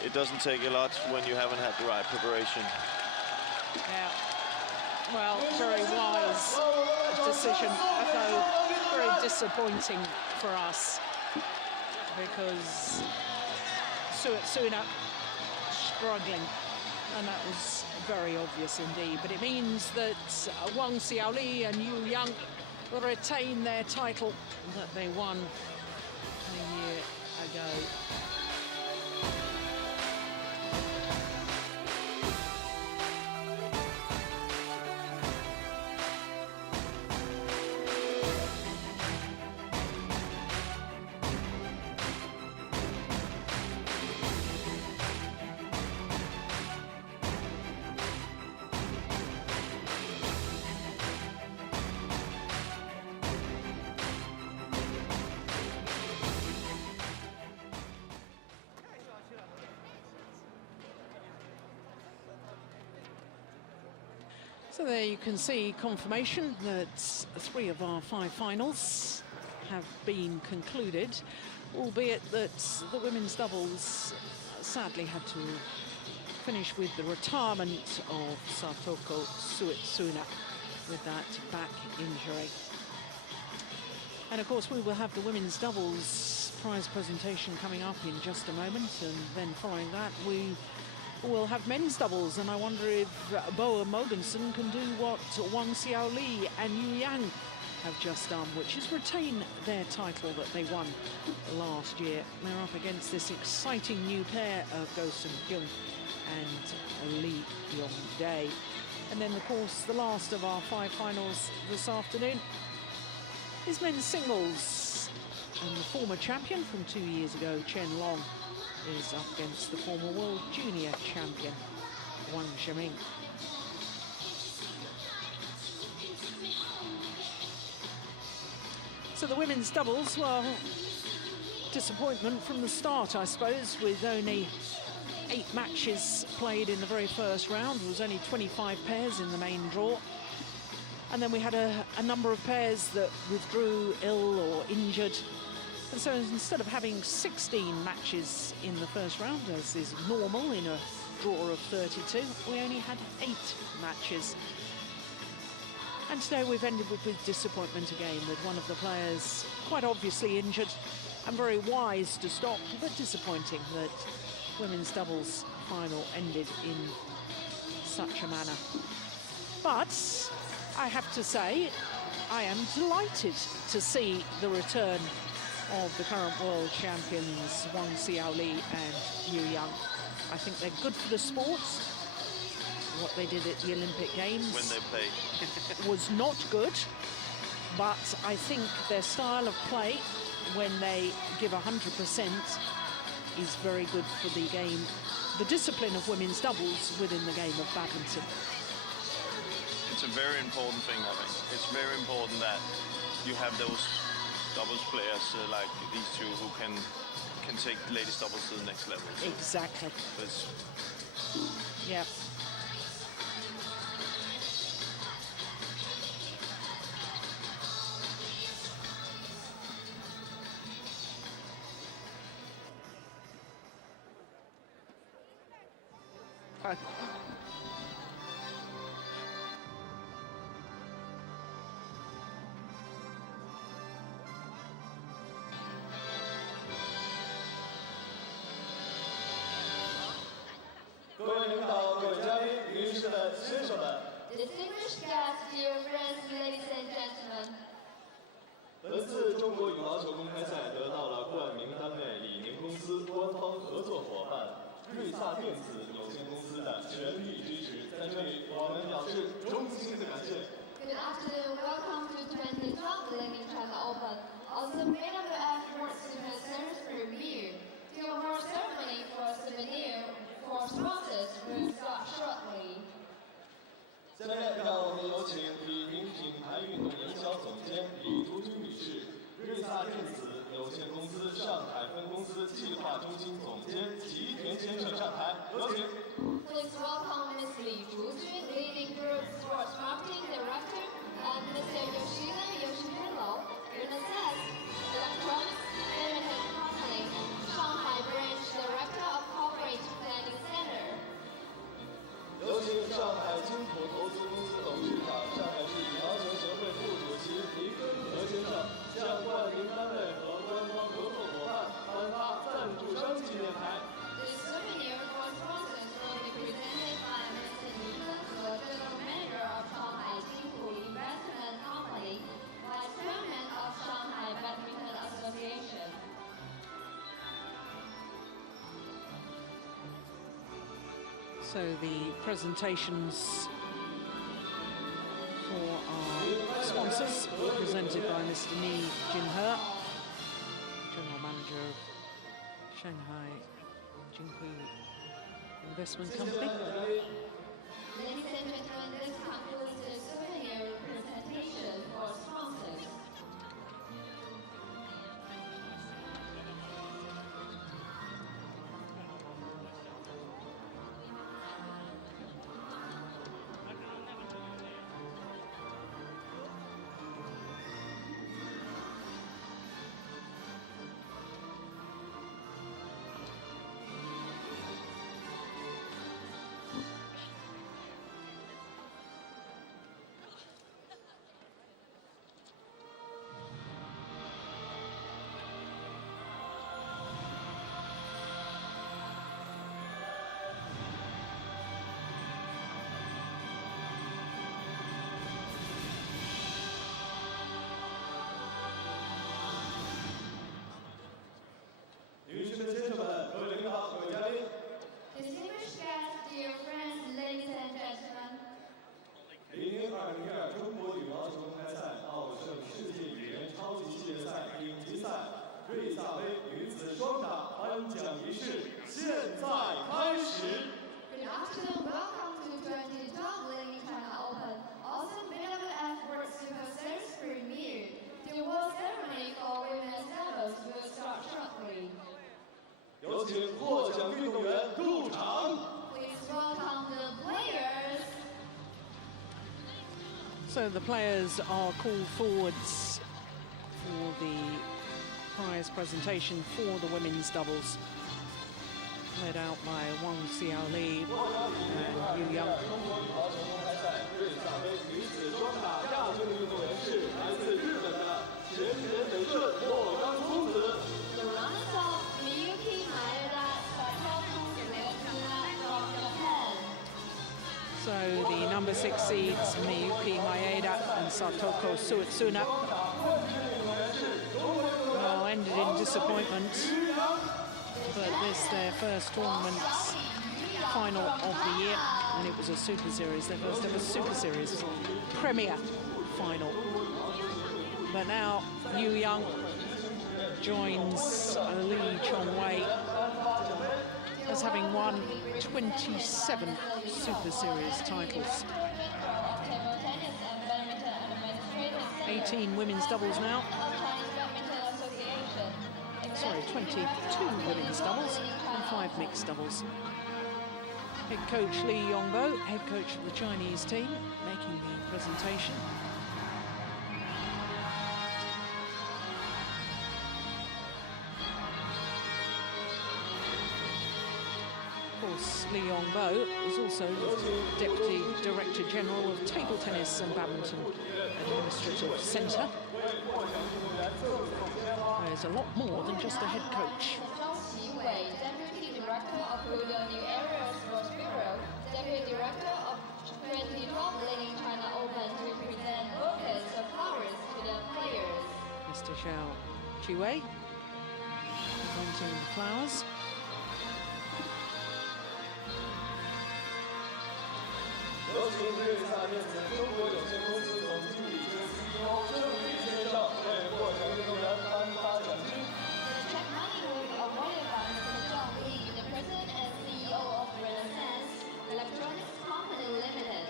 it doesn't take a lot when you haven't had the right preparation. Yeah. Well, very wise decision, although very disappointing for us, because Suetsuna struggling, and that was very obvious indeed. But it means that Wang Xiaoli and Yu Yang will retain their title that they won a year ago. So there you can see confirmation that 3 of our 5 finals have been concluded, albeit that the women's doubles sadly had to finish with the retirement of Satoko Suetsuna with that back injury. And of course we will have the women's doubles prize presentation coming up in just a moment, and then following that we'll have men's doubles, and I wonder if Boa Mogensen can do what Wang Xiaoli and Yu Yang have just done, which is retain their title that they won last year. They're up against this exciting new pair of Go Seung-kyung and Lee Yong-dae. And then, of course, the last of our 5 finals this afternoon is men's singles. And the former champion from 2 years ago, Chen Long, is up against the former world junior champion, Wang Zhiming. So the women's doubles, well, disappointment from the start, I suppose, with only 8 matches played in the very first round. There was only 25 pairs in the main draw. And then we had a number of pairs that withdrew ill or injured. And so instead of having 16 matches in the first round, as is normal in a draw of 32, we only had 8 matches. And today we've ended with disappointment again, with one of the players quite obviously injured, and very wise to stop, but disappointing that women's doubles final ended in such a manner. But I have to say, I am delighted to see the return of the current world champions, Wang Xiaoli and Yu Yang. I think they're good for the sport. What they did at the Olympic Games when they played was not good, but I think their style of play, when they give 100%, is very good for the game, the discipline of women's doubles within the game of badminton. It's a very important thing, I think. It's very important that you have those doubles players like these two who can take ladies doubles to the next level. So exactly. Yeah. Yongbo. 各位领导、各位嘉宾、女士们、先生们， Distinguished guests, dear friends, ladies and gentlemen. 本次中国羽毛球公开赛得到了冠名单位李宁公司官方合作伙伴瑞萨电子有限公司的全力支持，在这里我们表示衷心的感谢。 Good afternoon, welcome to 2012 Leading China Open. Also, BWF World Super Series premiere. The award ceremony for souvenir for sponsors will start shortly. 下面让我们有请李宁品牌运动营销总监李竹君女士、瑞萨电子有限公司上海分公司计划中心总监吉田先生上台，有请。 Please welcome Ms. Li Zhujun, Leading Group Sports Marketing Director, and Mr. Yoshida Yoshihiro, Renaissance Electronics Limited Company, Shanghai Branch Director of Corporate Planning Center. 有请上海金普投资公司董事长、上海市羽毛球协会副主席李根和先生向冠名单位和官方合作伙伴颁发赞助商纪念牌。 The souvenir for sponsors will be presented by Mr. Li He, General Manager of Shanghai Jinpu Investment Company, Vice Chairman of Shanghai Badminton Association. So the presentations for our sponsors were presented by Mr. Ni Jinhe, General Manager of Shanghai Jinpu Investment Company. Ladies and gentlemen, this concludes the souvenir presentation for sponsors. Distinguished guests, dear friends, ladies and gentlemen. 李宁2012中国羽毛球公开赛奥盛世界羽联超级系列赛顶级赛瑞萨杯女子双打颁奖仪式现在开始。 Good afternoon, welcome to 2012 Leading China Open. Also, BWF World Super Series premiere. The award ceremony for women's doubles will start shortly. 有请获奖运动员入场。 Please welcome the players. So the players are called forwards for the prize presentation for the women's doubles, led out by Wang Xiaoli and Yu Yang. 中国羽毛球公开赛瑞萨杯女子双打亚军运动员是来自日本的前田美顺、莫冈聪子。 The runners-up Miyuki Maeda, Satoru Suetsuna from Japan. So the number 6 seeds Miyuki Maeda and Satoko Suetsuna well, ended in disappointment, but this their first tournament final of the year, and it was a Super Series, their first ever Super Series Premier final. But now Yu Yang joins Li Chongwei as having won 27 Super Series titles. 18 women's doubles now. Sorry, 22 women's doubles and 5 mixed doubles. Head coach Li Yongbo, head coach of the Chinese team, making the presentation. Of course, Li Yongbo is also Deputy Director General of Table Tennis and Badminton Administrative Centre. There's a lot more than just a head coach. Deputy Director of Rural New Areas Sports Bureau, Deputy Director of 2012 Leading China Open to present bouquets of flowers to the players. Mr. Xiao Chiwei presenting the flowers. The check money will be awarded by Mr. Zhang Li, the President and CEO of Renaissance Electronics Company Limited.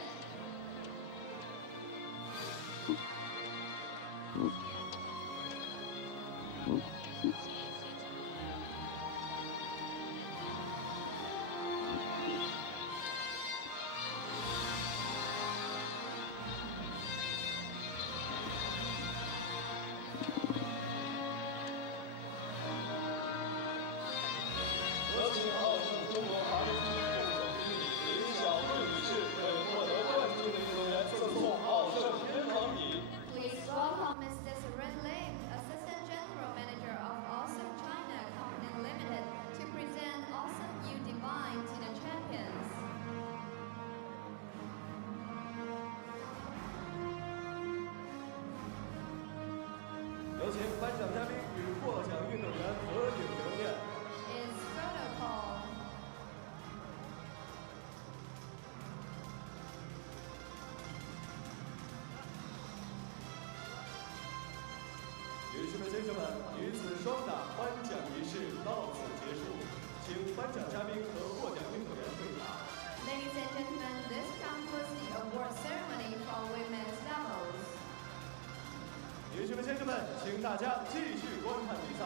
Please welcome Mr. Ren Lin, Assistant General Manager of Awesome China Company Limited, to present Awesome You Divine to the champions. 有请颁奖嘉宾与获奖运动员合影留念。 Is protocol. 女士们、先生们，女子双打颁奖仪式到此结束，请颁奖嘉宾和获奖运动员退场。 Ladies and gentlemen, this concludes the award ceremony for women's doubles. 女士们、先生们，请大家继续观看比赛。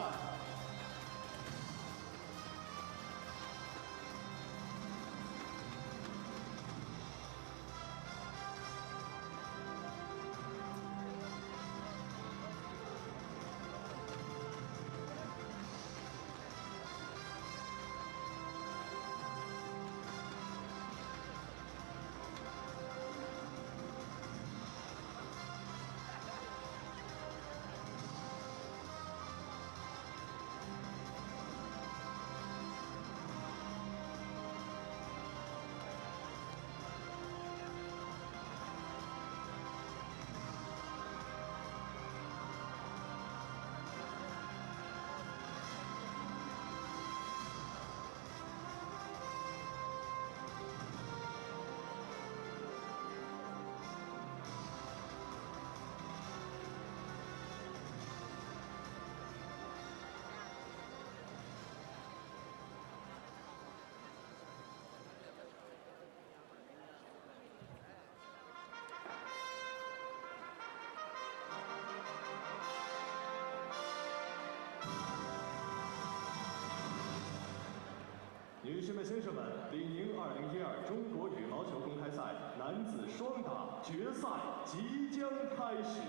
女士们、先生们，李宁2012中国羽毛球公开赛男子双打决赛即将开始。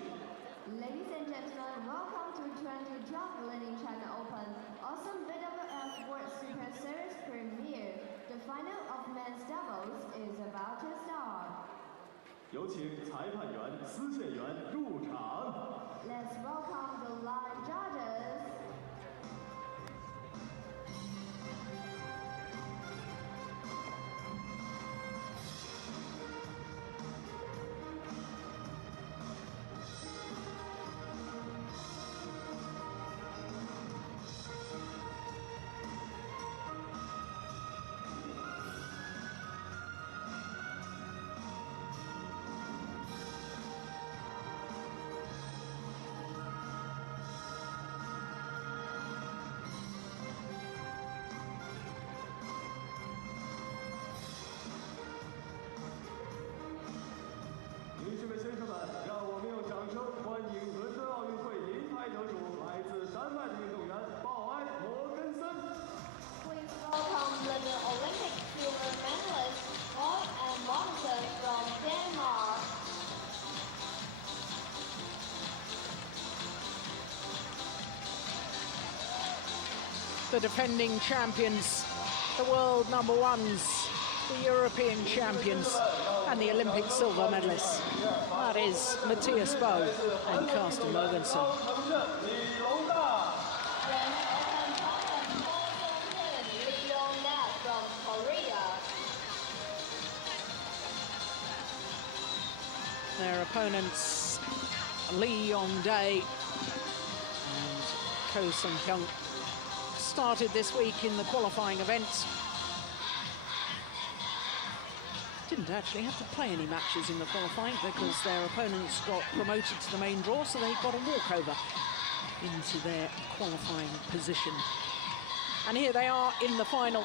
Ladies and gentlemen, welcome to 2012 Leading China Open Awesome BWF World Super Series Premiere. The final of men's doubles is about to start. 有请裁判员、司线员入场。 Let's welcome the live judges. The defending champions the world number ones, the European champions and the Olympic silver medalists. That is Matthias Boe and Carsten Mogensen. Their opponents, Lee Yong-dae and Ko Sung-kyung, started this week in the qualifying event. Didn't actually have to play any matches in the qualifying because their opponents got promoted to the main draw, so they got a walkover into their qualifying position. And here they are in the final.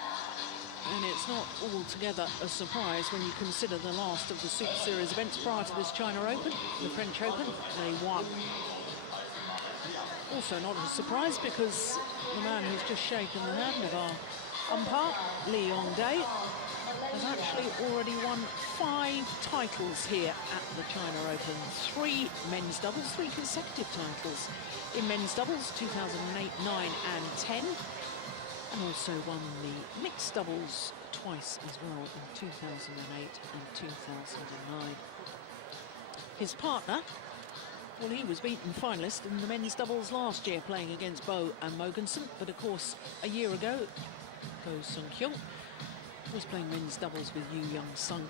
And it's not altogether a surprise when you consider the last of the Super Series events prior to this China Open, the French Open, they won. Also not a surprise because the man who's just shaken the hand of our umpire, Lee Yong-dae, has actually already won 5 titles here at the China Open. 3 men's doubles, 3 consecutive titles in men's doubles, 2008, 9 and 10. And also won the mixed doubles twice as well in 2008 and 2009. His partner, well, he was beaten finalist in the men's doubles last year playing against Boe and Mogensen, but of course a year ago Ko Sung-kyung was playing men's doubles with Yu Young-sung.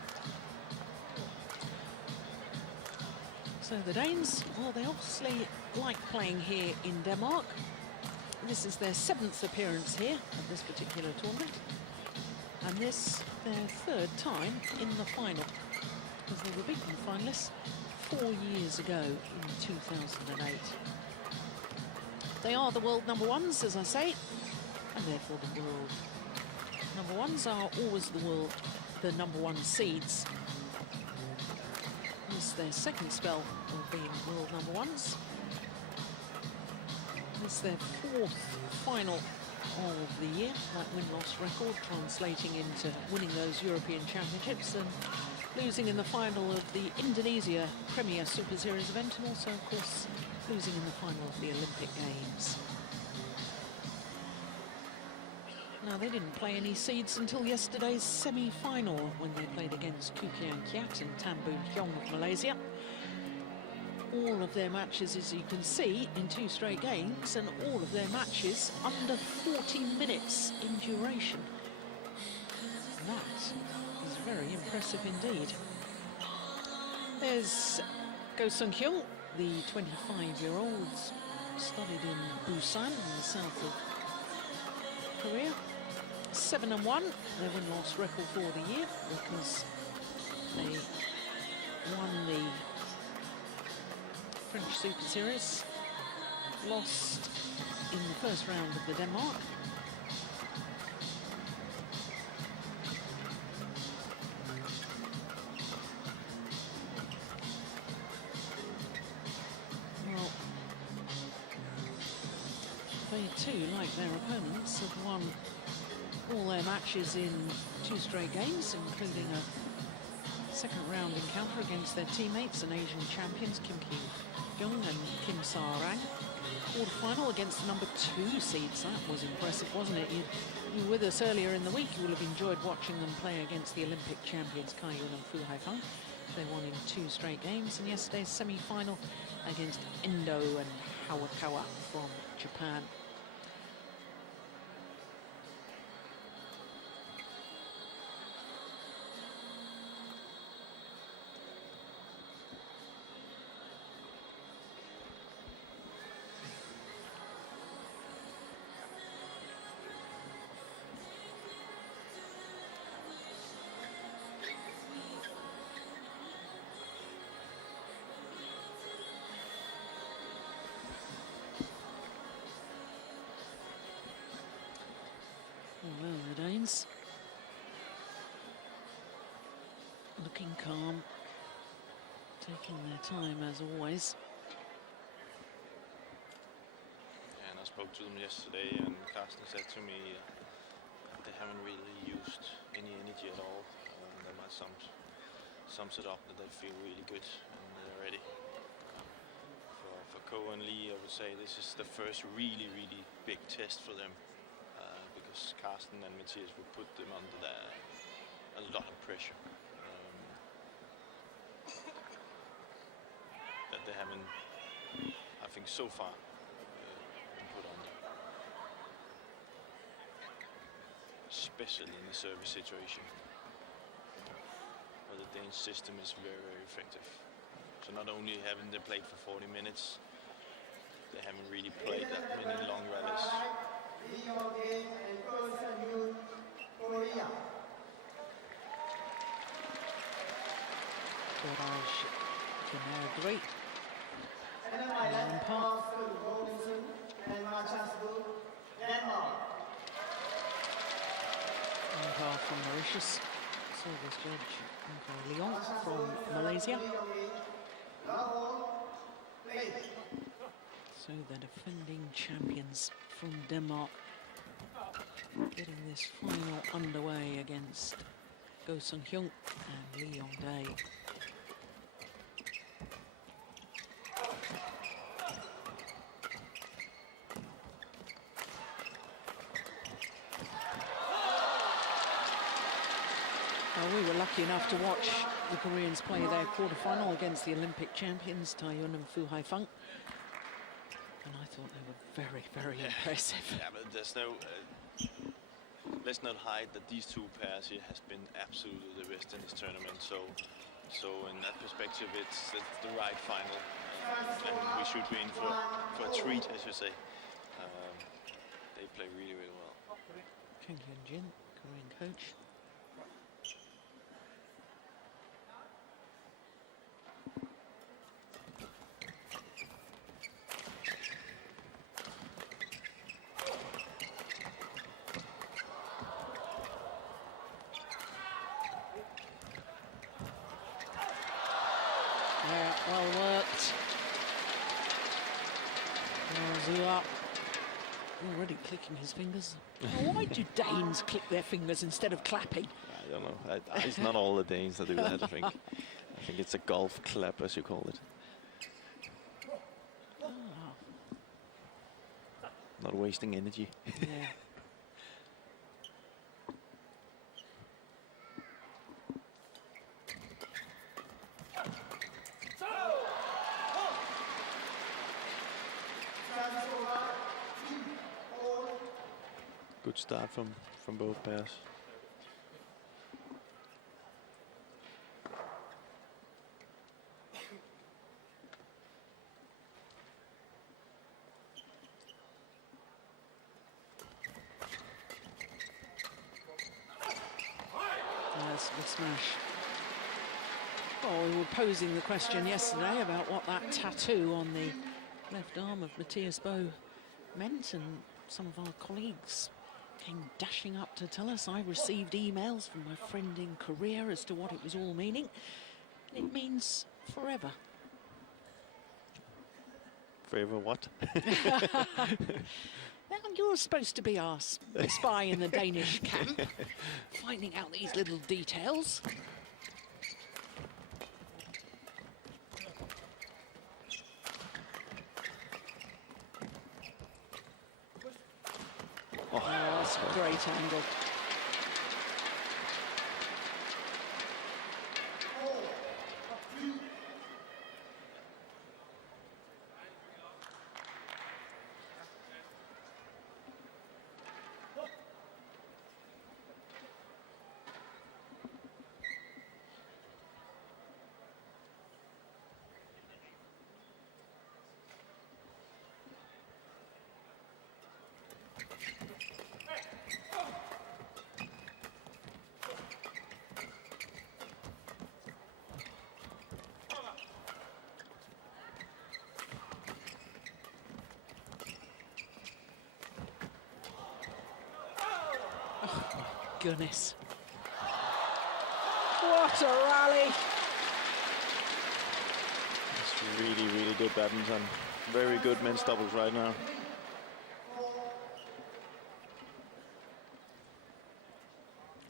So the Danes, well, they obviously like playing here in Denmark. This is their 7th appearance here at this particular tournament, and this their 3rd time in the final, because they were beaten finalists 4 years ago in 2008. They are the world number ones, as I say, and therefore the world number ones are always the number 1 seeds. This is their 2nd spell of being world number ones. It's their 4th final of the year, that win-loss record translating into winning those European Championships and losing in the final of the Indonesia Premier Super Series event, and also, of course, losing in the final of the Olympic Games. Now, they didn't play any seeds until yesterday's semi-final when they played against Koo Kian Kiat and Tan Boon Hyung of Malaysia. All of their matches, as you can see, in 2 straight games, and all of their matches under 40 minutes in duration. That is very impressive indeed. There's Ko Sung-kyung, the 25-year-old, studied in Busan in the south of Korea. 7-1, their win-loss record for the year because they won the French Super Series, lost in the first round of the Denmark. Well, they too, like their opponents, have won all their matches in 2 straight games, including a 2nd round encounter against their teammates and Asian champions Kim Ki-young and Kim Sa-rang. Quarter-final against the number 2 seeds. That was impressive, wasn't it? You were with us earlier in the week. You will have enjoyed watching them play against the Olympic champions Kai Yun and Fu Haifeng. They won in 2 straight games, and yesterday's semi-final against Endo and Hawakawa from Japan. Well, the Danes looking calm, taking their time as always. And I spoke to them yesterday, and Carsten said to me they haven't really used any energy at all. That might sums it up, that they feel really good and they're ready. For Ko and Lee, I would say this is the first really big test for them. because Carsten and Matthias would put them under a lot of pressure that they haven't, I think, so far been put under. Especially in the service situation, where the Danish system is very, very effective. So not only haven't they played for 40 minutes, they haven't really played that many long rallies. Great. Lampard. Lampard from Mauritius. Service judge Leon from Malaysia. So the defending champions from Denmark getting this final underway against Go Sung-hyun and Lee Yong-dae. We were lucky enough to watch the Koreans play their quarterfinal against the Olympic champions Taeyun and Fu Haifeng, and I thought they were very, very impressive. Yeah, but there's no. Let's not hide that these two pairs here has been absolutely the best in this tournament. So in that perspective, it's the right final, and we should be in for a treat, as you say. They play really, really well. Kang Hyun-jin, Korean coach. Yeah, well worked. Zua already clicking his fingers. Now, why do Danes click their fingers instead of clapping? I don't know. It's not all the Danes that do that, I think. I think it's a golf clap, as you call it. Oh. Not wasting energy. Yeah. Good start from both pairs. That's the smash. Well, we were posing the question yesterday about what that tattoo on the left arm of Matthias Bo meant, and some of our colleagues came dashing up to tell us. I received emails from my friend in Korea as to what it was all meaning. It means forever. Forever what? Now, you're supposed to be our spy in the Danish camp, finding out these little details. Oh, that's a great angle. Goodness. What a rally. It's really, really good badminton. Very good men's doubles right now.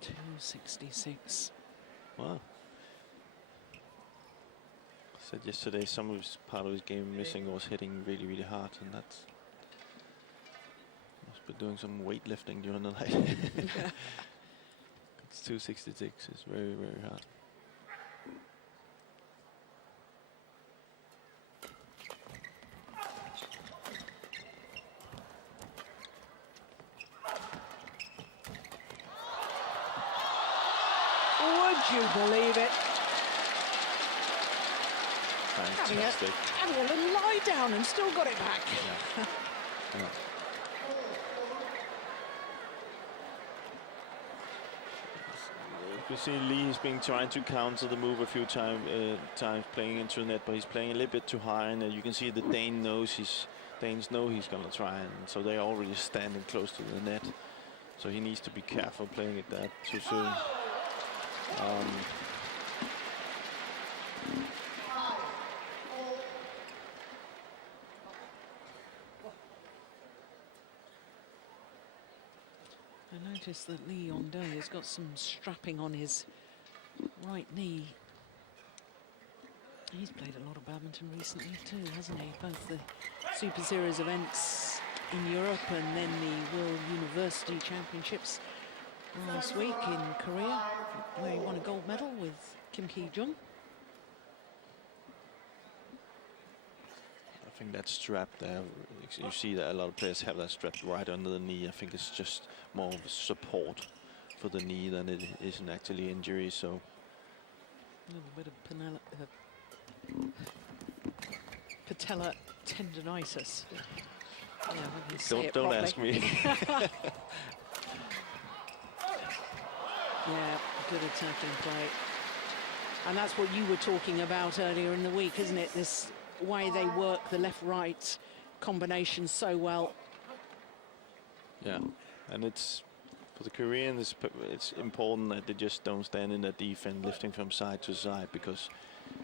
.266. Wow. Said yesterday some of his part of his game missing was hitting really, really hard, and that must been doing some weightlifting during the night. It's 266. It's very, very hard. Would you believe it? Fantastic. Having a little lie down and still got it back. Yeah. Yeah. You see Lee has been trying to counter the move a few times playing into the net, but he's playing a little bit too high, and you can see the Danes know he's going to try, and so they're already standing close to the net. So he needs to be careful playing it that too soon. I noticed that Lee Yongdei has got some strapping on his right knee. He's played a lot of badminton recently too, hasn't he? Both the Super Series events in Europe and then the World University Championships last week in Korea, where he won a gold medal with Kim Ki-jung. I think that strap there, you see that a lot of players have that strap right under the knee. I think it's just more of a support for the knee than it is an actually injury. So A little bit of patella tendonitis. Yeah, when you say it don't properly. ask me. Yeah, good attacking play. And that's what you were talking about earlier in the week, isn't it? This way they work the left-right combination so well. Yeah, and it's for the Koreans, it's important that they just don't stand in that defense, lifting from side to side, because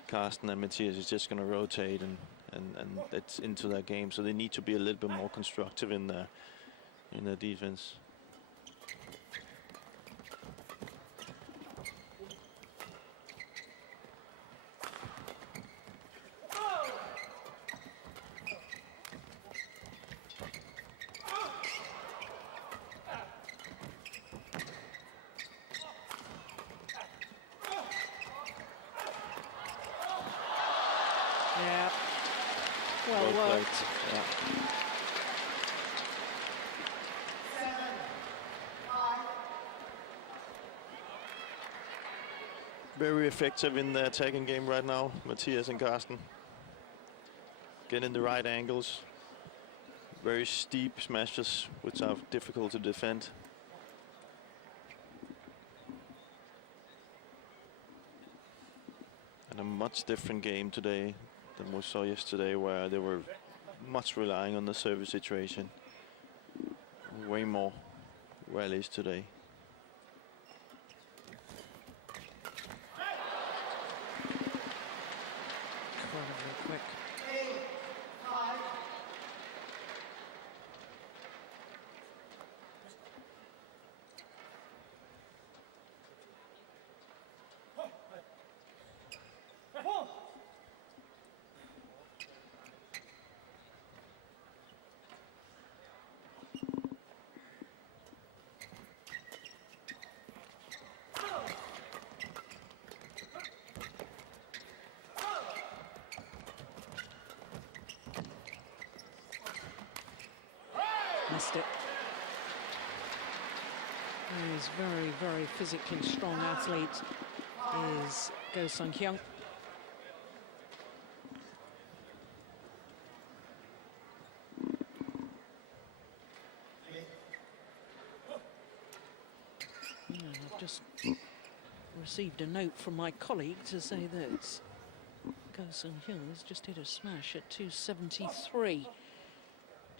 Carsten and Matthias is just going to rotate and it's into their game. So they need to be a little bit more constructive in their defense. Yeah, well worked. Yeah. Very effective in the attacking game right now, Matthias and Carsten. Getting the right angles. Very steep smashes, which are difficult to defend. And a much different game today than we saw yesterday, where they were much relying on the service situation. Way more rallies today. Incredibly quick. Missed it. He's very, very physically strong athlete, is Go-Sung-hyun. Yeah, I've just received a note from my colleague to say that Go-Sung-hyun has just hit a smash at 273.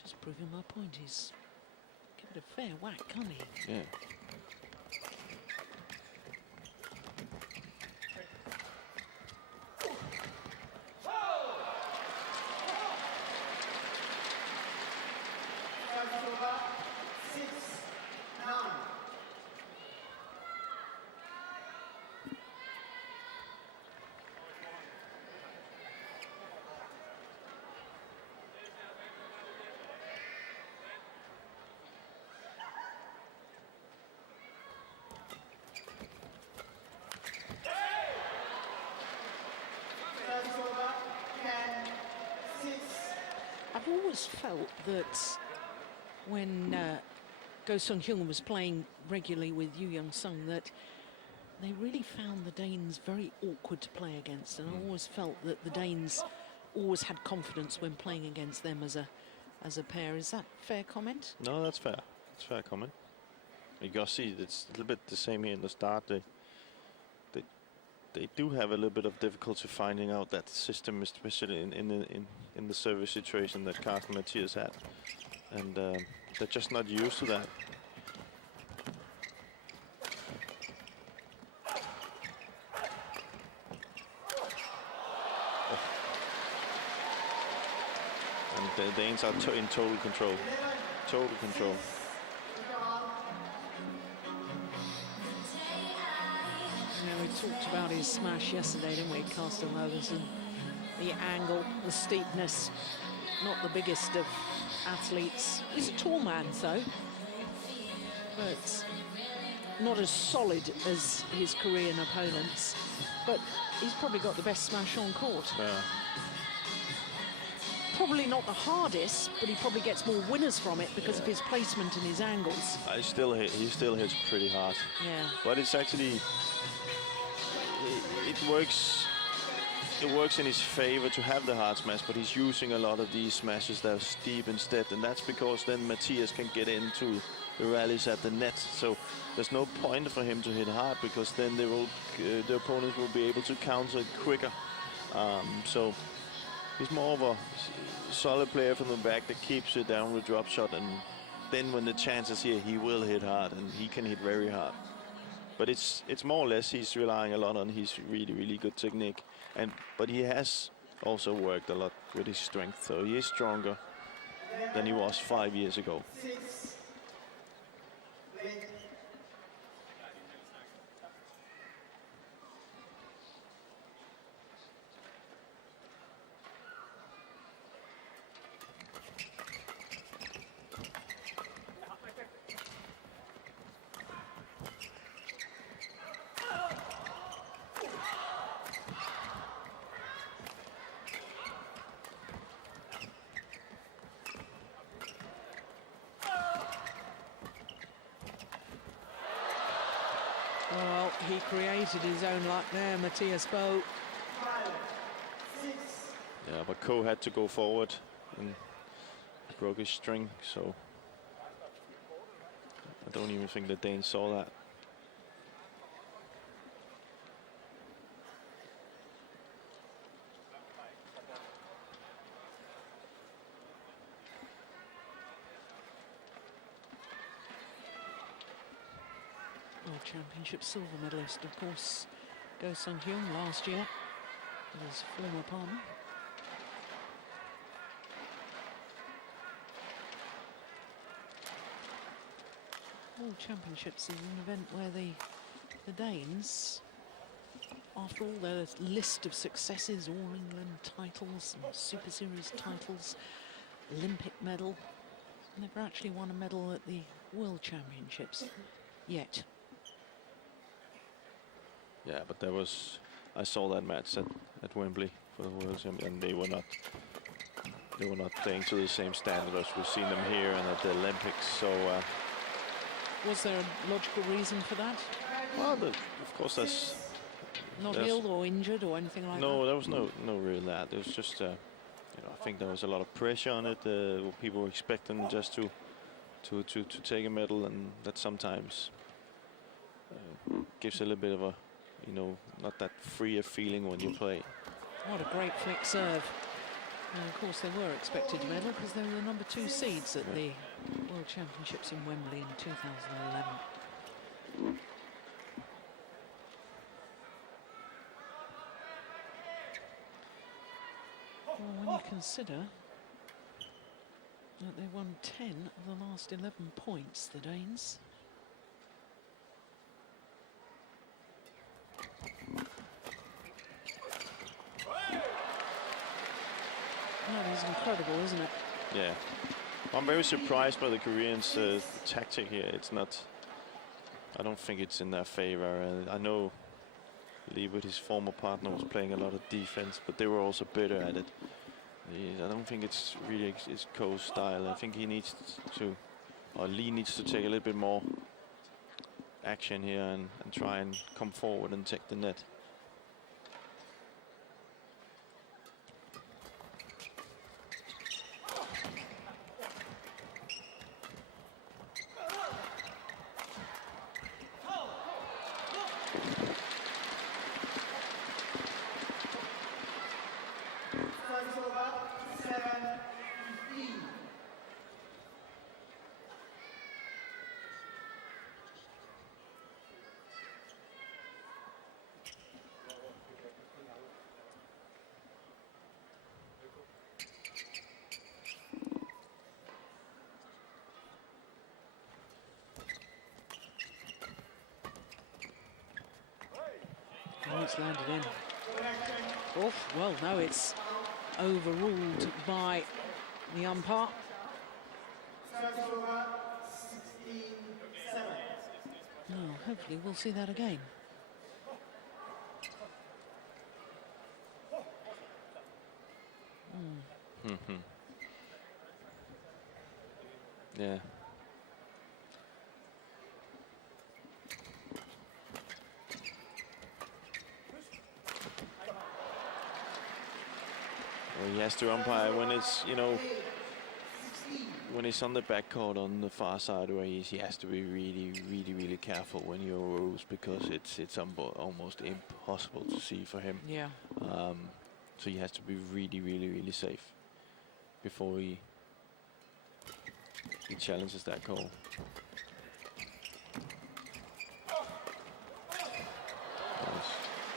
Just proving my point. He's give it a fair whack, can't he? Yeah. I've always felt that when Go Sung-hyun was playing regularly with Yu Young-sung, that they really found the Danes very awkward to play against, and I always felt that the Danes always had confidence when playing against them as a pair. Is that a fair comment? No, that's fair. It's a fair comment. You can see it's a little bit the same here in the start. They do have a little bit of difficulty finding out that system, especially in the service situation that Carsten Matthias had, and they're just not used to that. And the Danes are in total control. Total control. Yeah, we talked about his smash yesterday, didn't we, Carsten Mogensen? The angle, the steepness, not the biggest of athletes. He's a tall man, though, but not as solid as his Korean opponents. But he's probably got the best smash on court. Yeah. Probably not the hardest, but he probably gets more winners from it because of his placement and his angles. He still hits pretty hard. Yeah. But it's actually it works in his favor to have the hard smash, but he's using a lot of these smashes that are steep instead, and that's because then Matthias can get into the rallies at the net. So there's no point for him to hit hard, because then the opponents will be able to counter it quicker. So he's more of a solid player from the back that keeps it down with drop shot, and then when the chance is here, he will hit hard, and he can hit very hard. But it's more or less he's relying a lot on his really good technique, but he has also worked a lot with his strength, so he is stronger than he was 5 years ago. Well, he created his own luck there, Matthias Bo. Yeah, but Ko had to go forward and broke his string, so I don't even think the Danes saw that. World Championship silver medalist, of course, Go Sung-hyun last year, his former partner. World Championships is an event where the Danes, after all their list of successes, All England titles, and Super Series titles, Olympic medal, never actually won a medal at the World Championships yet. Yeah, but I saw that match at Wembley for the World Championship, and they were not playing to the same standard as we've seen them here and at the Olympics. So was there a logical reason for that? well, of course, there's ill or injured or anything like that? No, there was no real that. It was just you know, I think there was a lot of pressure on it. People were expecting just to take a medal, and that sometimes gives a little bit of a, you know, not that free a feeling when you play. What a great flick serve. And of course they were expected to medal because they were the #2 seeds at the World Championships in Wembley in 2011. Well, when you consider that they won 10 of the last 11 points, the Danes. That is incredible, isn't it? Yeah. I'm very surprised by the Koreans' tactic here. It's not, I don't think it's in their favor. I know Lee with his former partner was playing a lot of defense, but they were also better at it. I don't think it's really it's Co's style. I think he needs to, or Lee needs to take a little bit more action here and try and come forward and take the net. Oh, it's landed in. Oh, well, no, it's overruled by the umpire. No, hopefully we'll see that again. Yeah. Well, he has to umpire when it's, you know, when he's on the backcourt on the far side where he has to be really careful when he overrules, because it's almost impossible to see for him. Yeah. So he has to be really safe before he challenges that call.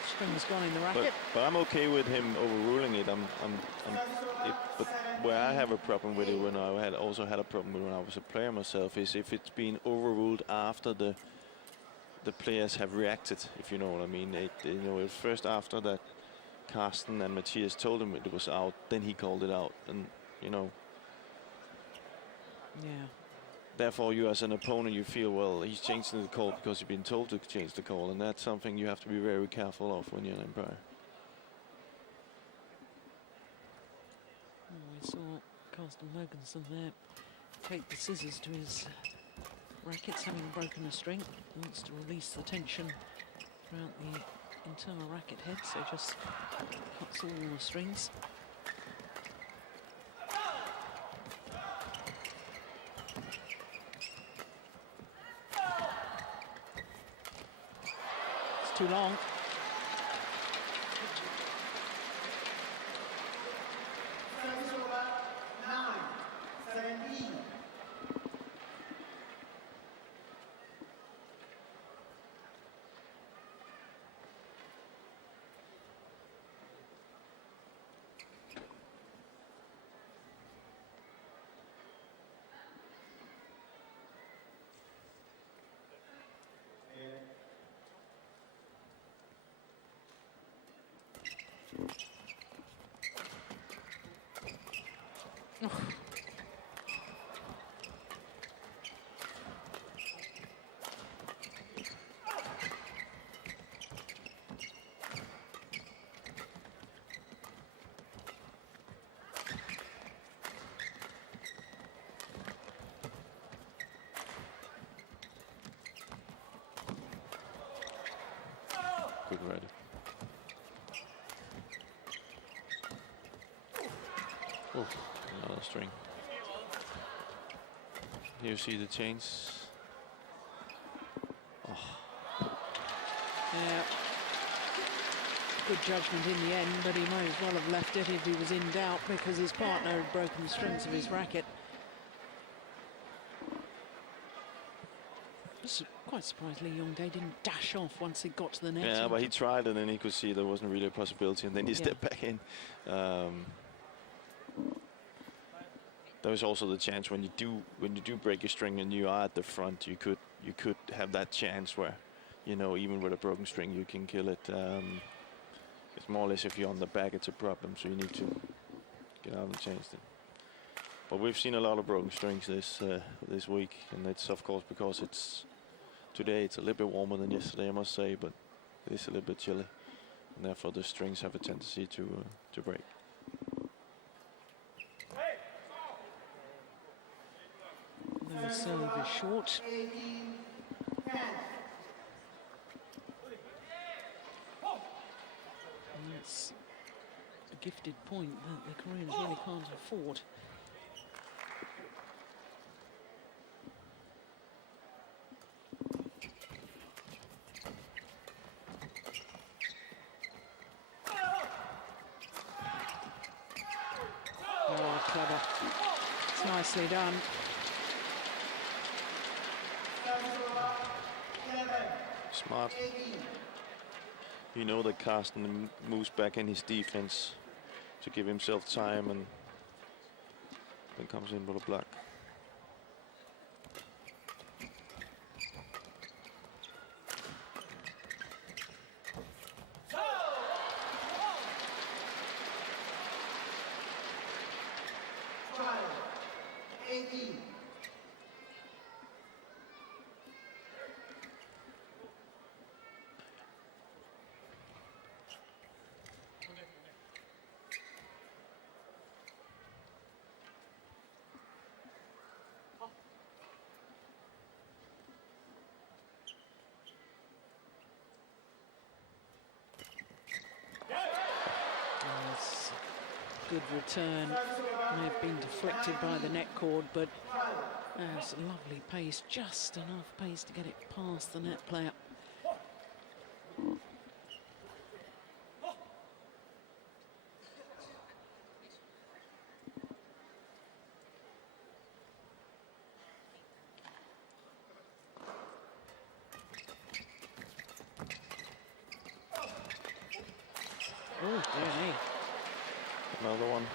String has gone in the racket. But I'm okay with him overruling it. But where I have a problem with it, when I also had a problem with when I was a player myself, is if it's been overruled after the players have reacted. If you know what I mean. You know, first after that, Carsten and Matthias told him it was out, then he called it out, and you know. Yeah. Therefore, you as an opponent, you feel, well, he's changing the call because you've been told to change the call, and that's something you have to be very careful of when you're an umpire. We saw Carsten Mogensen there take the scissors to his rackets, having broken a string. He wants to release the tension throughout the internal racket head, so just cuts all the strings. Too long. Good ready. Oh, another string. Here you see the change. Oh. Yeah. Good judgment in the end, but he might as well have left it if he was in doubt, because his partner had broken the strings of his racket. Quite surprised Lee Yong-dae didn't dash off once he got to the net. Yeah, but he tried, and then he could see there wasn't really a possibility, and then he stepped back in. There was also the chance when you do break a string and you are at the front, you could have that chance where, you know, even with a broken string you can kill it. It's more or less if you're on the back, it's a problem, so you need to get out and change it. But we've seen a lot of broken strings this week, and it's of course because today it's a little bit warmer than yesterday, I must say, but it is a little bit chilly, and therefore the strings have a tendency to break. The serve is short. And that's a gifted point that the Koreans really can't afford. Oh, clever. It's nicely done. Smart. You know that Carsten moves back in his defense to give himself time, and then comes in with a block. Good return. May have been deflected by the net cord, but it's a lovely pace, just enough pace to get it past the net player. Oh, dear me. Another one.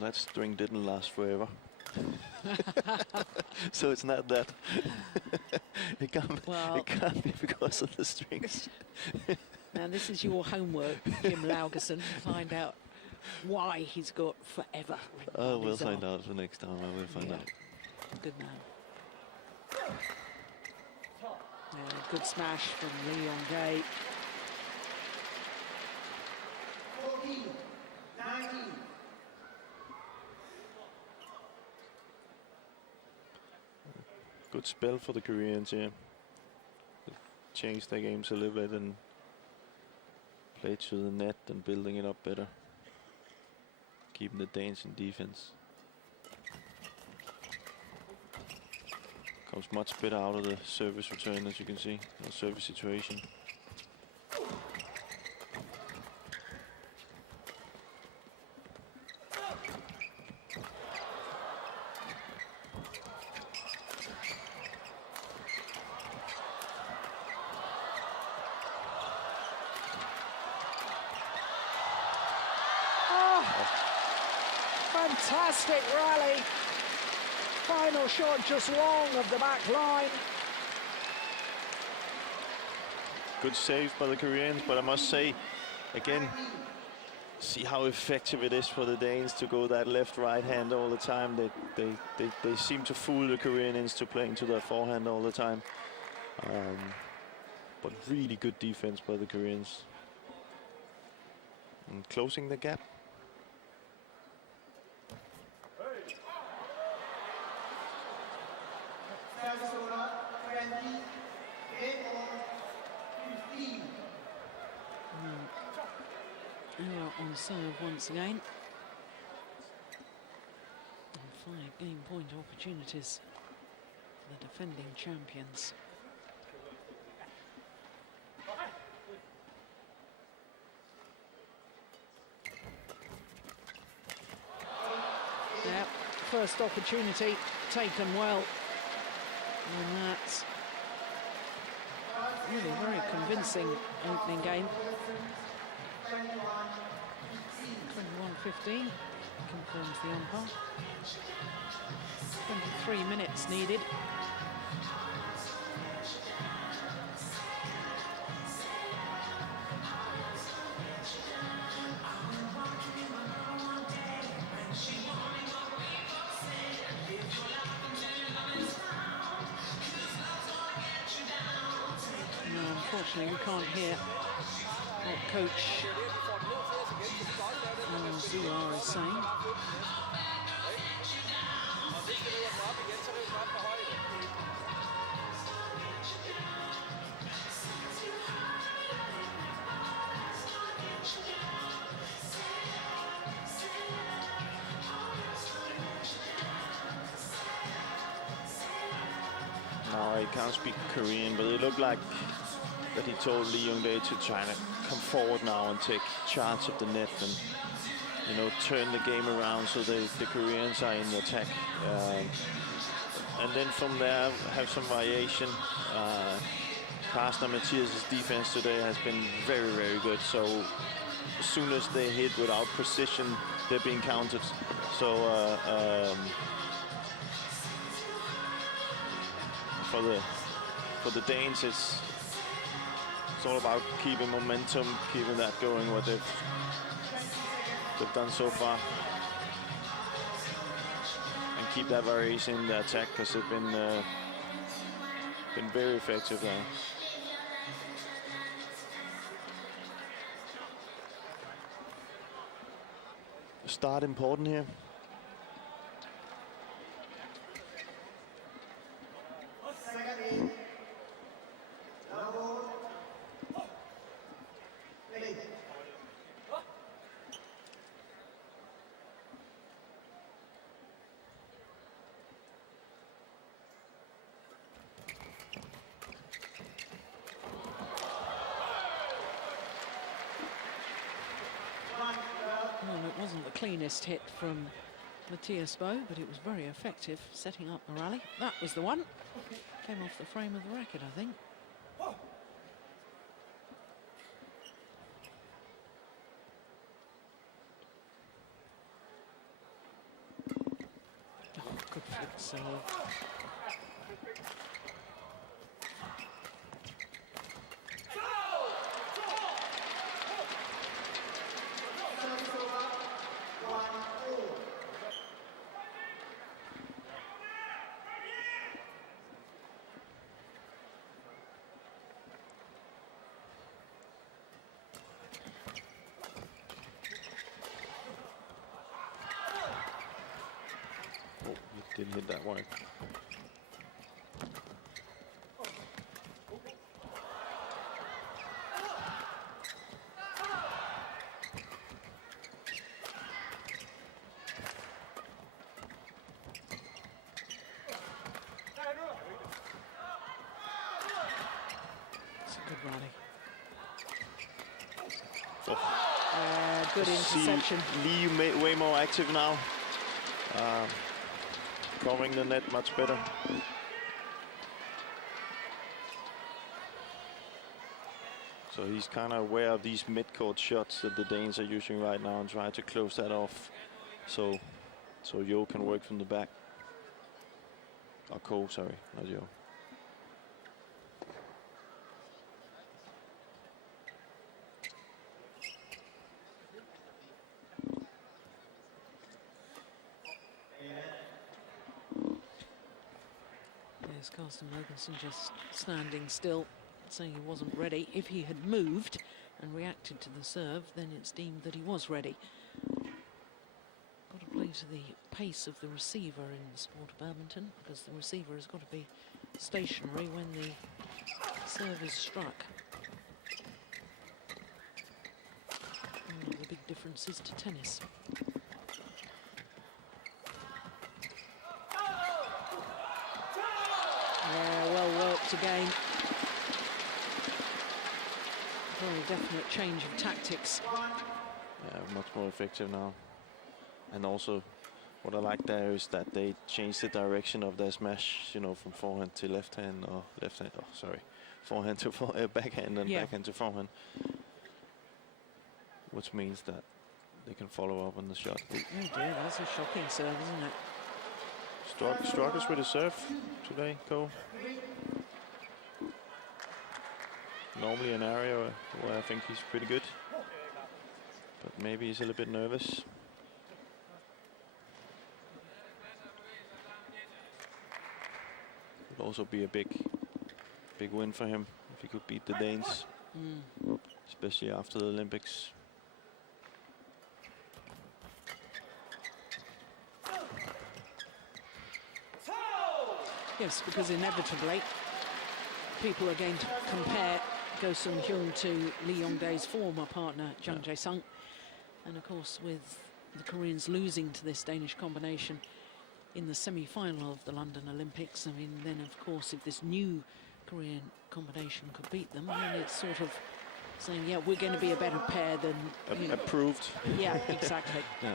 That string didn't last forever. So it's not that. It can't be because of the strings. Now this is your homework, Jim Laugerson, to find out why he's got forever. Oh, we'll find out the next time. I will find out. Good man. Yeah, good smash from Lee Yong-jae. Good spell for the Koreans here. Changed their games a little bit and played to the net and building it up better. Keeping the Danes in defense. Comes much better out of the service return, as you can see, the service situation. Fantastic rally. Final shot just long of the back line. Good save by the Koreans, but I must say, again, see how effective it is for the Danes to go that left-right hand all the time. They seem to fool the Koreans into playing to their forehand all the time. But really good defense by the Koreans. And closing the gap. On serve once again. And 5 game point opportunities for the defending champions. Yeah, first opportunity taken well. And that's really very convincing opening game. 21-15 confirms the umpire. 23 minutes needed. we can't hear what coach Zouar is saying. No, he can't speak Korean, but it looked like that he told Lee Young-dae to try to come forward now and take charge of the net and, you know, turn the game around so the Koreans are in the attack. And then from there, have some variation. Carsten and Mathias' defense today has been very, very good. So as soon as they hit without precision, they're being counted. So for the Danes, it's all about keeping momentum, keeping that going, what they've done so far, and keep that variation in the attack, because they've been very effective there. Start important here. Well, it wasn't the cleanest hit from Mathias Bo, but it was very effective setting up the rally. That was the one. Came off the frame of the racket, I think. Oh, good flick serve. Didn't hit that one. It's a good rally. Oh. Good interception. Lee way more active now. Covering the net much better. So he's kind of aware of these mid-court shots that the Danes are using right now and trying to close that off. So Yo can work from the back. Or Ko, sorry, not Yo. Carsten Mogensen just standing still, saying he wasn't ready. If he had moved and reacted to the serve, then it's deemed that he was ready. Got to play to the pace of the receiver in the sport of badminton, because the receiver has got to be stationary when the serve is struck. And the big difference is to tennis. Well worked again. Very definite change of tactics. Yeah, much more effective now. And also, what I like there is that they changed the direction of their smash, you know, from forehand to left hand, or left hand, oh sorry, forehand to backhand and backhand to forehand. Which means that they can follow up on the shot. Oh dear, that's a shocking serve, isn't it? Struggles with the serve today, Ko. Normally an area where I think he's pretty good, but maybe he's a little bit nervous. Would also be a big win for him if he could beat the Danes. especially after the Olympics. Yes, because inevitably people are going to compare Go Sung-hyun to Lee Yong-dae's former partner, Jung Jae-sung. And of course, with the Koreans losing to this Danish combination in the semi-final of the London Olympics, I mean, then of course, if this new Korean combination could beat them, then it's sort of saying, yeah, we're going to be a better pair than... you know. Approved. Yeah, exactly. Yeah.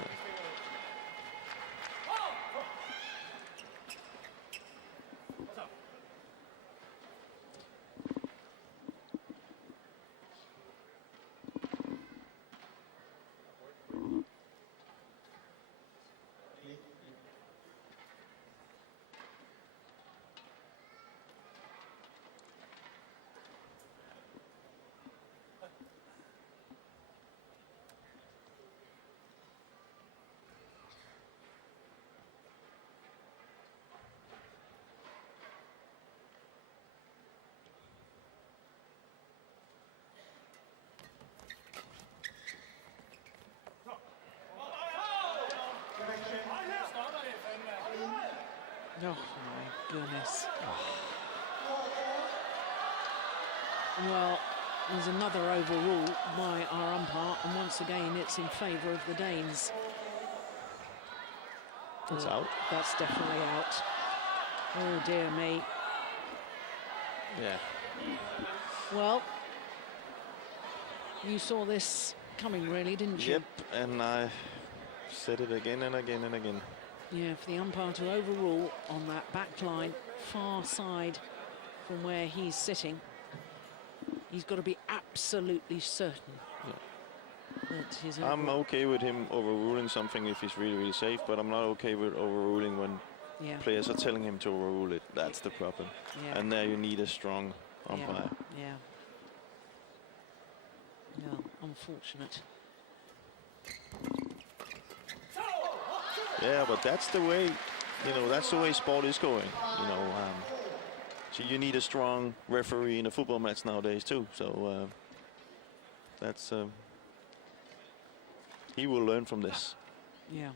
Oh, my goodness. Well, there's another overrule by our umpire, and once again, it's in favour of the Danes. It's out. That's definitely out. Oh, dear me. Yeah. Well, you saw this coming, really, didn't you? Yep, and I said it again and again and again. Yeah, for the umpire to overrule on that back line, far side from where he's sitting, he's got to be absolutely certain that his... I'm okay with him overruling something if he's really, really safe, but I'm not okay with overruling when players are telling him to overrule it. That's the problem. Yeah. And there you need a strong umpire. Yeah. No, unfortunate. Yeah, but that's the way, you know, that's the way sport is going. You know, so you need a strong referee in a football match nowadays too. So that's he will learn from this. Yeah.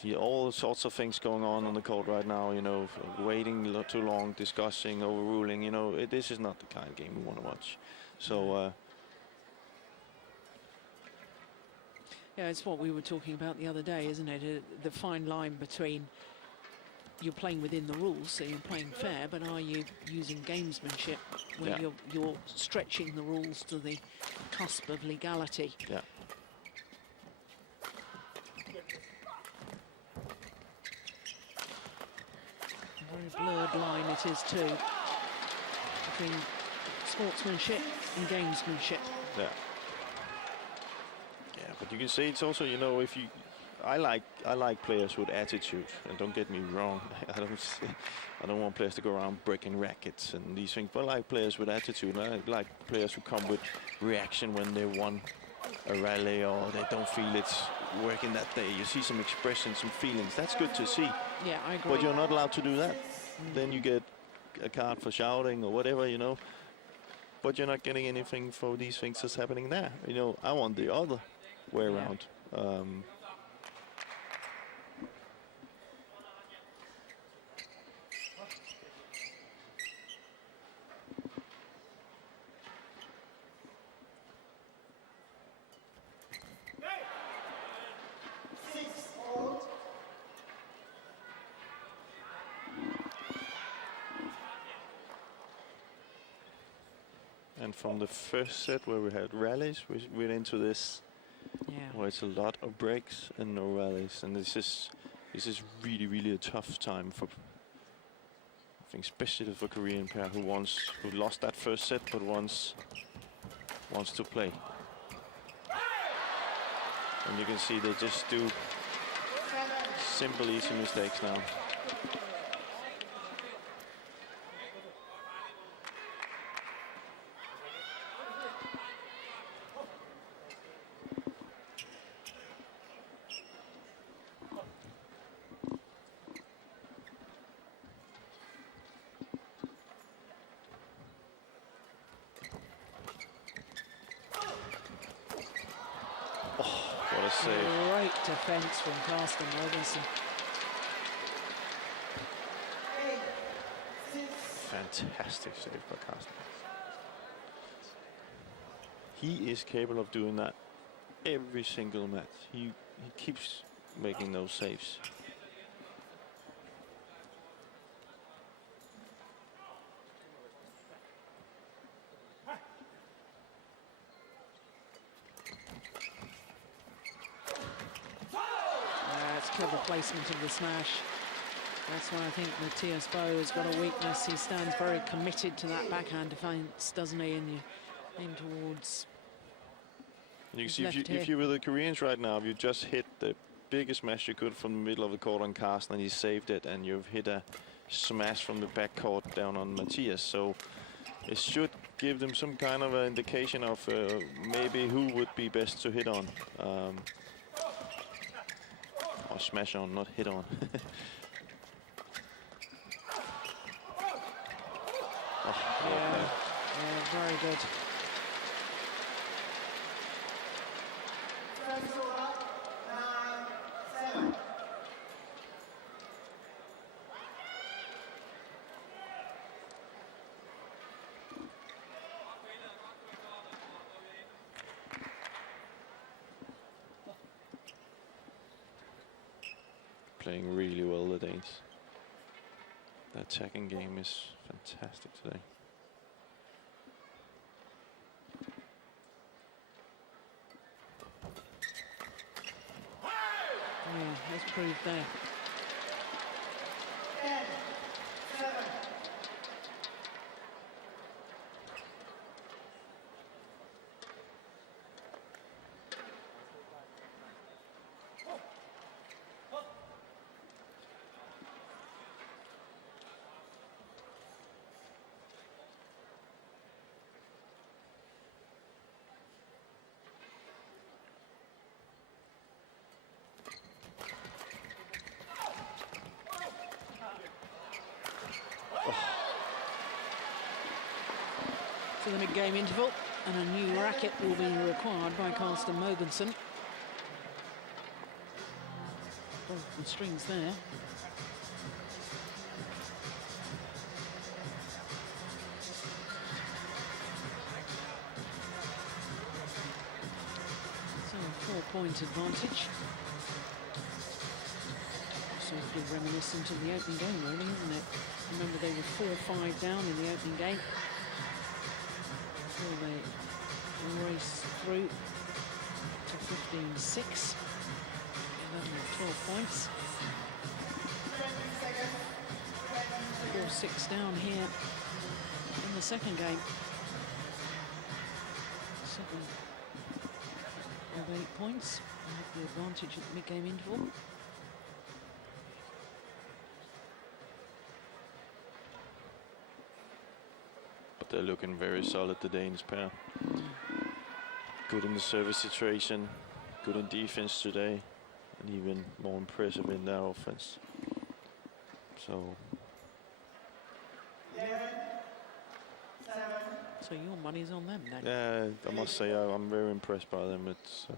See all sorts of things going on the court right now. You know, waiting too long, discussing, overruling. You know, this is not the kind of game we want to watch. So. Yeah, it's what we were talking about the other day, isn't it? The fine line between you're playing within the rules, so you're playing fair, but are you using gamesmanship where you're stretching the rules to the cusp of legality? Yeah. A very blurred line it is too, between sportsmanship and gamesmanship. Yeah. But you can say it's also, you know, if you, I like players with attitude, and don't get me wrong, I don't want players to go around breaking rackets and these things, but I like players with attitude. I like players who come with reaction when they won a rally or they don't feel it's working that day. You see some expression, some feelings. That's good to see. Yeah, I agree. But you're not allowed to do that. Then you get a card for shouting or whatever, you know. But you're not getting anything for these things that's happening there. You know, I want the other way around. And from the first set where we had rallies, we went into this where it's a lot of breaks and no rallies, and this is really, really a tough time for, I think, especially for Korean pair who lost that first set but wants to play. And you can see they just do simple, easy mistakes now. save. Great defence from Carsten Robinson. Fantastic save by Carsten. He is capable of doing that every single match. He keeps making those saves. It's clever placement of the smash. That's why I think Matthias Bo has got a weakness. He stands very committed to that backhand defence, doesn't he? And you aim towards. You can see if you were the Koreans right now, if you just hit the biggest smash you could from the middle of the court on Carsten and he saved it, and you've hit a smash from the back court down on Matthias. So it should give them some kind of an indication of maybe who would be best to hit on. Or smash on, not hit on. Yeah, very good. Playing really well, the Danes. The attacking game is fantastic today. Yeah, as proved there. To the mid-game interval, and a new racket will be required by Carsten Mogensen. Both the strings there. So a 4-point advantage. Sort of reminiscent of the opening game, really, isn't it? Remember, they were 4-5 down in the opening game. Before they race through to 15-6, 11 or 12 points. 4-6 down here in the second game. 7 of 8 points. They have the advantage at the mid-game interval. They're looking very solid, the Danes pair. Good in the service situation, good in defense today, and even more impressive in their offense. So your money's on them then? yeah, I must say I'm very impressed by them. It's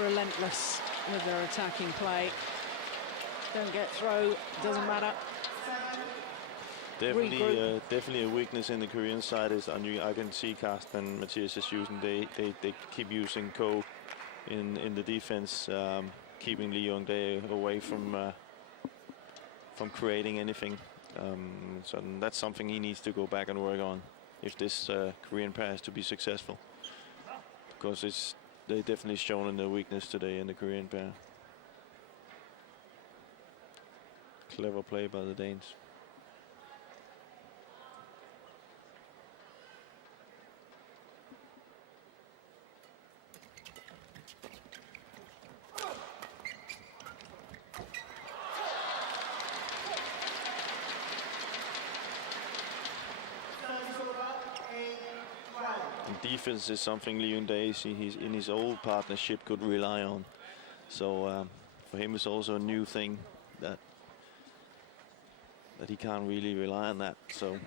relentless with their attacking play. Don't get through, doesn't matter. definitely a weakness in the Korean side is I can see Carsten and Matthias is using. They keep using Ko in the defense, keeping Lee Young-dae away from creating anything. So that's something he needs to go back and work on if this Korean pair is to be successful. course, they definitely shown in their weakness today in the Korean pair. Clever play by the Danes. Defense is something Leon Days, he's in his old partnership, could rely on. So for him, it's also a new thing that he can't really rely on that. So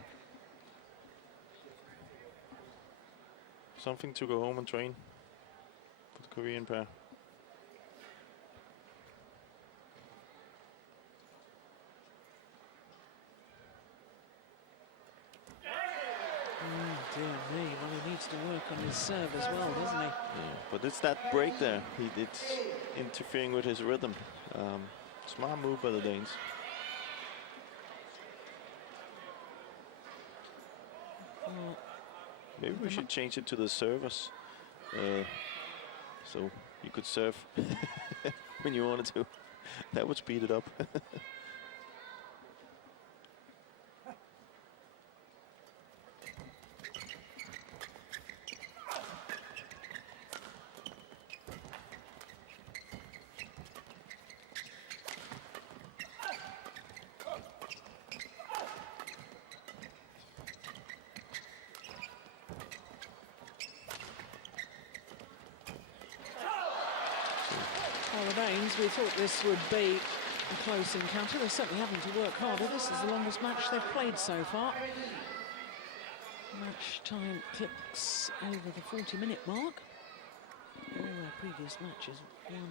something to go home and train for the Korean pair. Dear me, well, he needs to work on his serve as well, doesn't he? Yeah, but it's that break there. It's interfering with his rhythm. Smart move by the Danes. Well, maybe we should change it to the servers. So you could serve when you wanted to. That would speed it up. Well, the Danes, we thought this would be a close encounter. They're certainly having to work harder. This is the longest match they've played so far. Match time clicks over the 40-minute mark. All their previous matches won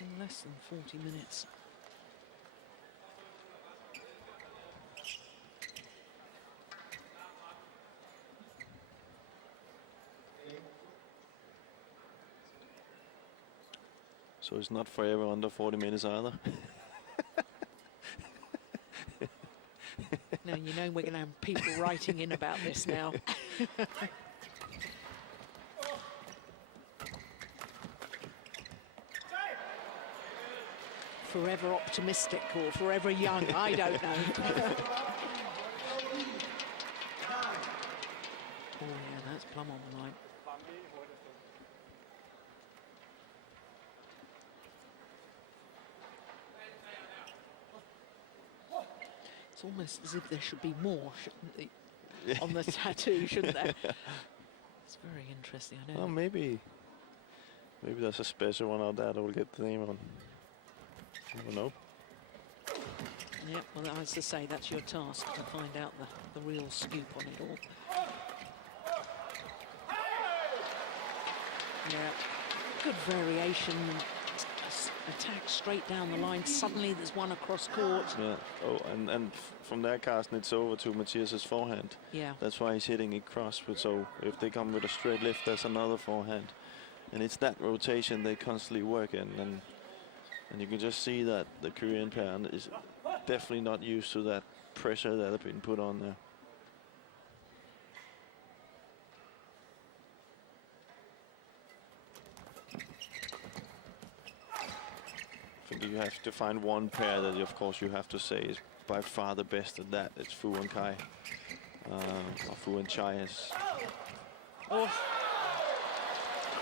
in less than 40 minutes. So it's not forever under 40 minutes either. Now, you know we're going to have people writing in about this now. Forever optimistic or forever young, I don't know. Oh, yeah, that's plumb on the line. It's almost as if there should be more, shouldn't there, on the tattoo, shouldn't there? It's very interesting, I know. Well, maybe there's a special one out there that will get the name on. I don't know. Yeah, well, as I say, that's your task, to find out the real scoop on it all. Yeah, good variation. Attack straight down the line. Suddenly there's one across court. Yeah. Oh, and from there, Carsten, it's over to Matthias's forehand. Yeah. That's why he's hitting it cross. So if they come with a straight lift, there's another forehand. And it's that rotation they constantly work in. And you can just see that the Korean pair is definitely not used to that pressure that has been put on there. I think you have to find one pair that, of course, you have to say is by far the best at that. It's Fu and Kai. Or Fu and Chai is. Oh,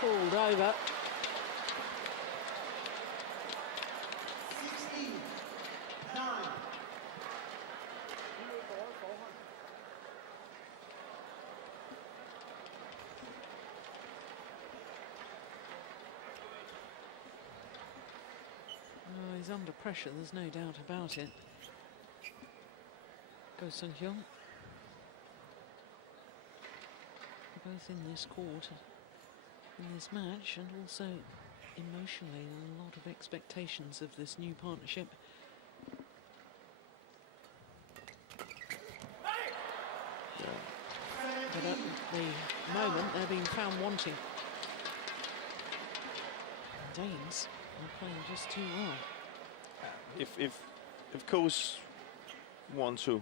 called over. He's under pressure, there's no doubt about it. Go Sung-hyun. Both in this court, in this match, and also emotionally, a lot of expectations of this new partnership. But at the moment, they're being found wanting. Danes are playing just too well. If Koos wants to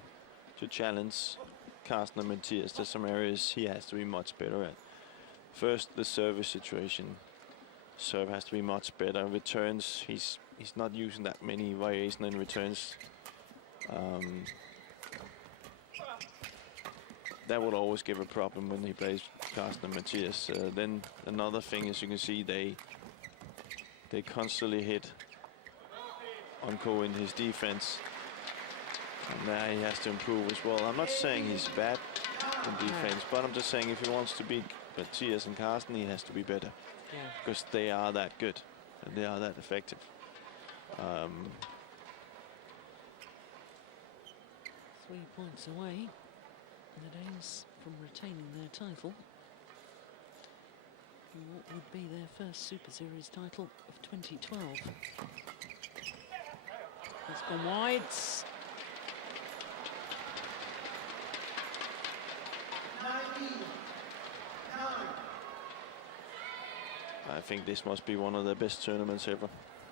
challenge Carsten and Matthias, there's some areas he has to be much better at. First, the service situation. Serve has to be much better. Returns, he's not using that many variation in returns. That would always give a problem when he plays Carsten and Matthias. Then another thing is you can see they constantly hit on Ko in his defense. And there he has to improve as well. I'm not saying he's bad in defense, but I'm just saying if he wants to beat Matthias and Carsten, he has to be better. Yeah. Because they are that good and they are that effective. 3 points away, the Danes from retaining their title. And what would be their first Super Series title of 2012. It's gone wide. I think this must be one of the best tournaments ever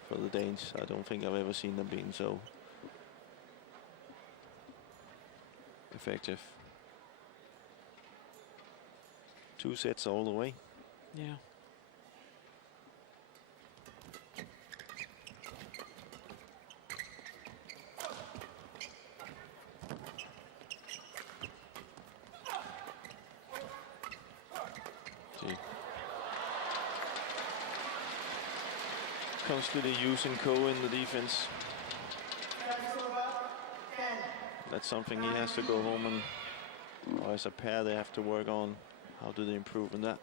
for the Danes. I don't think I've ever seen them being so effective. 2 sets all the way. Yeah. Constantly using Ko in the defense. That's something he has to go home and, or as a pair, they have to work on. How do they improve in that?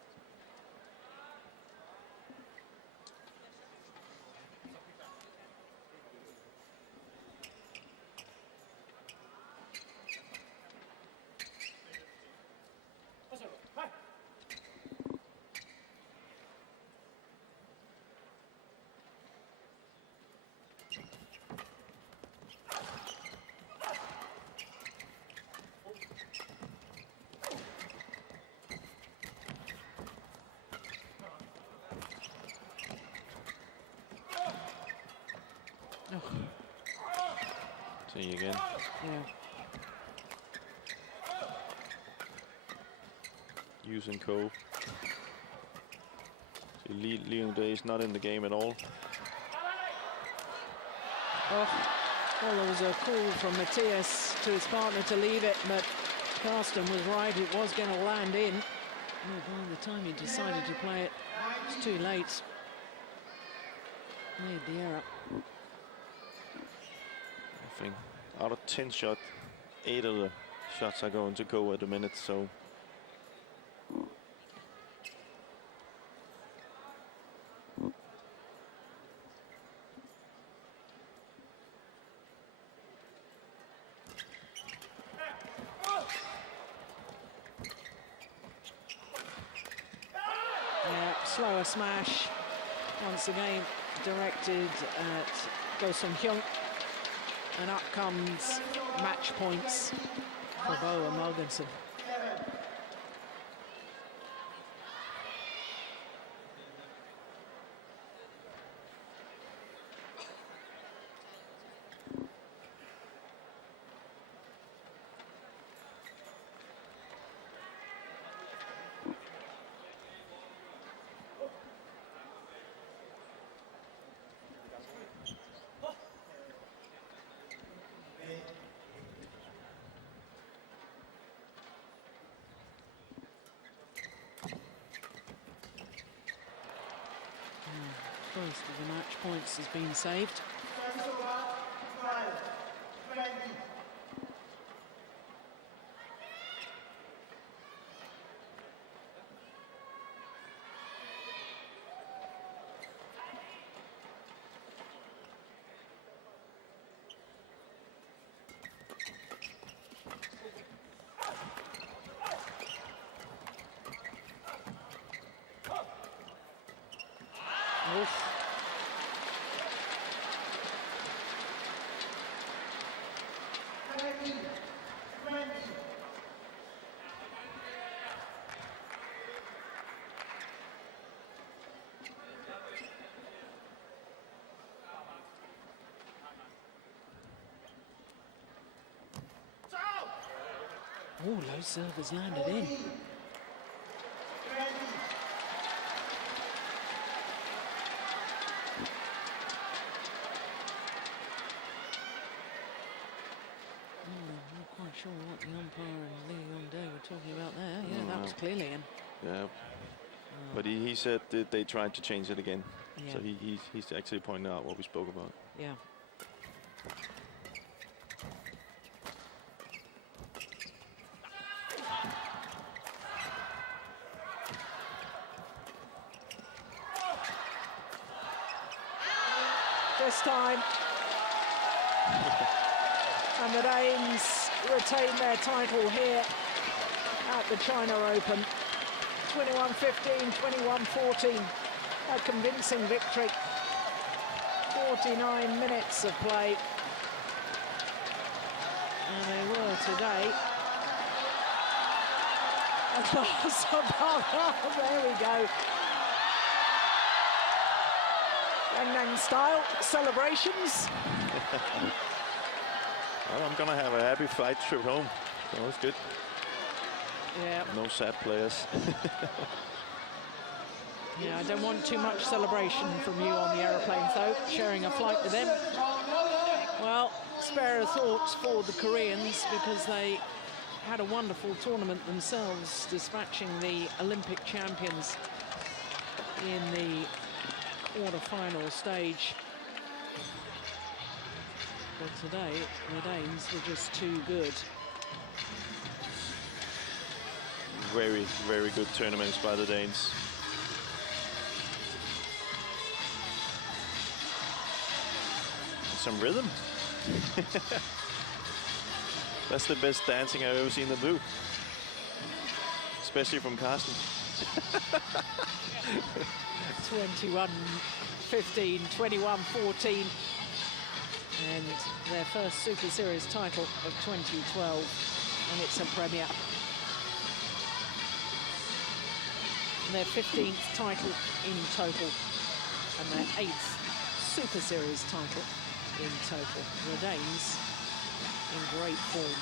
See again. Yeah. Using Ko. See, Leon Day is not in the game at all. Oh, well, there was a call from Matthias to his partner to leave it, but Carsten was right. It was going to land in. Oh, by the time he decided to play it, it's too late. Made the error. I think out of 10 shots, 8 of the shots are going to Ko at the minute, so. Yeah, slower smash. Once again, directed at Go Sung Hyun. And up comes match points for Bo and Mogensen. First of the match points has been saved. Oof. Oh, low serve has landed in. Shots clearly in. Yeah. But he said that they tried to change it again. Yeah. So he's actually pointing out what we spoke about. Yeah. This time. And the Danes retain their title here at the China Open. 21-15, 21-14. A convincing victory. 49 minutes of play. And they were today. There we go. Gangnam style celebrations. Well, I'm gonna have a happy flight trip home. So that's good. Yeah. No sad players. Yeah, I don't want too much celebration from you on the aeroplane, though, sharing a flight with them. Well, spare a thought for the Koreans, because they had a wonderful tournament themselves, dispatching the Olympic champions in the quarter-final stage. But today, the Danes were just too good. Very, very good tournaments by the Danes. Some rhythm. That's the best dancing I've ever seen them do. Especially from Carsten. 21-15, 21-14. And their first Super Series title of 2012. And it's a premiere. And their 15th title in total. And their 8th Super Series title in total. The Danes in great form.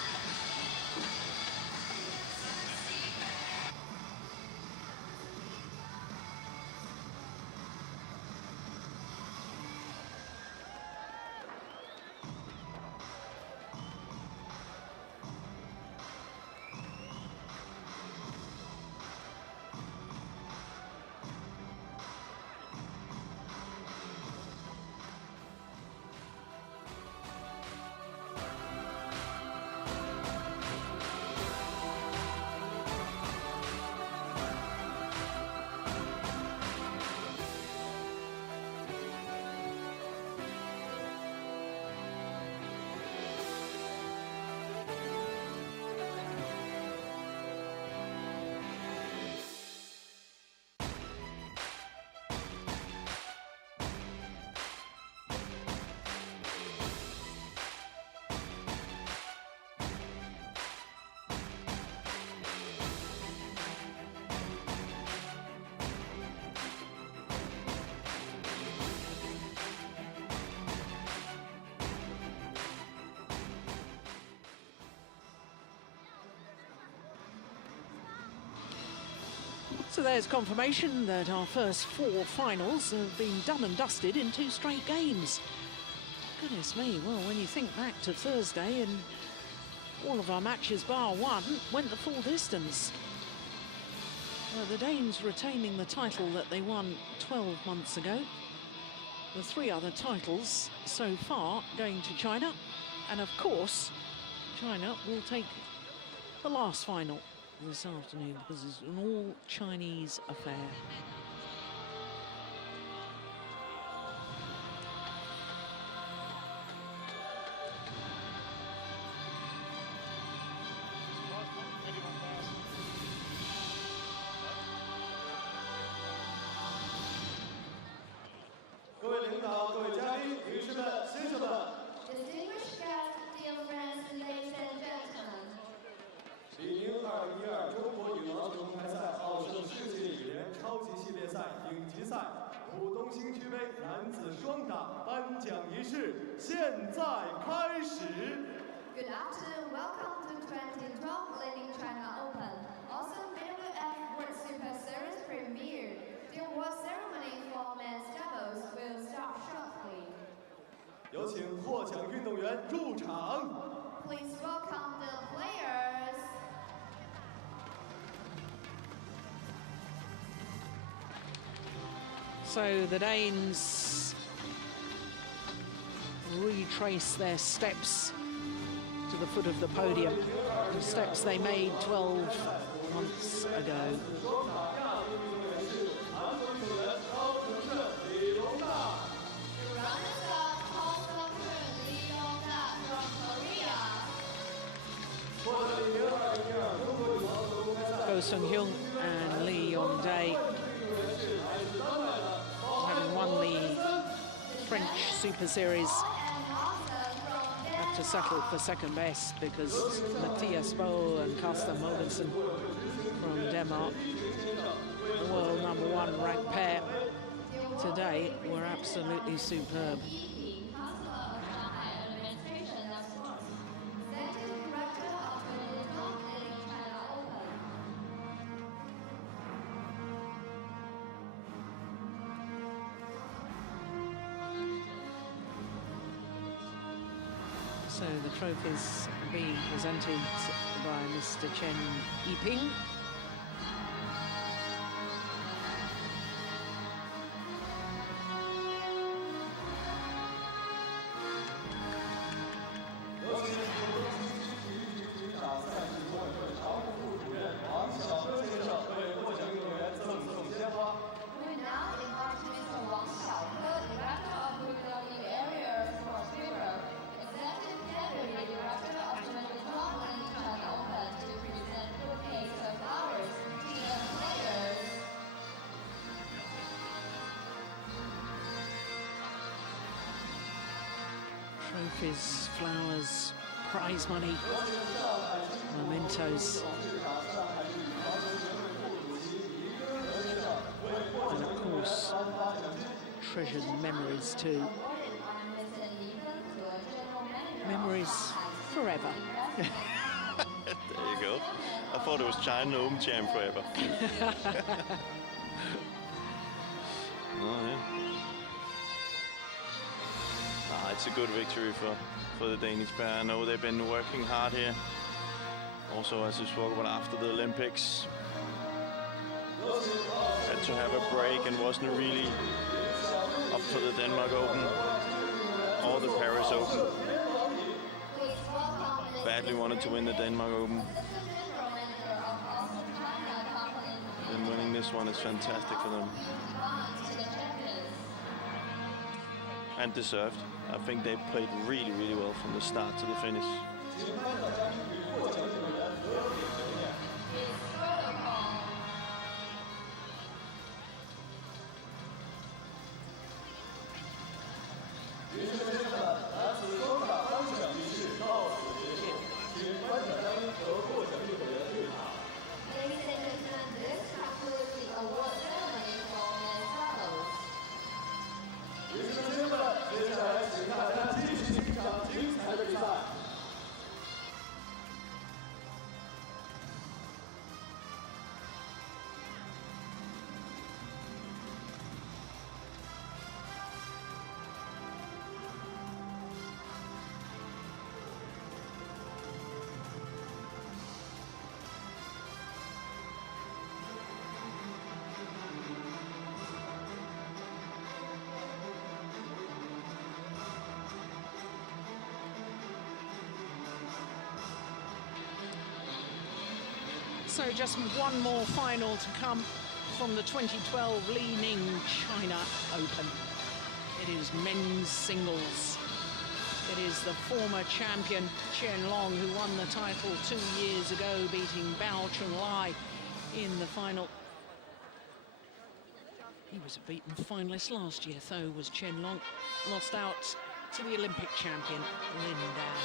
So there's confirmation that our first 4 finals have been done and dusted in 2 straight games. Goodness me, well, when you think back to Thursday, and all of our matches bar one went the full distance. The Danes retaining the title that they won 12 months ago. The 3 other titles so far going to China. And of course, China will take the last final this afternoon, because it's an all-Chinese affair. Distinguished guests, dear friends, ladies and gentlemen. 李宁2012中国羽毛球公开赛奥盛世界羽联超级系列赛顶级赛浦东新区杯男子双打颁奖仪式现在开始。 Good afternoon, welcome to 2012 Leading China Open. Also, WF World Super Series premiere. The award ceremony for men's doubles will start shortly. 有请获奖运动员入场。 Please welcome the players. So the Danes retrace their steps to the foot of the podium, the steps they made 12 months ago. Go Sung-hyun and Lee Yong-dae, having won the French Super Series, have to settle for second best because Mathias Bo and Carsten Mogensen from Denmark, the world #1 ranked pair today, were absolutely superb. So the trophies are being presented by Mr. Chen Yiping. Trophies, flowers, prize money, mementos. And of course, treasured memories too. Memories forever. There you go. I thought it was China Open champ forever. Oh, yeah. It's a good victory for the Danish pair. I know they've been working hard here. Also, as we spoke about after the Olympics, had to have a break and wasn't really up for the Denmark Open or the Paris Open. Badly wanted to win the Denmark Open. And winning this one is fantastic for them. And deserved. I think they played really, really well from the start to the finish. So just one more final to come from the 2012 Li Ning China Open. It is men's singles. It is the former champion Chen Long, who won the title 2 years ago, beating Bao Chunlai in the final. He was a beaten finalist last year, though, was Chen Long. Lost out to the Olympic champion, Lin Dan.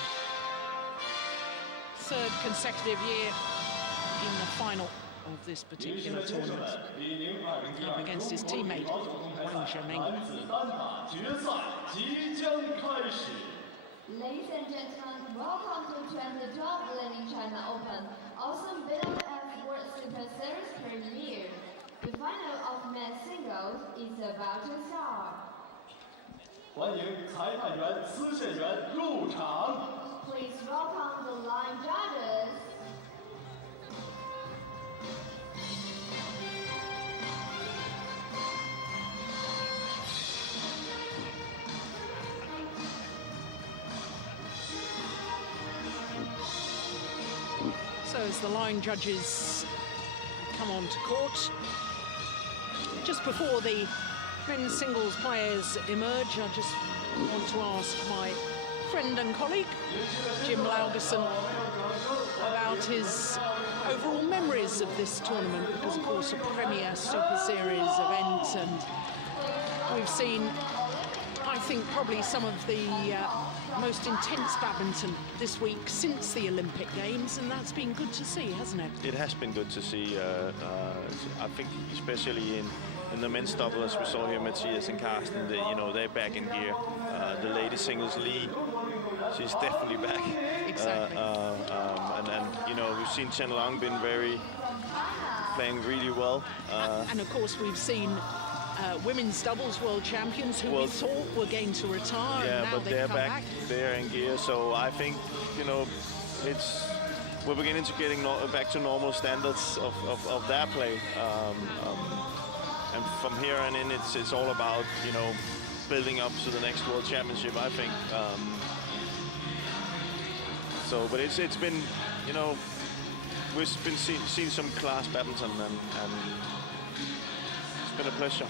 Third consecutive year in the final of this particular tournament, up against his teammate, Wang Zhiming. Ladies and gentlemen, welcome to 2012 Li Ning China Open, also billed as World Super Series premiere. The final of men's singles is about to start. 欢迎裁判员、司线员入场。 Please welcome the line judges. as the line judges come onto court. Just before the men's singles players emerge, I just want to ask my friend and colleague, Jim Laugesen, about his overall memories of this tournament, because of course a premier Super Series event, and we've seen, I think, probably some of the most intense badminton this week since the Olympic Games, and that's been good to see, hasn't it? It has been good to see. I think especially in the men's doubles, we saw here Matthias and Carsten, they're back in gear. The lady singles Lee, she's definitely back. Exactly. And we've seen Chen Long been playing really well. And of course we've seen women's doubles world champions who we thought were going to retire. Yeah, and now but they're back. They're in gear. So I think we're beginning to getting back to normal standards of their play. And from here on in, it's all about building up to the next world championship, I think. But it's been we've been seeing some class badminton, and it's been a pleasure.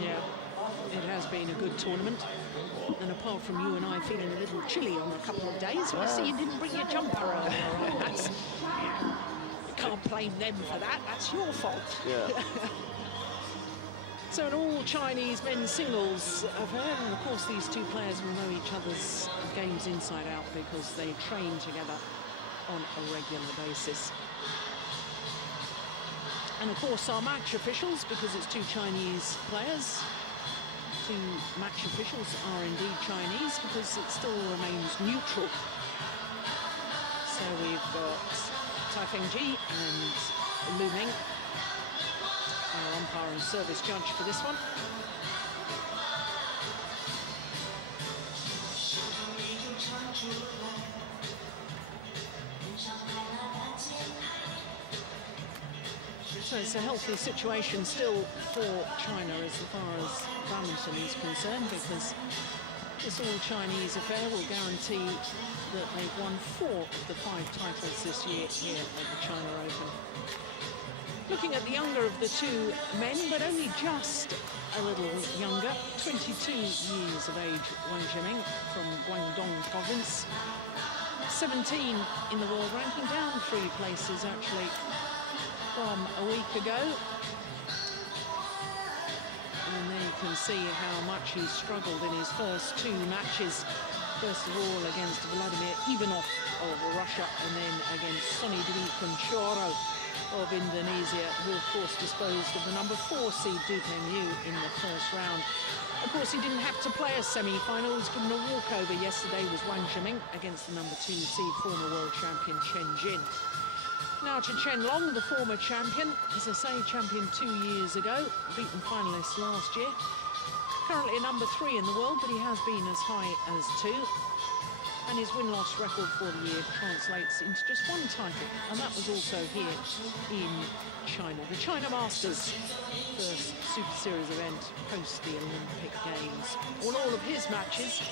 Yeah, it has been a good tournament. And apart from you and I feeling a little chilly on a couple of days, I see you didn't bring your jumper over. Right? You can't blame them for that. That's your fault. Yeah. So an all-Chinese men's singles affair, and of course these two players will know each other's games inside out because they train together on a regular basis. And of course our match officials, because it's two Chinese players, two match officials are indeed Chinese because it still remains neutral. So we've got Taifeng Ji and Lu Ming, our umpire and service judge for this one. So it's a healthy situation still for China as far as badminton is concerned, because this all-Chinese affair will guarantee that they've won 4 of the 5 titles this year here at the China Open. Looking at the younger of the two men, but only just a little younger, 22 years of age, Wang Zhiming from Guangdong province. 17 in the world ranking, down 3 places actually from a week ago. And there you can see how much he struggled in his first 2 matches. First of all against Vladimir Ivanov of Russia, and then against Sonny Dwi Kunchoro of Indonesia, who of course disposed of the number 4 seed Du Pengyu in the first round. Of course, he didn't have to play a semi-final. He was given a walkover yesterday, was Wang Zhiming against the number 2 seed, former world champion Chen Jin. Now to Chen Long, the former champion, as I say, champion 2 years ago, beaten finalist last year. Currently number 3 in the world, but he has been as high as 2. And his win-loss record for the year translates into just 1 title, and that was also here in China. The China Masters, first Super Series event post the Olympic Games. Won all of his matches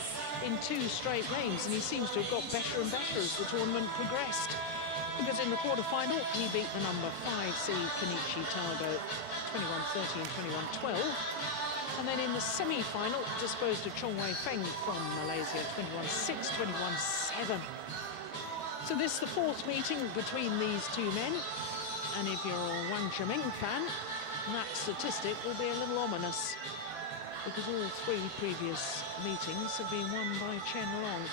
in 2 straight games, and he seems to have got better and better as the tournament progressed. Because in the quarter-final, he beat the number 5 seed Kenichi Tago 21-13, 21-12. And then in the semi-final, disposed of Chong Wei Feng from Malaysia 21-6, 21-7. So this is the 4th meeting between these 2 men. And if you're a Wang Zhiming fan, that statistic will be a little ominous, because all 3 previous meetings have been won by Chen Long.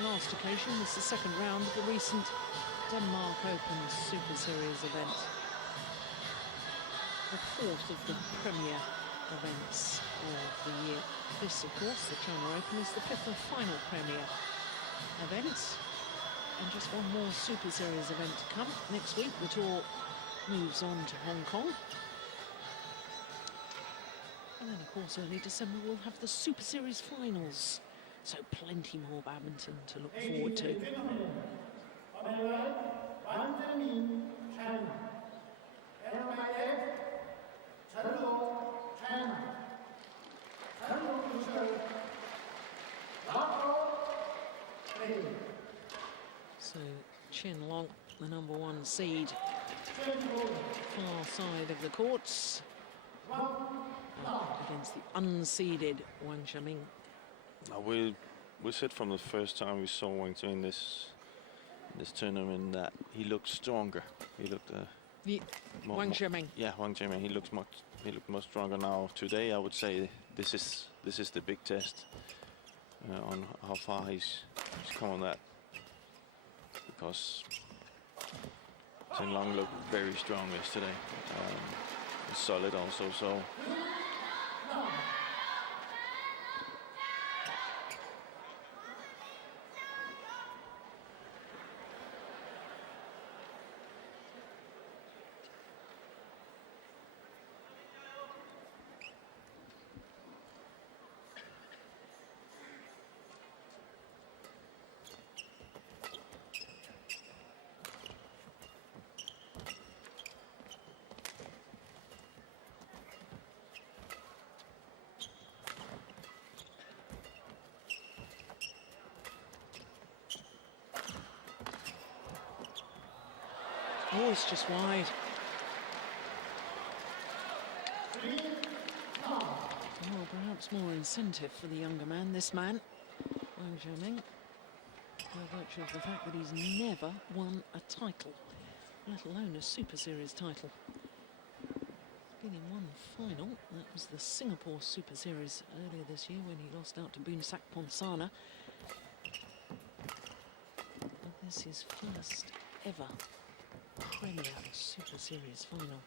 The last occasion was the 2nd round of the recent Denmark Open Super Series event. The 4th of the premier events of the year. This, of course, the China Open, is the 5th and final premier event. And just 1 more Super Series event to come. Next week, the tour moves on to Hong Kong. And then, of course, early December, we'll have the Super Series finals. So plenty more badminton to look forward to. So Chin Long, the #1 seed, far side of the courts, against the unseeded Wang Xiaming. We said from the first time we saw Wang Xiaming in this tournament that he looked stronger. He looked Wang Xiaming. Yeah, Wang Xiaming. He looked much stronger now. Today, I would say this is the big test on how far he's come on that, because Chen Long looked very strong yesterday. Solid also. So. Oh, it's just wide. Well, perhaps more incentive for the younger man, this man, Wang Xiaming, by virtue of the fact that he's never won a title, let alone a Super Series title. Been in one final, that was the Singapore Super Series earlier this year when he lost out to Boonsak Ponsana. But this is his first ever Premier Super Series final.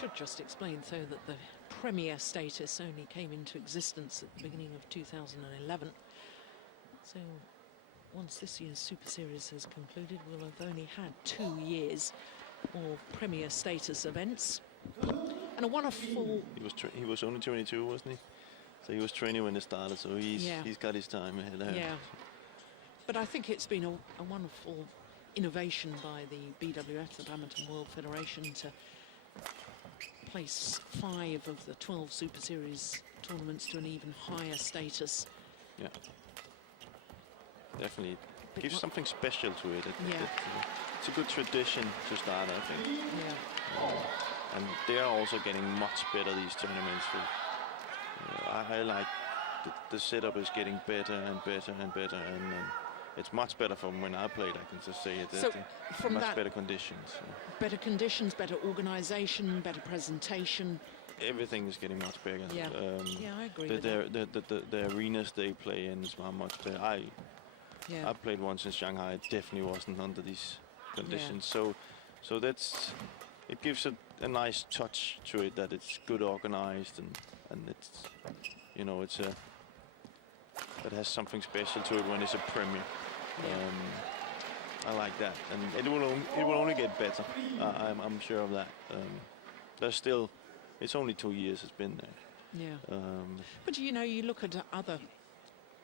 Should just explain, though, that the Premier status only came into existence at the beginning of 2011. So once this year's Super Series has concluded, we'll have only had 2 years of Premier status events, and a wonderful. He was only 22, wasn't he? So he was 20 when it started. So he's got his time ahead of him. Yeah, but I think it's been a wonderful innovation by the BWF, the Badminton World Federation, to place 5 of the 12 Super Series tournaments to an even higher status. Yeah, definitely gives something special to it. It's a good tradition to start, I think. Yeah. And they are also getting much better, these tournaments. I like the setup is getting better and better and better, and it's much better from when I played. I can just say it. So from much that, better conditions. Better conditions, better organisation, better presentation. Everything is getting much bigger. Yeah, I agree with that. The arenas they play in is much better. I played once in Shanghai. It definitely wasn't under these conditions. So that's, it gives a nice touch to it, that it's good organized, and it's, you know, it has something special to it when it's a Premier. I like that, and it will only get better. I'm sure of that. There's still, it's only 2 years it's been there. Yeah. But you know, you look at other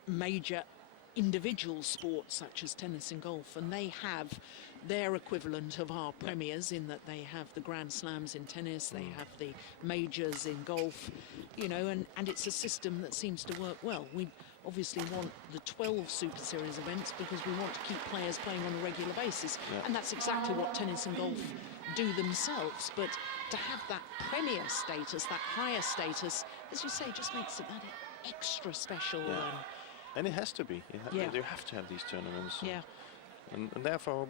major individual sports such as tennis and golf, and they have their equivalent of our premiers in that they have the Grand Slams in tennis, they have the majors in golf, you know, and it's a system that seems to work well. We obviously want the 12 Super Series events because we want to keep players playing on a regular basis, and that's exactly what tennis and golf do themselves. But to have that Premier status, that higher status, as you say, just makes it that extra special. And it has to be. They have to have these tournaments. Yeah. And therefore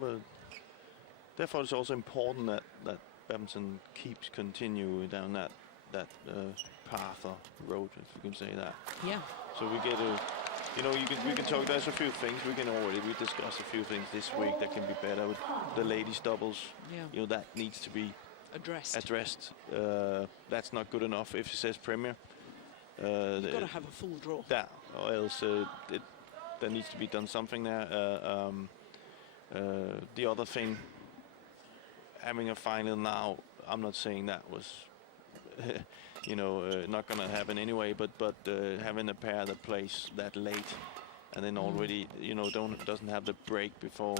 it's also important that badminton keeps continuing down that path or road, if you can say that. Yeah. So we get you know, we can talk. There's a few things we discussed a few things this week that can be better with the ladies doubles. Yeah. You know, that needs to be addressed. That's not good enough if it says Premier. You've got to have a full draw. That, or else there needs to be done something there. The other thing, having a final now, I'm not saying that was, you know, not going to happen anyway. But having a pair that plays that late, and then already, you know, doesn't have the break before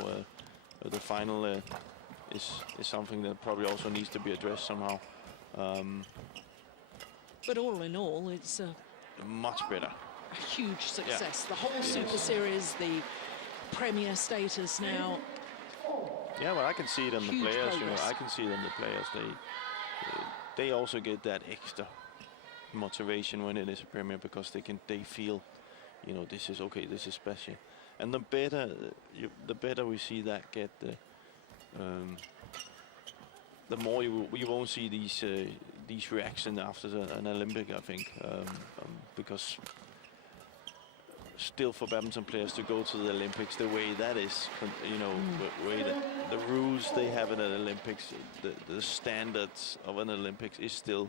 the final is something that probably also needs to be addressed somehow. But all in all, it's Much better. a huge success. Yeah. The whole Super Series, the Premier status now. Yeah, but I can see it in the Huge players. You know, progress. I can see it in the players. They also get that extra motivation when it is a Premier, because they feel, you know, this is okay, this is special. And the better we see that get, the more you won't see these reactions after an Olympic, I think, because still for badminton players to go to the Olympics the way that is, you know, the way that the rules they have in an Olympics, the standards of an Olympics is still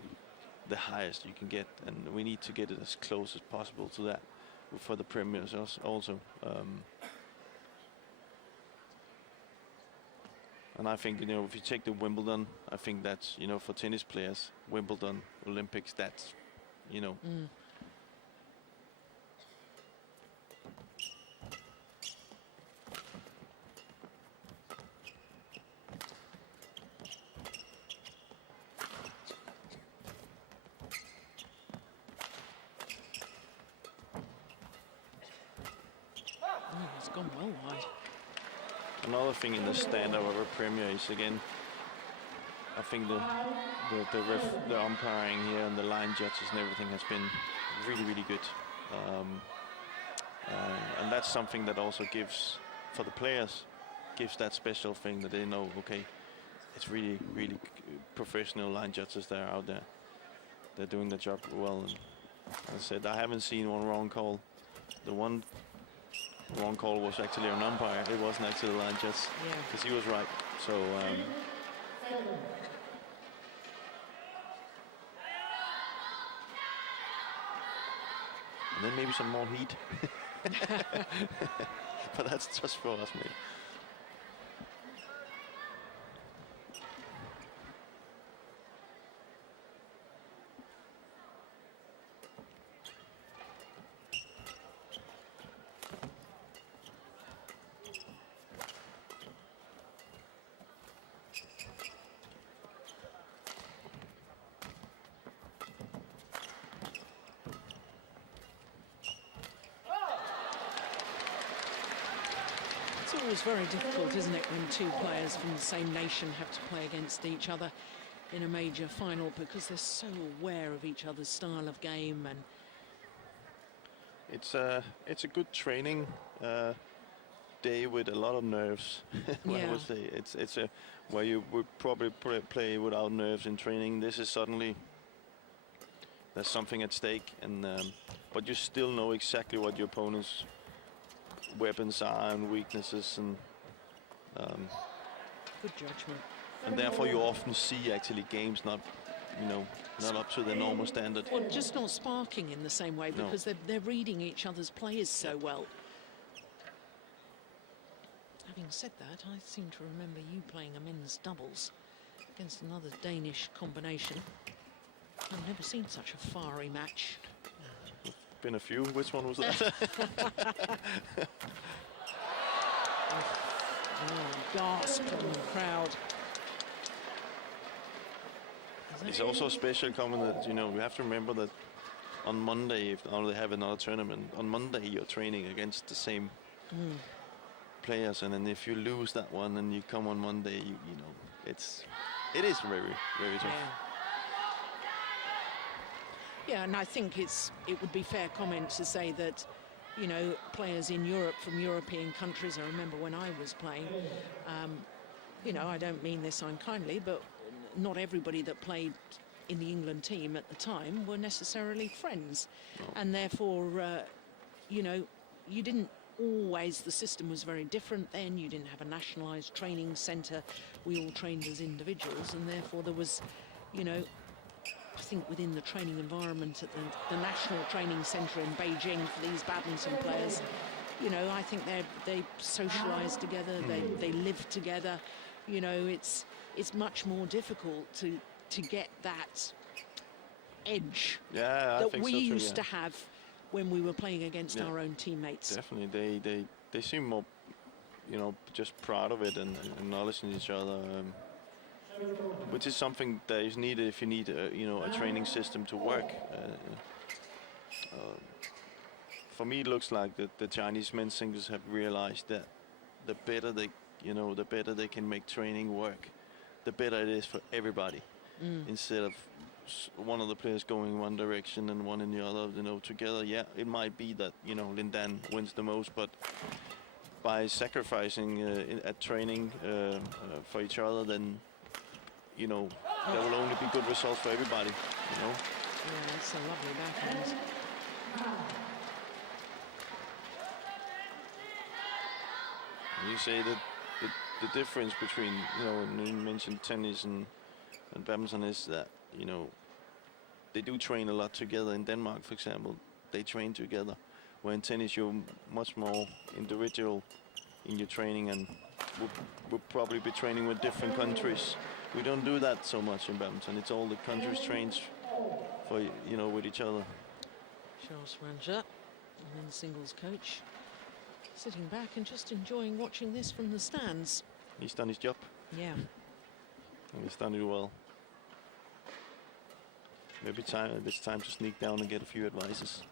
the highest you can get, and we need to get it as close as possible to that for the premiers also. And I think, you know, if you take the Wimbledon, I think that's, you know, for tennis players, Wimbledon, Olympics, that's, you know. It's gone well wide. Another thing in the standard of a Premier is, again, I think the umpiring here and the line judges and everything has been really, really good. And that's something that also gives, for the players, gives that special thing that they know, okay, it's really, really professional line judges that are out there. They're doing their job well. And as I said, I haven't seen one wrong call. The one wrong call was actually an umpire. It wasn't actually the line judge, because he was right. So and then maybe some more heat. But that's just for us, maybe. It's always very difficult, isn't it, when two players from the same nation have to play against each other in a major final, because they're so aware of each other's style of game. And it's a good training day with a lot of nerves. I would say it's a where you would probably play without nerves in training. This is suddenly there's something at stake, and but you still know exactly what your opponent's weapons are and weaknesses, and good judgment. and therefore you often see actually games not, you know, not up to the normal standard. Or just not sparking in the same way, because they're reading each other's plays so well. Having said that, I seem to remember you playing a men's doubles against another Danish combination. I've never seen such a fiery match. Been a few. Which one was that? Gasp from the crowd. It's also special coming that, you know, we have to remember that on Monday, if they have another tournament, on Monday you're training against the same players, and then if you lose that one and you come on Monday, you know, it is very, very tough. Yeah, and I think it would be fair comment to say that, you know, players in Europe from European countries, I remember when I was playing, you know, I don't mean this unkindly, but not everybody that played in the England team at the time were necessarily friends. No. And therefore, you know, you didn't always, the system was very different then. You didn't have a nationalised training centre. We all trained as individuals, and therefore there was, you know, I think within the training environment at the National Training Centre in Beijing for these badminton players, you know, I think they socialise together, they live together. You know, it's much more difficult to get that edge that we used to have when we were playing against our own teammates. Definitely, they seem more you know, just proud of it and acknowledging each other, which is something that is needed if you need, you know, a training system to work. For me, it looks like the Chinese men's singles have realized that the better they, you know, the better they can make training work, the better it is for everybody. Instead of one of the players going one direction and one in the other, you know, together. Yeah, it might be that, you know, Lin Dan wins the most, but by sacrificing at training for each other, then, you know, there will only be good results for everybody, you know. Yeah, it's a lovely backhand. You say that the difference between, you know, when you mentioned tennis and badminton is that, you know, they do train a lot together. In Denmark, for example, they train together. Where in tennis, you're much more individual in your training, and we'll probably be training with different countries. We don't do that so much in badminton. It's all the countries trains for, you know, with each other. Charles Ranger, the men's singles coach, sitting back and just enjoying watching this from the stands. He's done his job. Yeah. And he's done it well. Maybe it's time to sneak down and get a few advices.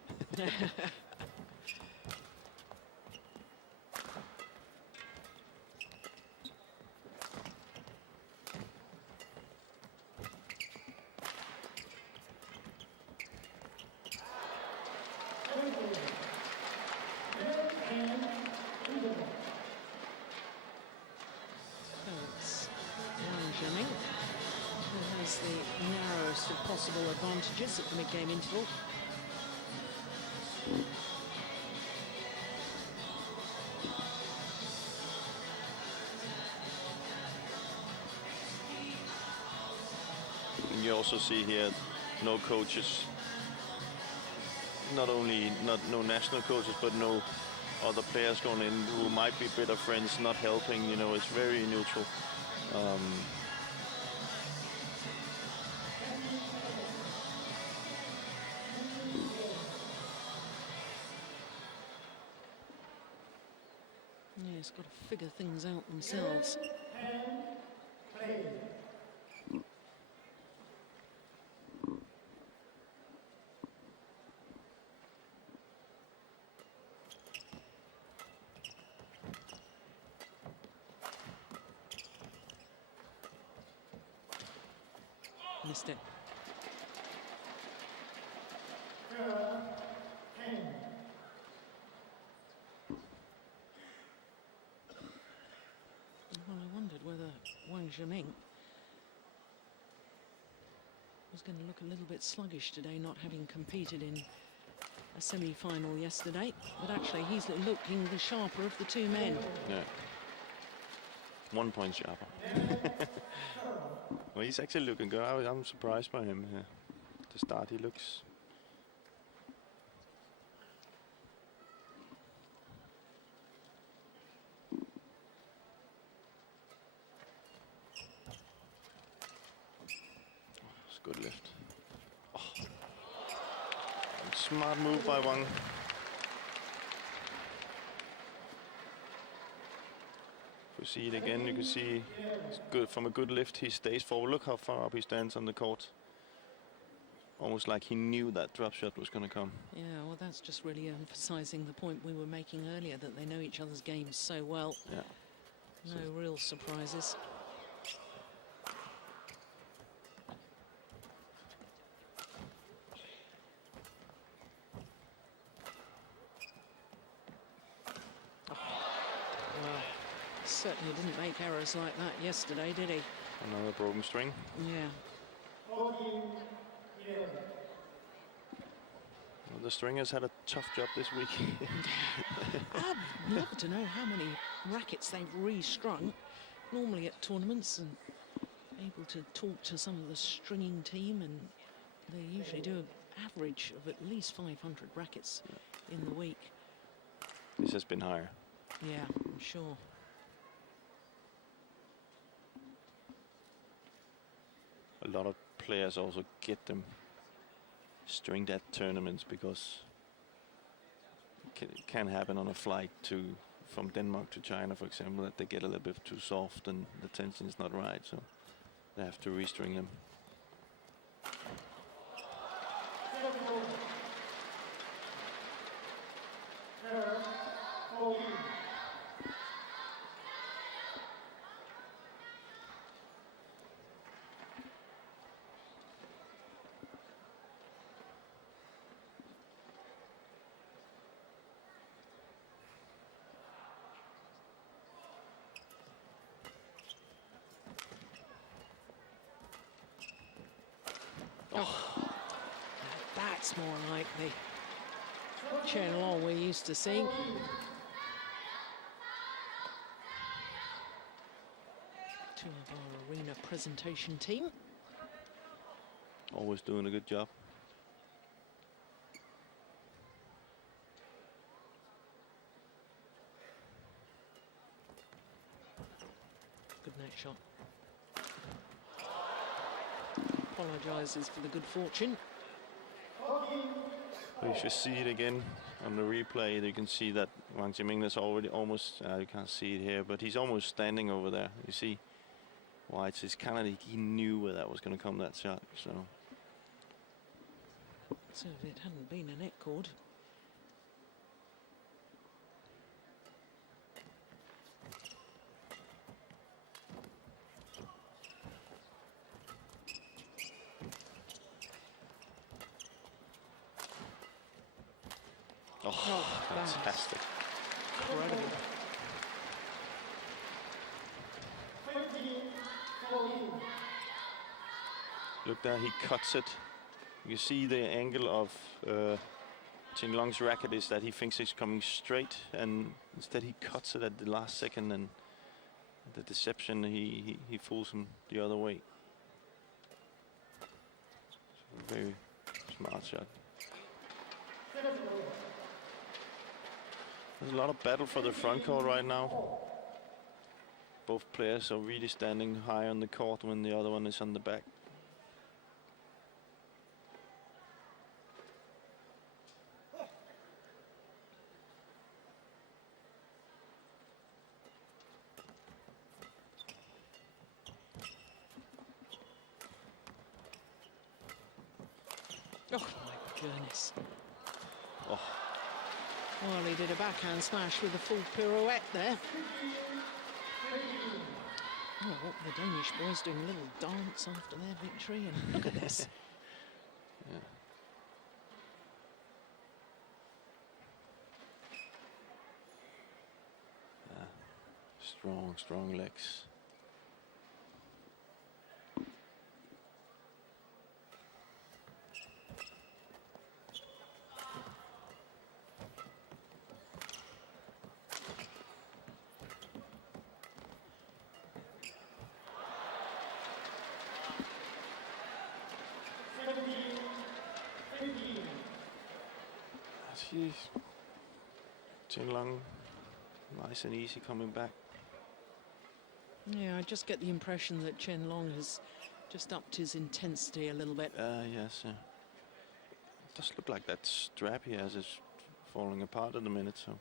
The narrowest of possible advantages at the mid-game interval. And you also see here no coaches, not only no national coaches, but no other players going in who might be better friends, not helping. You know, it's very neutral. Yeah, it's got to figure things out themselves. Missed it. Well, I wondered whether Wang Zhiming was going to look a little bit sluggish today, not having competed in a semi-final yesterday. But actually, he's looking the sharper of the two men. Yeah. 1 point sharper. Well, he's actually looking good. I'm surprised by him here. At the start, he looks... It's a good lift. Oh. Smart move by Wang. You see it again. You can see it's good from a good lift. He stays forward. Look how far up he stands on the court. Almost like he knew that drop shot was going to come. Yeah, well, that's just really emphasising the point we were making earlier, that they know each other's games so well. Yeah. No real surprises. Certainly didn't make errors like that yesterday, did he? Another broken string. Yeah. Well, the stringers had a tough job this week. I'd love to know how many rackets they've restrung. Normally at tournaments, and able to talk to some of the stringing team, and they usually do an average of at least 500 rackets in the week. This has been higher. Yeah, I'm sure. A lot of players also get them stringed at tournaments because it can happen on a flight to from Denmark to China, for example, that they get a little bit too soft and the tension is not right, so they have to restring them. Oh, that's more like the Chen Long we're used to seeing. Two of our arena presentation team. Always doing a good job. Good net shot. Apologises for the good fortune. You should see it again on the replay. You can see that Wang Jiming is already almost, you can't see it here, but he's almost standing over there. You see why it's kind of like he knew where that was going to come, that shot. So if it hadn't been a net cord. oh, fantastic. Incredible. Look there, he cuts it. You see the angle of Chen Long's racket is that he thinks it's coming straight, and instead he cuts it at the last second, and the deception, he fools him the other way. So very smart shot. There's a lot of battle for the front court right now. Both players are really standing high on the court when the other one is on the back. Oh my goodness. Oh. Well, he did a backhand smash with a full pirouette there. Oh, what the Danish boys doing a little dance after their victory, and look at this. Yeah. Strong, strong legs. Chen Long, nice and easy coming back. Yeah, I just get the impression that Chen Long has just upped his intensity a little bit. Yes, it does look like that strap he has is falling apart at the minute. So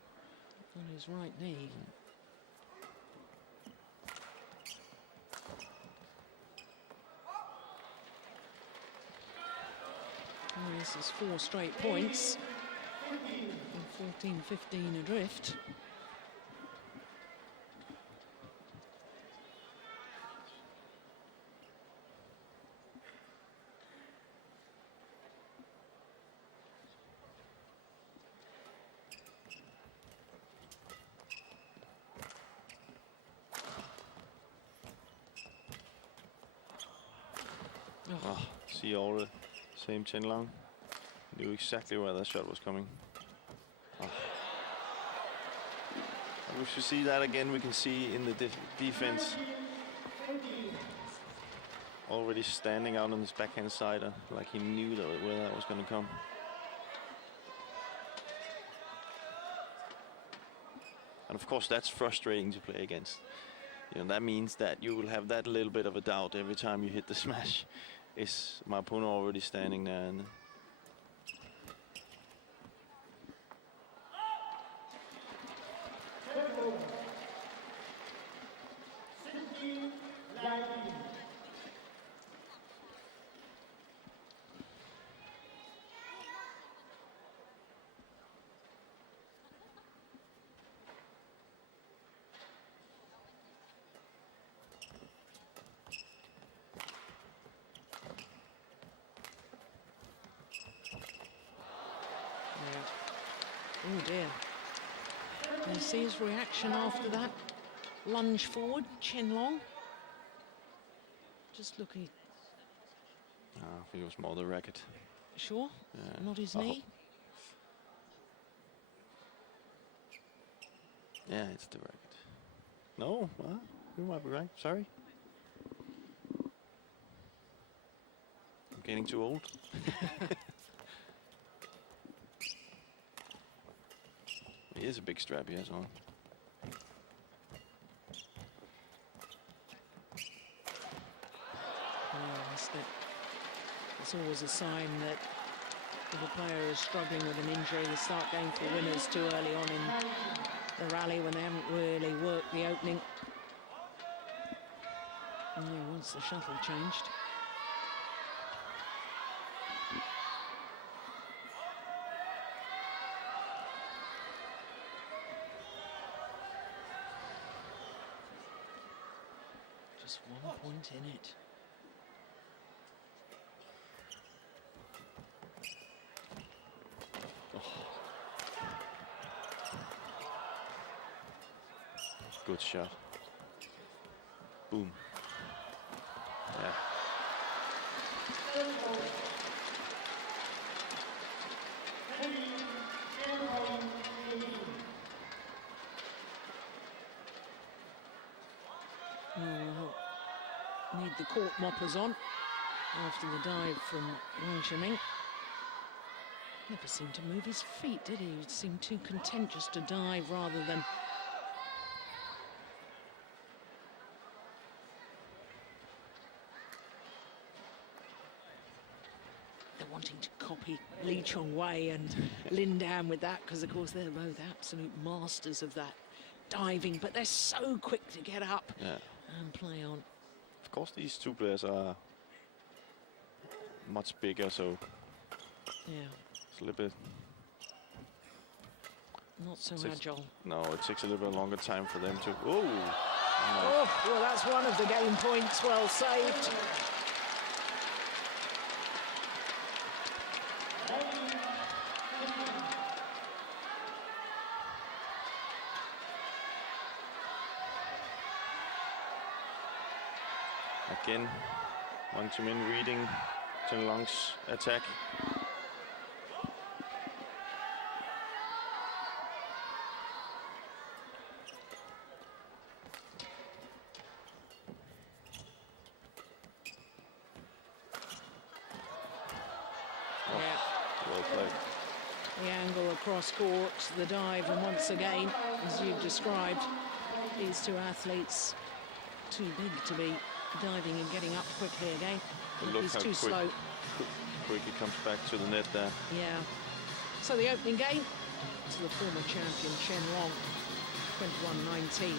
On his right knee. Oh, this is 4 straight points. 14-15 adrift. Oh, see all the same Chen Long. Knew exactly where that shot was coming. Oh. We should see that again. We can see in the defense already standing out on his backhand side, like he knew that where that was going to come. And of course, that's frustrating to play against. You know, that means that you will have that little bit of a doubt every time you hit the smash. Is my opponent already standing there? And Oh dear. Can you see his reaction after that lunge forward, Chen Long? Just looking. I think it was more the racket. Sure? Yeah. Not his knee? Yeah, it's the racket. No, you might be right. Sorry. I'm getting too old. He is a big strap here as well. It's always a sign that if a player is struggling with an injury, they start going for winners too early on in the rally when they haven't really worked the opening. And yeah, once the shuttle changed. Just 1 point in it. Good shot. Boom. Yeah. We'll need the court moppers on after the dive from Wang Shiming. Never seemed to move his feet, did he? He seemed too content just to dive rather than... They're wanting to copy Lee Chong-wei and Lin Dan with that, because of course they're both absolute masters of that diving, but they're so quick to get up and play on. Of course, these two players are much bigger, so yeah, it's a little bit not so agile. No, it takes a little bit longer time for them to. Oh, oh, well, that's one of the game points. Well saved. Again, Wang Zhimin reading Chen Long's attack. Well played. The angle across court, the dive, and once again, as you've described, these two athletes too big to be diving and getting up quickly again. He's too slow. Quick he comes back to the net there. Yeah. So the opening game to the former champion Chen Long, 21-19.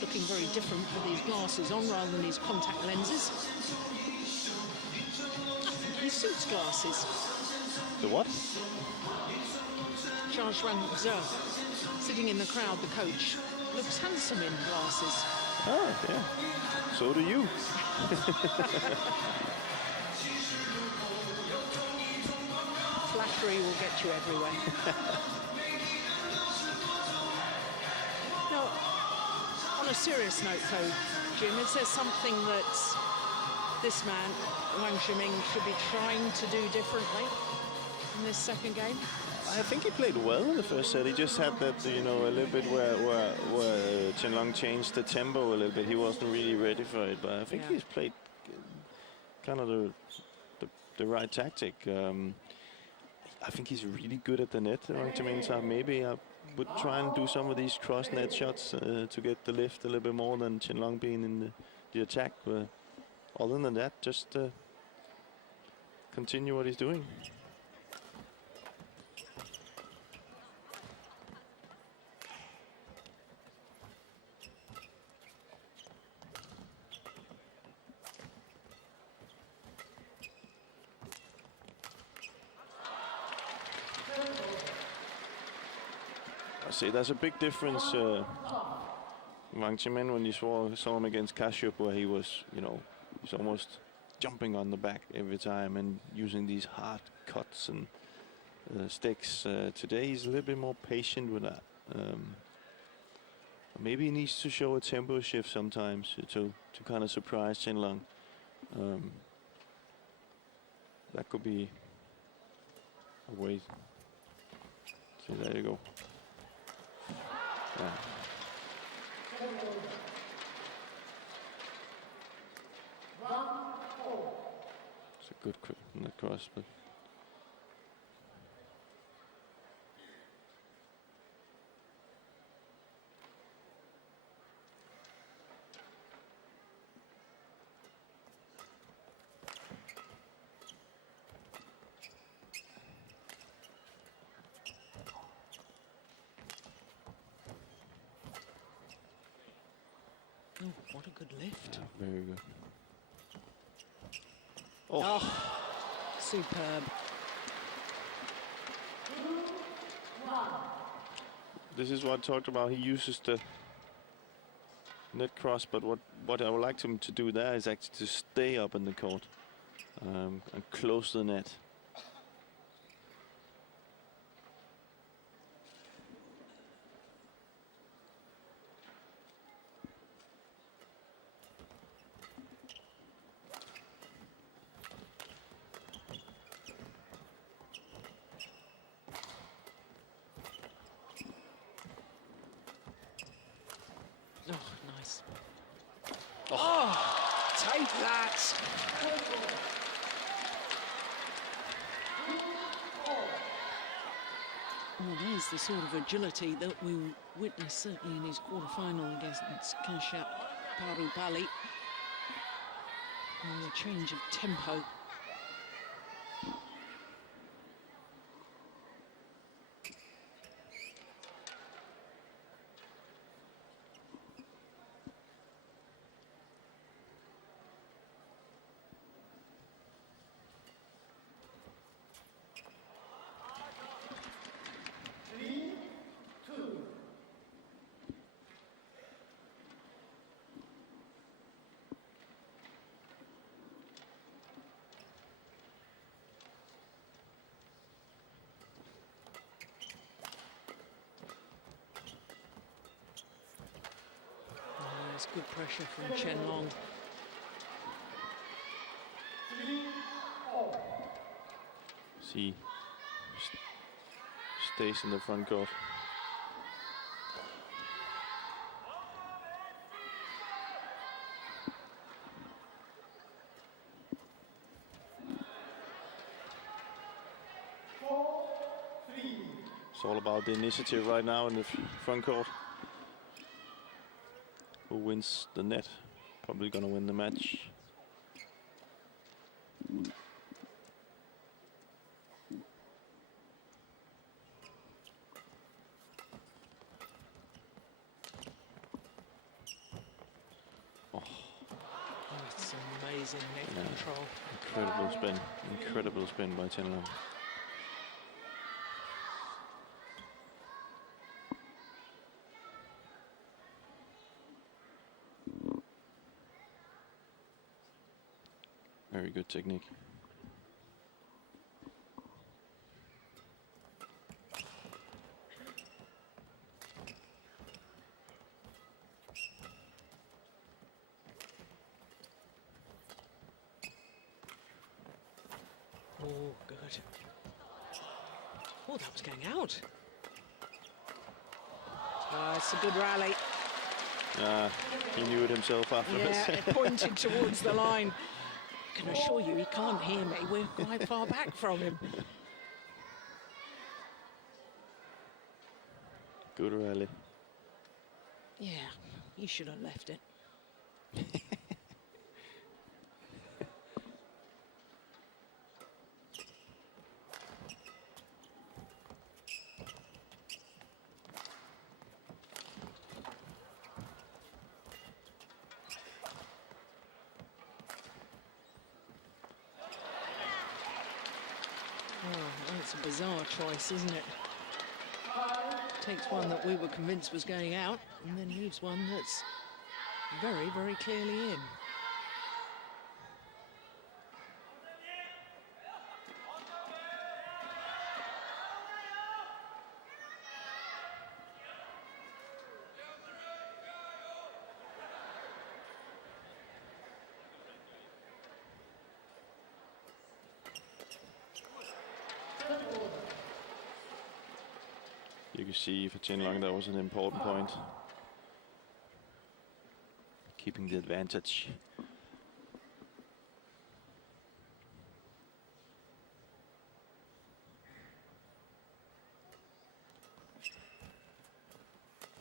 Looking very different with these glasses on rather than his contact lenses. I think he suits glasses. The what? Charles Ranzer, sitting in the crowd, the coach, looks handsome in glasses. Oh, yeah. So do you. Flattery will get you everywhere. Now, on a serious note, though, Jim, is there something that this man, Wang Zhimin, should be trying to do differently in this second game? I think he played well in the first set. He just had that, you know, a little bit where Chen Long changed the tempo a little bit. He wasn't really ready for it, but I think he's played kind of the right tactic. I think he's really good at the net, Wang Zhimin. So maybe I would try and do some of these cross net shots to get the lift a little bit more than Chen Long being in the attack. Other than that, just continue what he's doing. I say there's a big difference, Wang Chimen, when you saw him against Kashyap, where he was, you know, he's almost jumping on the back every time and using these hard cuts and sticks. Today he's a little bit more patient with that. Maybe he needs to show a tempo shift sometimes to kind of surprise Chen Long. That could be a way. So there you go. Yeah. It's a good net cross, but Oh, what a good lift. yeah, very good. Oh, superb. This is what I talked about. He uses the net cross, but what I would like him to do there is actually to stay up in the court and close the net. Oh, nice. Oh, take that. Well, there's the sort of agility that we witnessed certainly in his quarter-final against Kashyap Parupalli. And the change of tempo. Good pressure from Chen Long. See, stays in the front court. It's all about the initiative right now in the front court. Who wins the net? Probably gonna win the match. Oh, That's amazing net control. Incredible spin by Chen Long. Very good technique. Oh, good. Oh, that was going out. It's a good rally. He knew it himself afterwards. Yeah, it pointed towards the line. I can assure you he can't hear me. We're quite far back from him. Good rally. Yeah, you should have left it. It's a bizarre choice, isn't it? Takes one that we were convinced was going out and then leaves one that's very, very clearly in. You can see for Chen Long that was an important point. Keeping the advantage.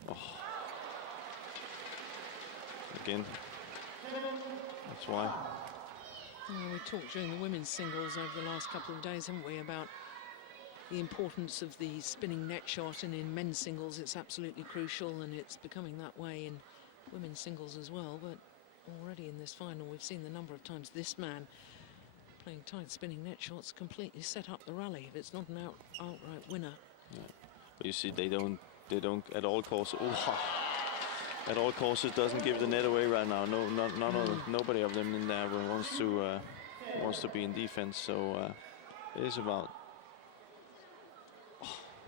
Oh. Again. That's why. We talked during the women's singles over the last couple of days, haven't we, about the importance of the spinning net shot, and in men's singles it's absolutely crucial, and it's becoming that way in women's singles as well. But already in this final we've seen the number of times this man playing tight spinning net shots completely set up the rally if it's not an outright winner. Yeah. But you see, they don't at all costs. Oh, at all costs it doesn't give the net away right now. Nobody of them in there wants to be in defense. So it is about.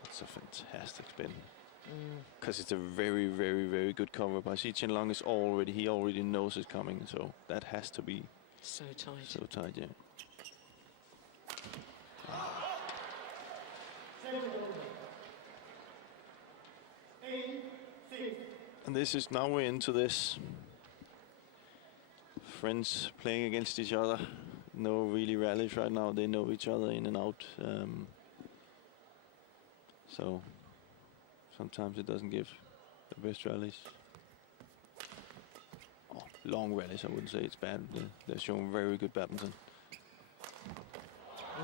It's a fantastic spin, because it's a very, very, very good cover. But I see Chen Long is he already knows it's coming, so that has to be so tight. So tight, yeah. And this is now we're into this. Friends playing against each other. No really rallies right now. They know each other in and out. So sometimes it doesn't give the best rallies. Oh, long rallies, I wouldn't say it's bad. They're showing very good badminton.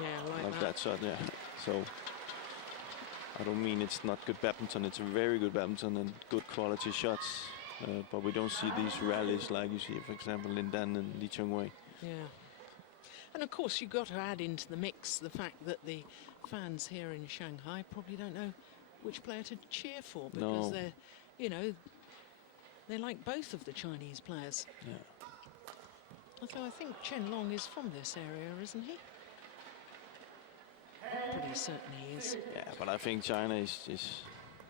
Yeah, like that shot, yeah. So I don't mean it's not good badminton. It's very good badminton and good quality shots. But we don't see these rallies like you see, for example, Lin Dan and Lee Chung-wei. Yeah. And of course, you've got to add into the mix the fact that the fans here in Shanghai probably don't know which player to cheer for, because they're, you know, they like both of the Chinese players. Yeah. Although I think Chen Long is from this area, isn't he? Pretty certain he is. Yeah, but I think China is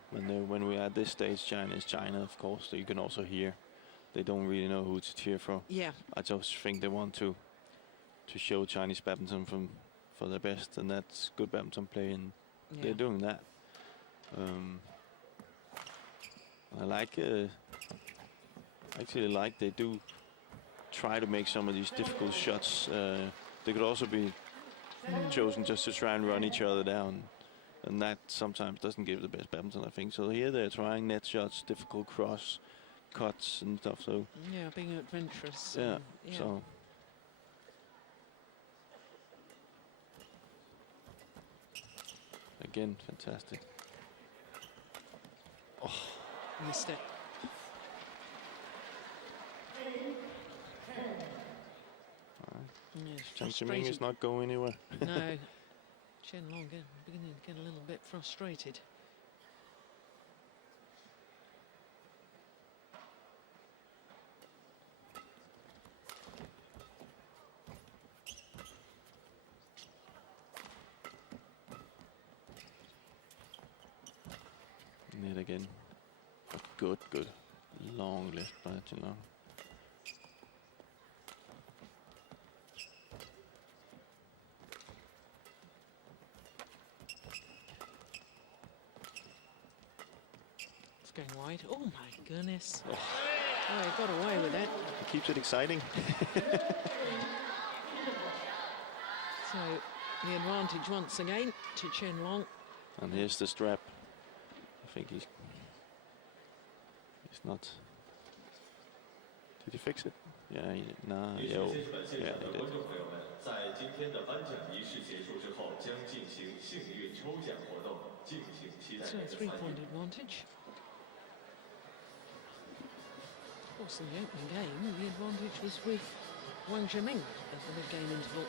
when we're at this stage, China is China, of course. You can also hear they don't really know who to cheer for. Yeah. I just think they want to show Chinese badminton for their best, and that's good badminton play, and they're doing that. I like actually like they do try to make some of these difficult shots. They could also be chosen just to try and run each other down, and that sometimes doesn't give the best badminton, I think. So here they're trying net shots, difficult cross cuts and stuff. So yeah, being adventurous. Yeah. Yeah. So. Again, fantastic. Oh. Missed it. Jiang Zemin is not going anywhere. No. Chen Long beginning to get a little bit frustrated. Net again. Good. Long left by Chen Long. It's going wide. Oh my goodness. Oh, he got away with it. It keeps it exciting. So the advantage once again to Chen Long. And here's the strap. I think he's not. Did he fix it? Yeah, he did. Nah, yeah, he did. So a 3-point advantage. Of course, in the opening game, the advantage was with Wang Zhiming at the mid-game interval.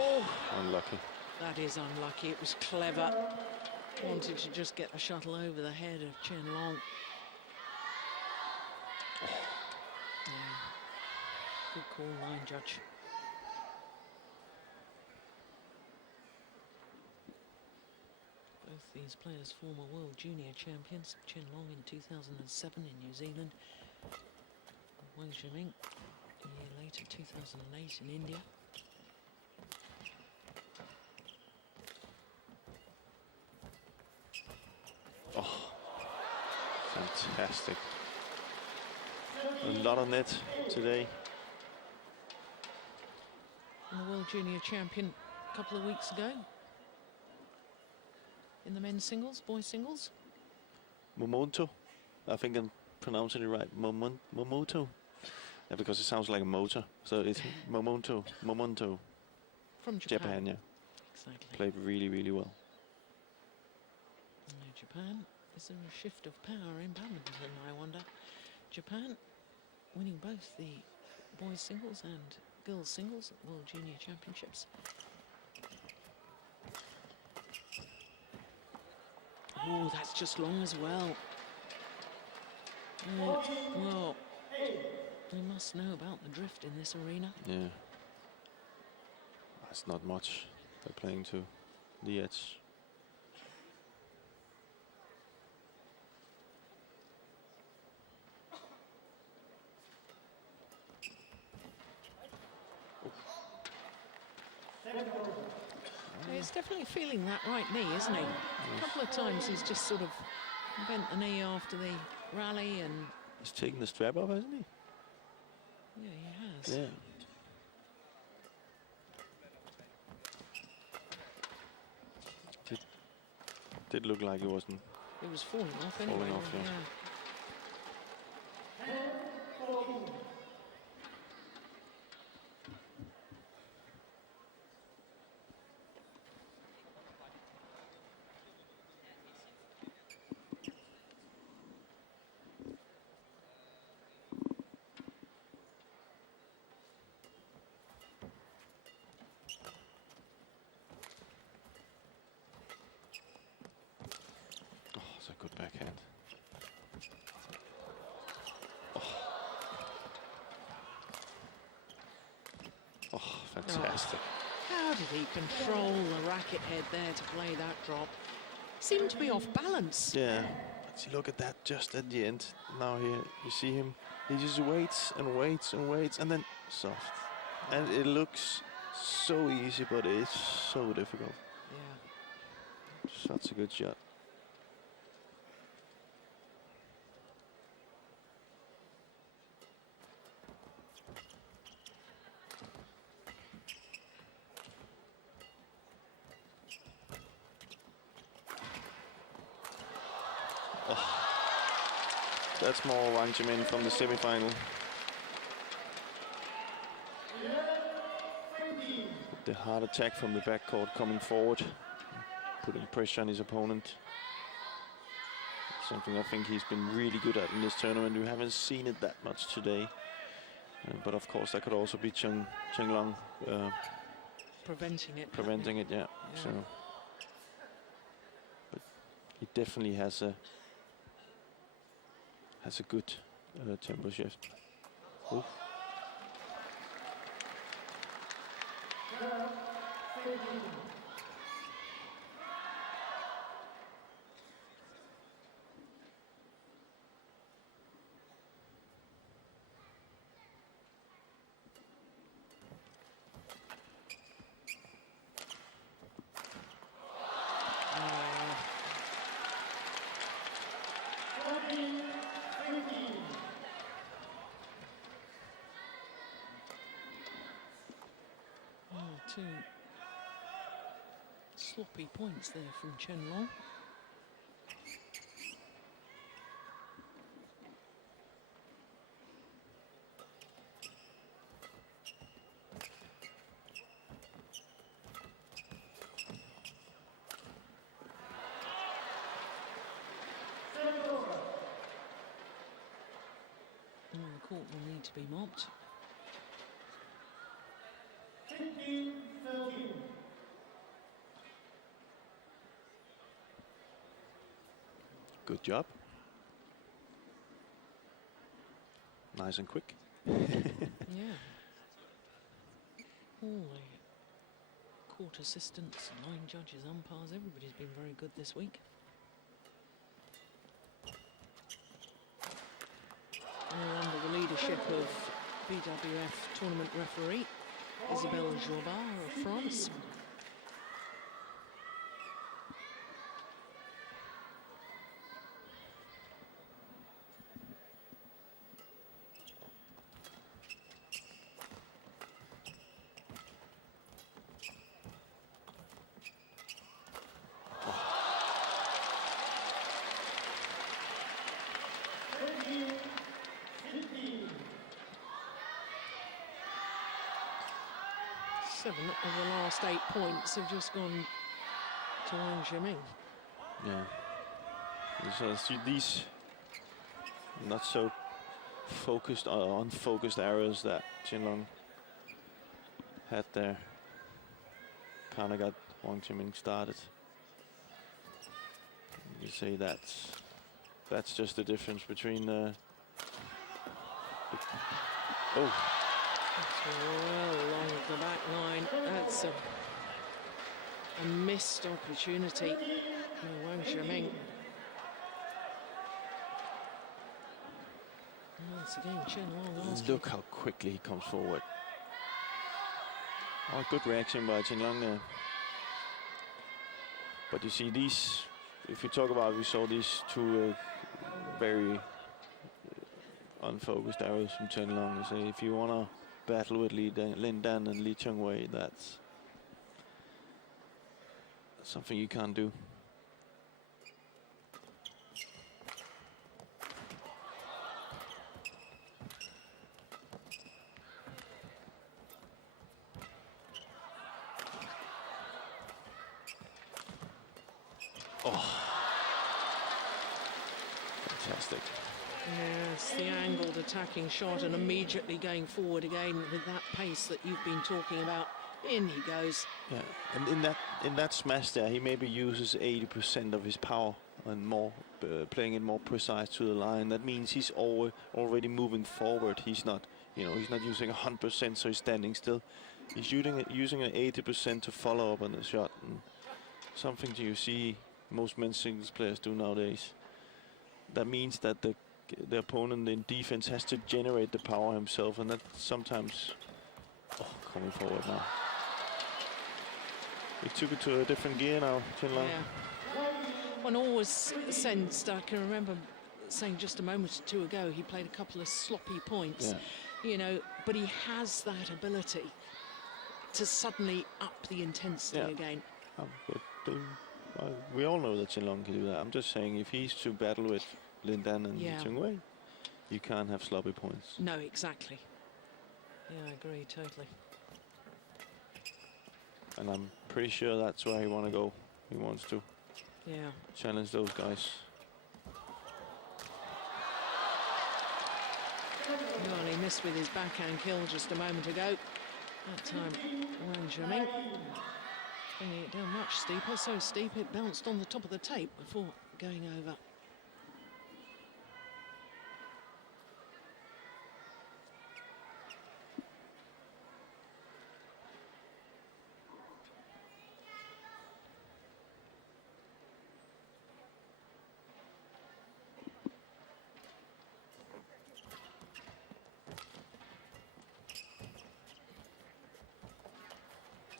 Oh, Unlucky. that is unlucky. It was clever. Wanted to just get the shuttle over the head of Chen Long. Yeah. Good call, line judge. Both these players former world junior champions. Chen Long in 2007 in New Zealand. Wang Zhiming a year later, 2008 in India. Oh, fantastic. A lot of net today. And the world junior champion a couple of weeks ago in the men's singles, boys singles. Momoto. I think I'm pronouncing it right. Momoto. Yeah, because it sounds like a motor. So it's Momoto. From Japan. Yeah. Exactly. Played really, really well. Japan, is there a shift of power in badminton, I wonder? Japan winning both the boys singles and girls singles at World Junior Championships. Oh, that's just long as well. Well, they must know about the drift in this arena. Yeah. That's not much. They're playing to the edge. He's definitely feeling that right knee, isn't he? A couple of times he's just sort of bent the knee after the rally and... He's taking the strap off, hasn't he? Yeah, he has. Yeah. Did look like it wasn't. It was falling off anyway. Falling off, yeah. Good backhand. Oh, fantastic. How did he control the racket head there to play that drop? Seemed to be off balance. Yeah, but see, look at that just at the end. Now here, you see him, he just waits and waits and waits and then soft. And it looks so easy, but it's so difficult. Yeah. Such a good shot. That's more Wang Zhiming from the semi-final. The hard attack from the backcourt coming forward, putting pressure on his opponent. Something I think he's been really good at in this tournament. We haven't seen it that much today. But of course that could also be Chen Long Preventing it. preventing it, yeah. So, but he definitely has a good tempo shift. Oof. Two sloppy points there from Chen Long. The court will need to be mopped. 15-13. Good job. Nice and quick. Yeah. All the court assistants, line judges, umpires, everybody's been very good this week. All under the leadership of BWF tournament referee Isabelle Jourbard of France. Seven of the last 8 points have just gone to Wang Zhiming. Yeah. So see these not so focused or unfocused arrows that Qinlong had there kind of got Wang Zhiming started. You say that's just the difference between oh. That's well along the back line. That's a missed opportunity for Wang Zhiming. Once again, Chen Long asking. Look how quickly he comes forward. Oh, good reaction by Chen Long there. But you see these, if you talk about, we saw these two very unfocused arrows from Chen Long. You say if you want to battle with Lin Dan and Li Chengwei, that's something you can't do. Oh, fantastic. Yes, the angled attacking shot and immediately going forward again with that pace that you've been talking about. In he goes. Yeah, and in that smash there, he maybe uses 80% of his power and more, playing it more precise to the line. That means he's already moving forward. He's not, he's not using 100%, so he's standing still. He's using an 80% to follow up on the shot. And something you see most men's singles players do nowadays. That means that the opponent in defense has to generate the power himself, and that sometimes coming forward now. He took it to a different gear now, Chen Long. Yeah. One always sensed, I can remember saying just a moment or two ago, he played a couple of sloppy points, but he has that ability to suddenly up the intensity again. We all know that Chen Long can do that. I'm just saying, if he's to battle with Lin Dan and Li Chengwei, you can't have sloppy points. No, exactly. Yeah, I agree totally. And I'm pretty sure that's where he wants to go. He wants to challenge those guys. Well, he missed with his backhand kill just a moment ago. That time, Wang Zhiming bringing it down much steeper, so steep it bounced on the top of the tape before going over.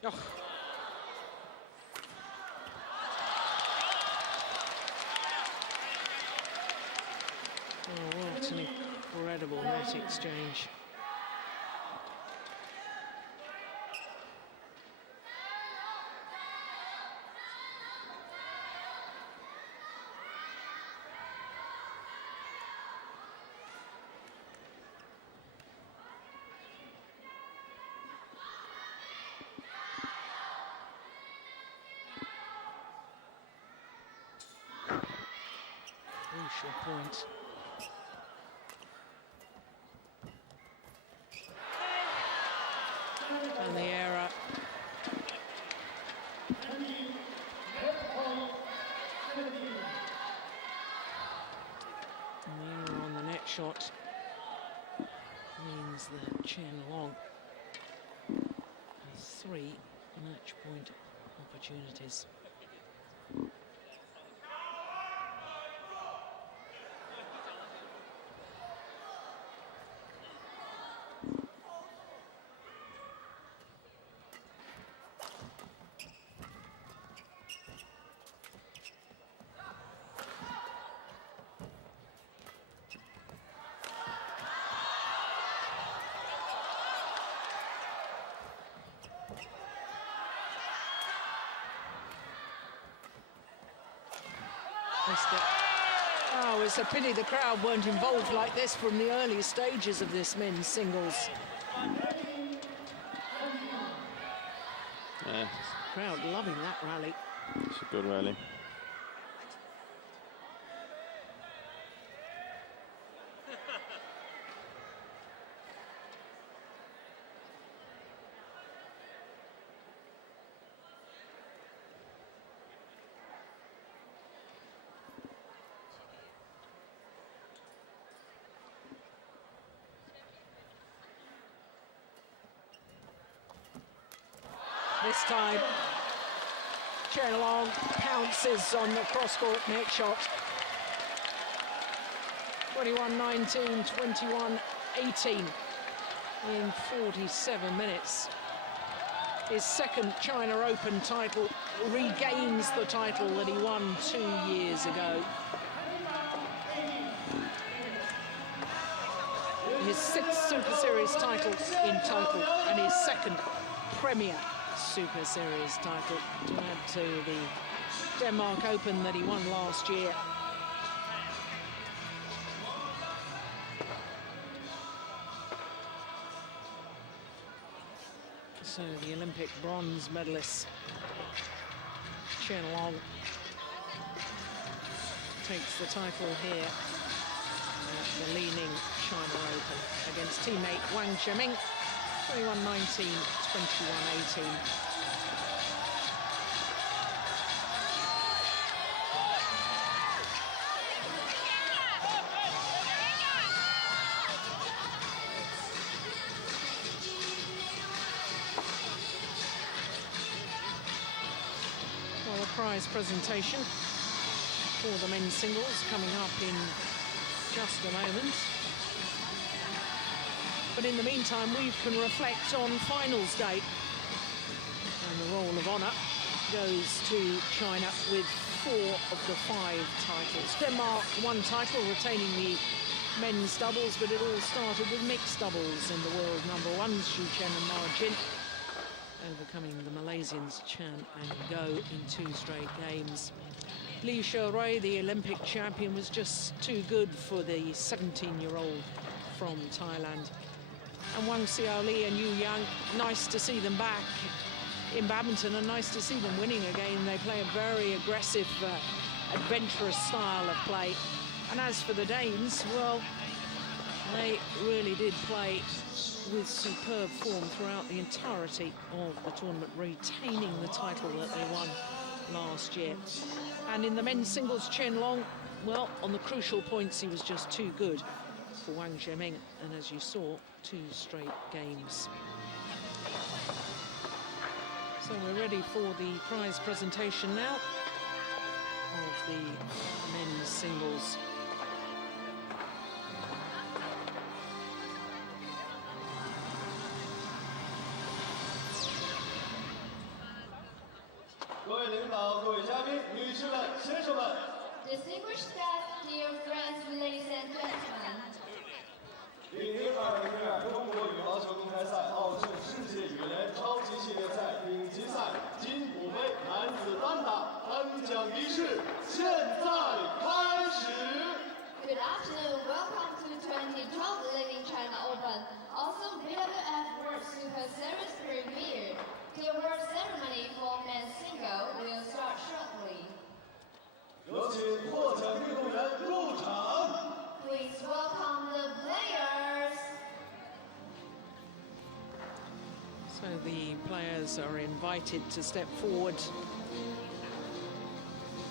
Oh. Oh, what an incredible net exchange. Crucial point. And the error means that Chen Long has 3 match point opportunities. Oh, it's a pity the crowd weren't involved like this from the early stages of this men's singles. Yeah, Crowd loving that rally. it's a good rally. This time, Chen Long pounces on the cross-court net shot. 21-19, 21-18 in 47 minutes. His second China Open title, regains the title that he won 2 years ago. His 6th Super Series title in total, and his 2nd Premier Super Series title to add to the Denmark Open that he won last year. So the Olympic bronze medalist Chen Long takes the title here at the Li Ning China Open against teammate Wang Zheming. 21-19, 21-18. Well, a prize presentation for the men's singles coming up in just a moment. But in the meantime, we can reflect on finals day. And the Roll of Honour goes to China with 4 of the 5 titles. Denmark 1 title, retaining the men's doubles, but it all started with mixed doubles in the world #1s, Xu Chen and Ma Jin, overcoming the Malaysians Chan and Go in 2 straight games. Li Sherui, the Olympic champion, was just too good for the 17-year-old from Thailand. And Wang Xiaoli and Yu Yang, nice to see them back in badminton and nice to see them winning again. They play a very aggressive, adventurous style of play. And as for the Danes, well, they really did play with superb form throughout the entirety of the tournament, retaining the title that they won last year. And in the men's singles, Chen Long, well, on the crucial points, he was just too good for Wang Zheming, and as you saw, 2 straight games. So we're ready for the prize presentation now of the men's singles. Distinguished guests, dear friends, ladies and gentlemen. 2022中国羽毛球公开赛奥盛世界羽联超级系列赛顶级赛金虎杯男子单打颁奖仪式现在开始。Good afternoon, welcome to 2012 Li Ning China Open, also BWF World Super Series premiere. The award ceremony for men's single will start shortly. 有请获奖运动员入场。 Please welcome the players. So the players are invited to step forward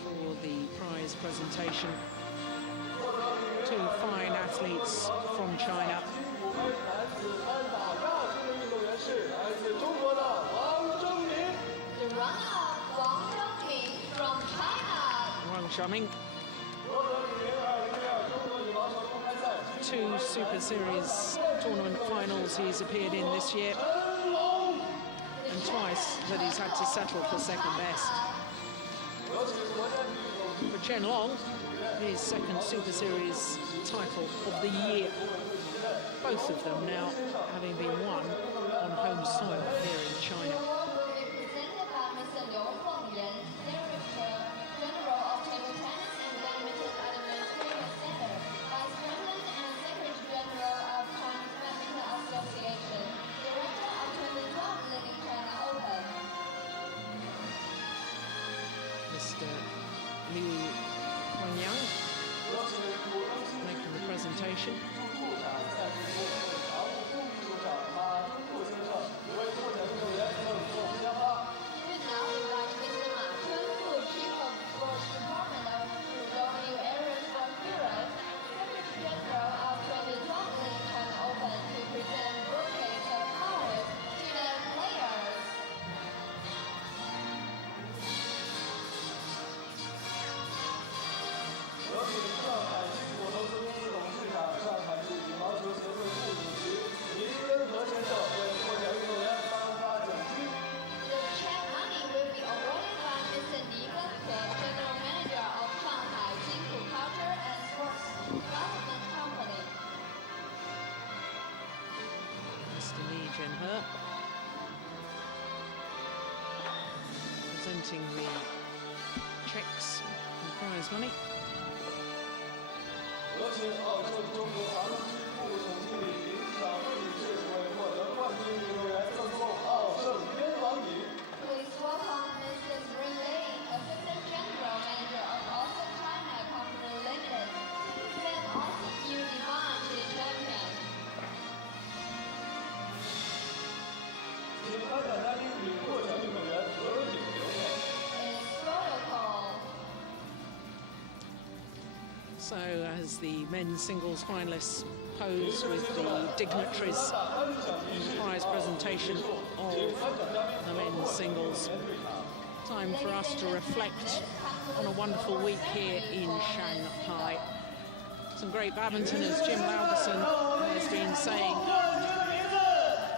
for the prize presentation. 2 fine athletes from China. charming. 2 Super Series tournament finals he's appeared in this year, and twice that he's had to settle for second best. For Chen Long, his second Super Series title of the year. Both of them now having been won on home soil here in China. Presented by Mr. Liu Hongyan, Director General of Table Tennis and Badminton Administration Center, Vice President and Secretary General of Chinese Badminton Association, Director of 2012 Leading China Open. Mr. Liu Hongyan making the presentation. Presenting the checks and prize money. 有请澳洲中国航空局副总经理小慧女士为获得冠军运动员赠送澳盛边防椅。 Please welcome Mrs. Rin Lei, Assistant General Manager of Awesome China Company Limited, to present Awesome New Divine to the champion. 请颁奖嘉宾与获奖运动员合影留念。 It's protocol. So as the men's singles finalists pose with the dignitaries in the prize presentation of the men's singles, time for us to reflect on a wonderful week here in Shanghai. Some great badminton, as Jim Laugerson has been saying.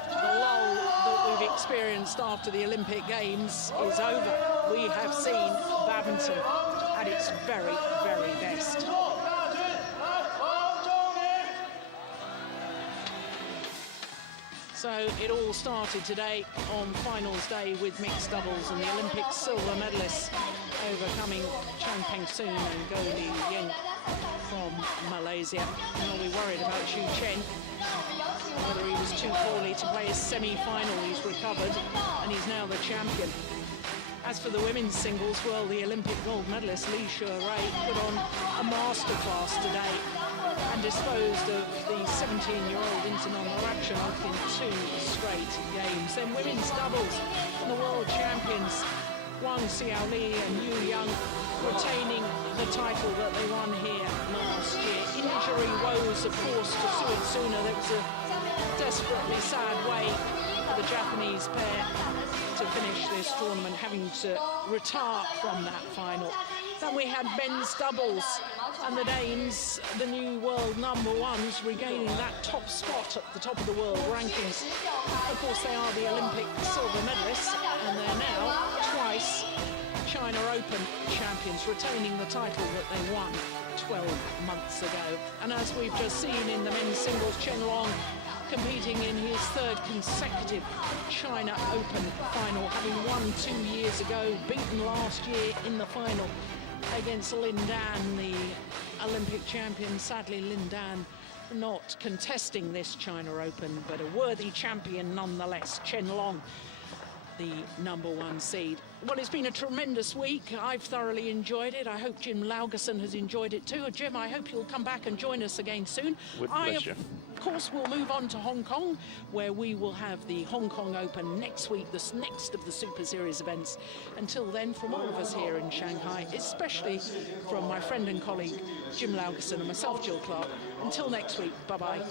The lull that we've experienced after the Olympic Games is over. We have seen badminton at its very, very best. So it all started today on finals day with mixed doubles and the Olympic silver medalists overcoming Chang Peng-soon and Go Liu-ying from Malaysia. I'm not really worried about Xu Chen, whether he was too poorly to play his semi-final. He's recovered and he's now the champion. As for the women's singles, well, the Olympic gold medalist Li Shuai put on a masterclass today and disposed of the 17-year-old Internon Ratchanok in 2 straight games. Then women's doubles and the world champions Wang Xiaoli and Yu Yang retaining the title that they won here last year. Injury woes, of course, to Suetsuna. That was a desperately sad way for the Japanese pair to finish this tournament, having to retire from that final. Then we had men's doubles and the Danes, the new world #1s, regaining that top spot at the top of the world rankings. Of course, they are the Olympic silver medalists and they're now twice China Open champions, retaining the title that they won 12 months ago. And as we've just seen in the men's singles, Chen Long competing in his 3rd consecutive China Open final, having won 2 years ago, beaten last year in the final against Lin Dan, the Olympic champion. Sadly, Lin Dan not contesting this China Open, but a worthy champion nonetheless. Chen Long, the #1 seed. Well, it's been a tremendous week. I've thoroughly enjoyed it. I hope Jim Laugerson has enjoyed it too. Jim, I hope you'll come back and join us again soon. With pleasure. Of course, we'll move on to Hong Kong, where we will have the Hong Kong Open next week, this next of the Super Series events. Until then, from all of us here in Shanghai, especially from my friend and colleague Jim Laugerson and myself, Jill Clark, until next week, bye-bye.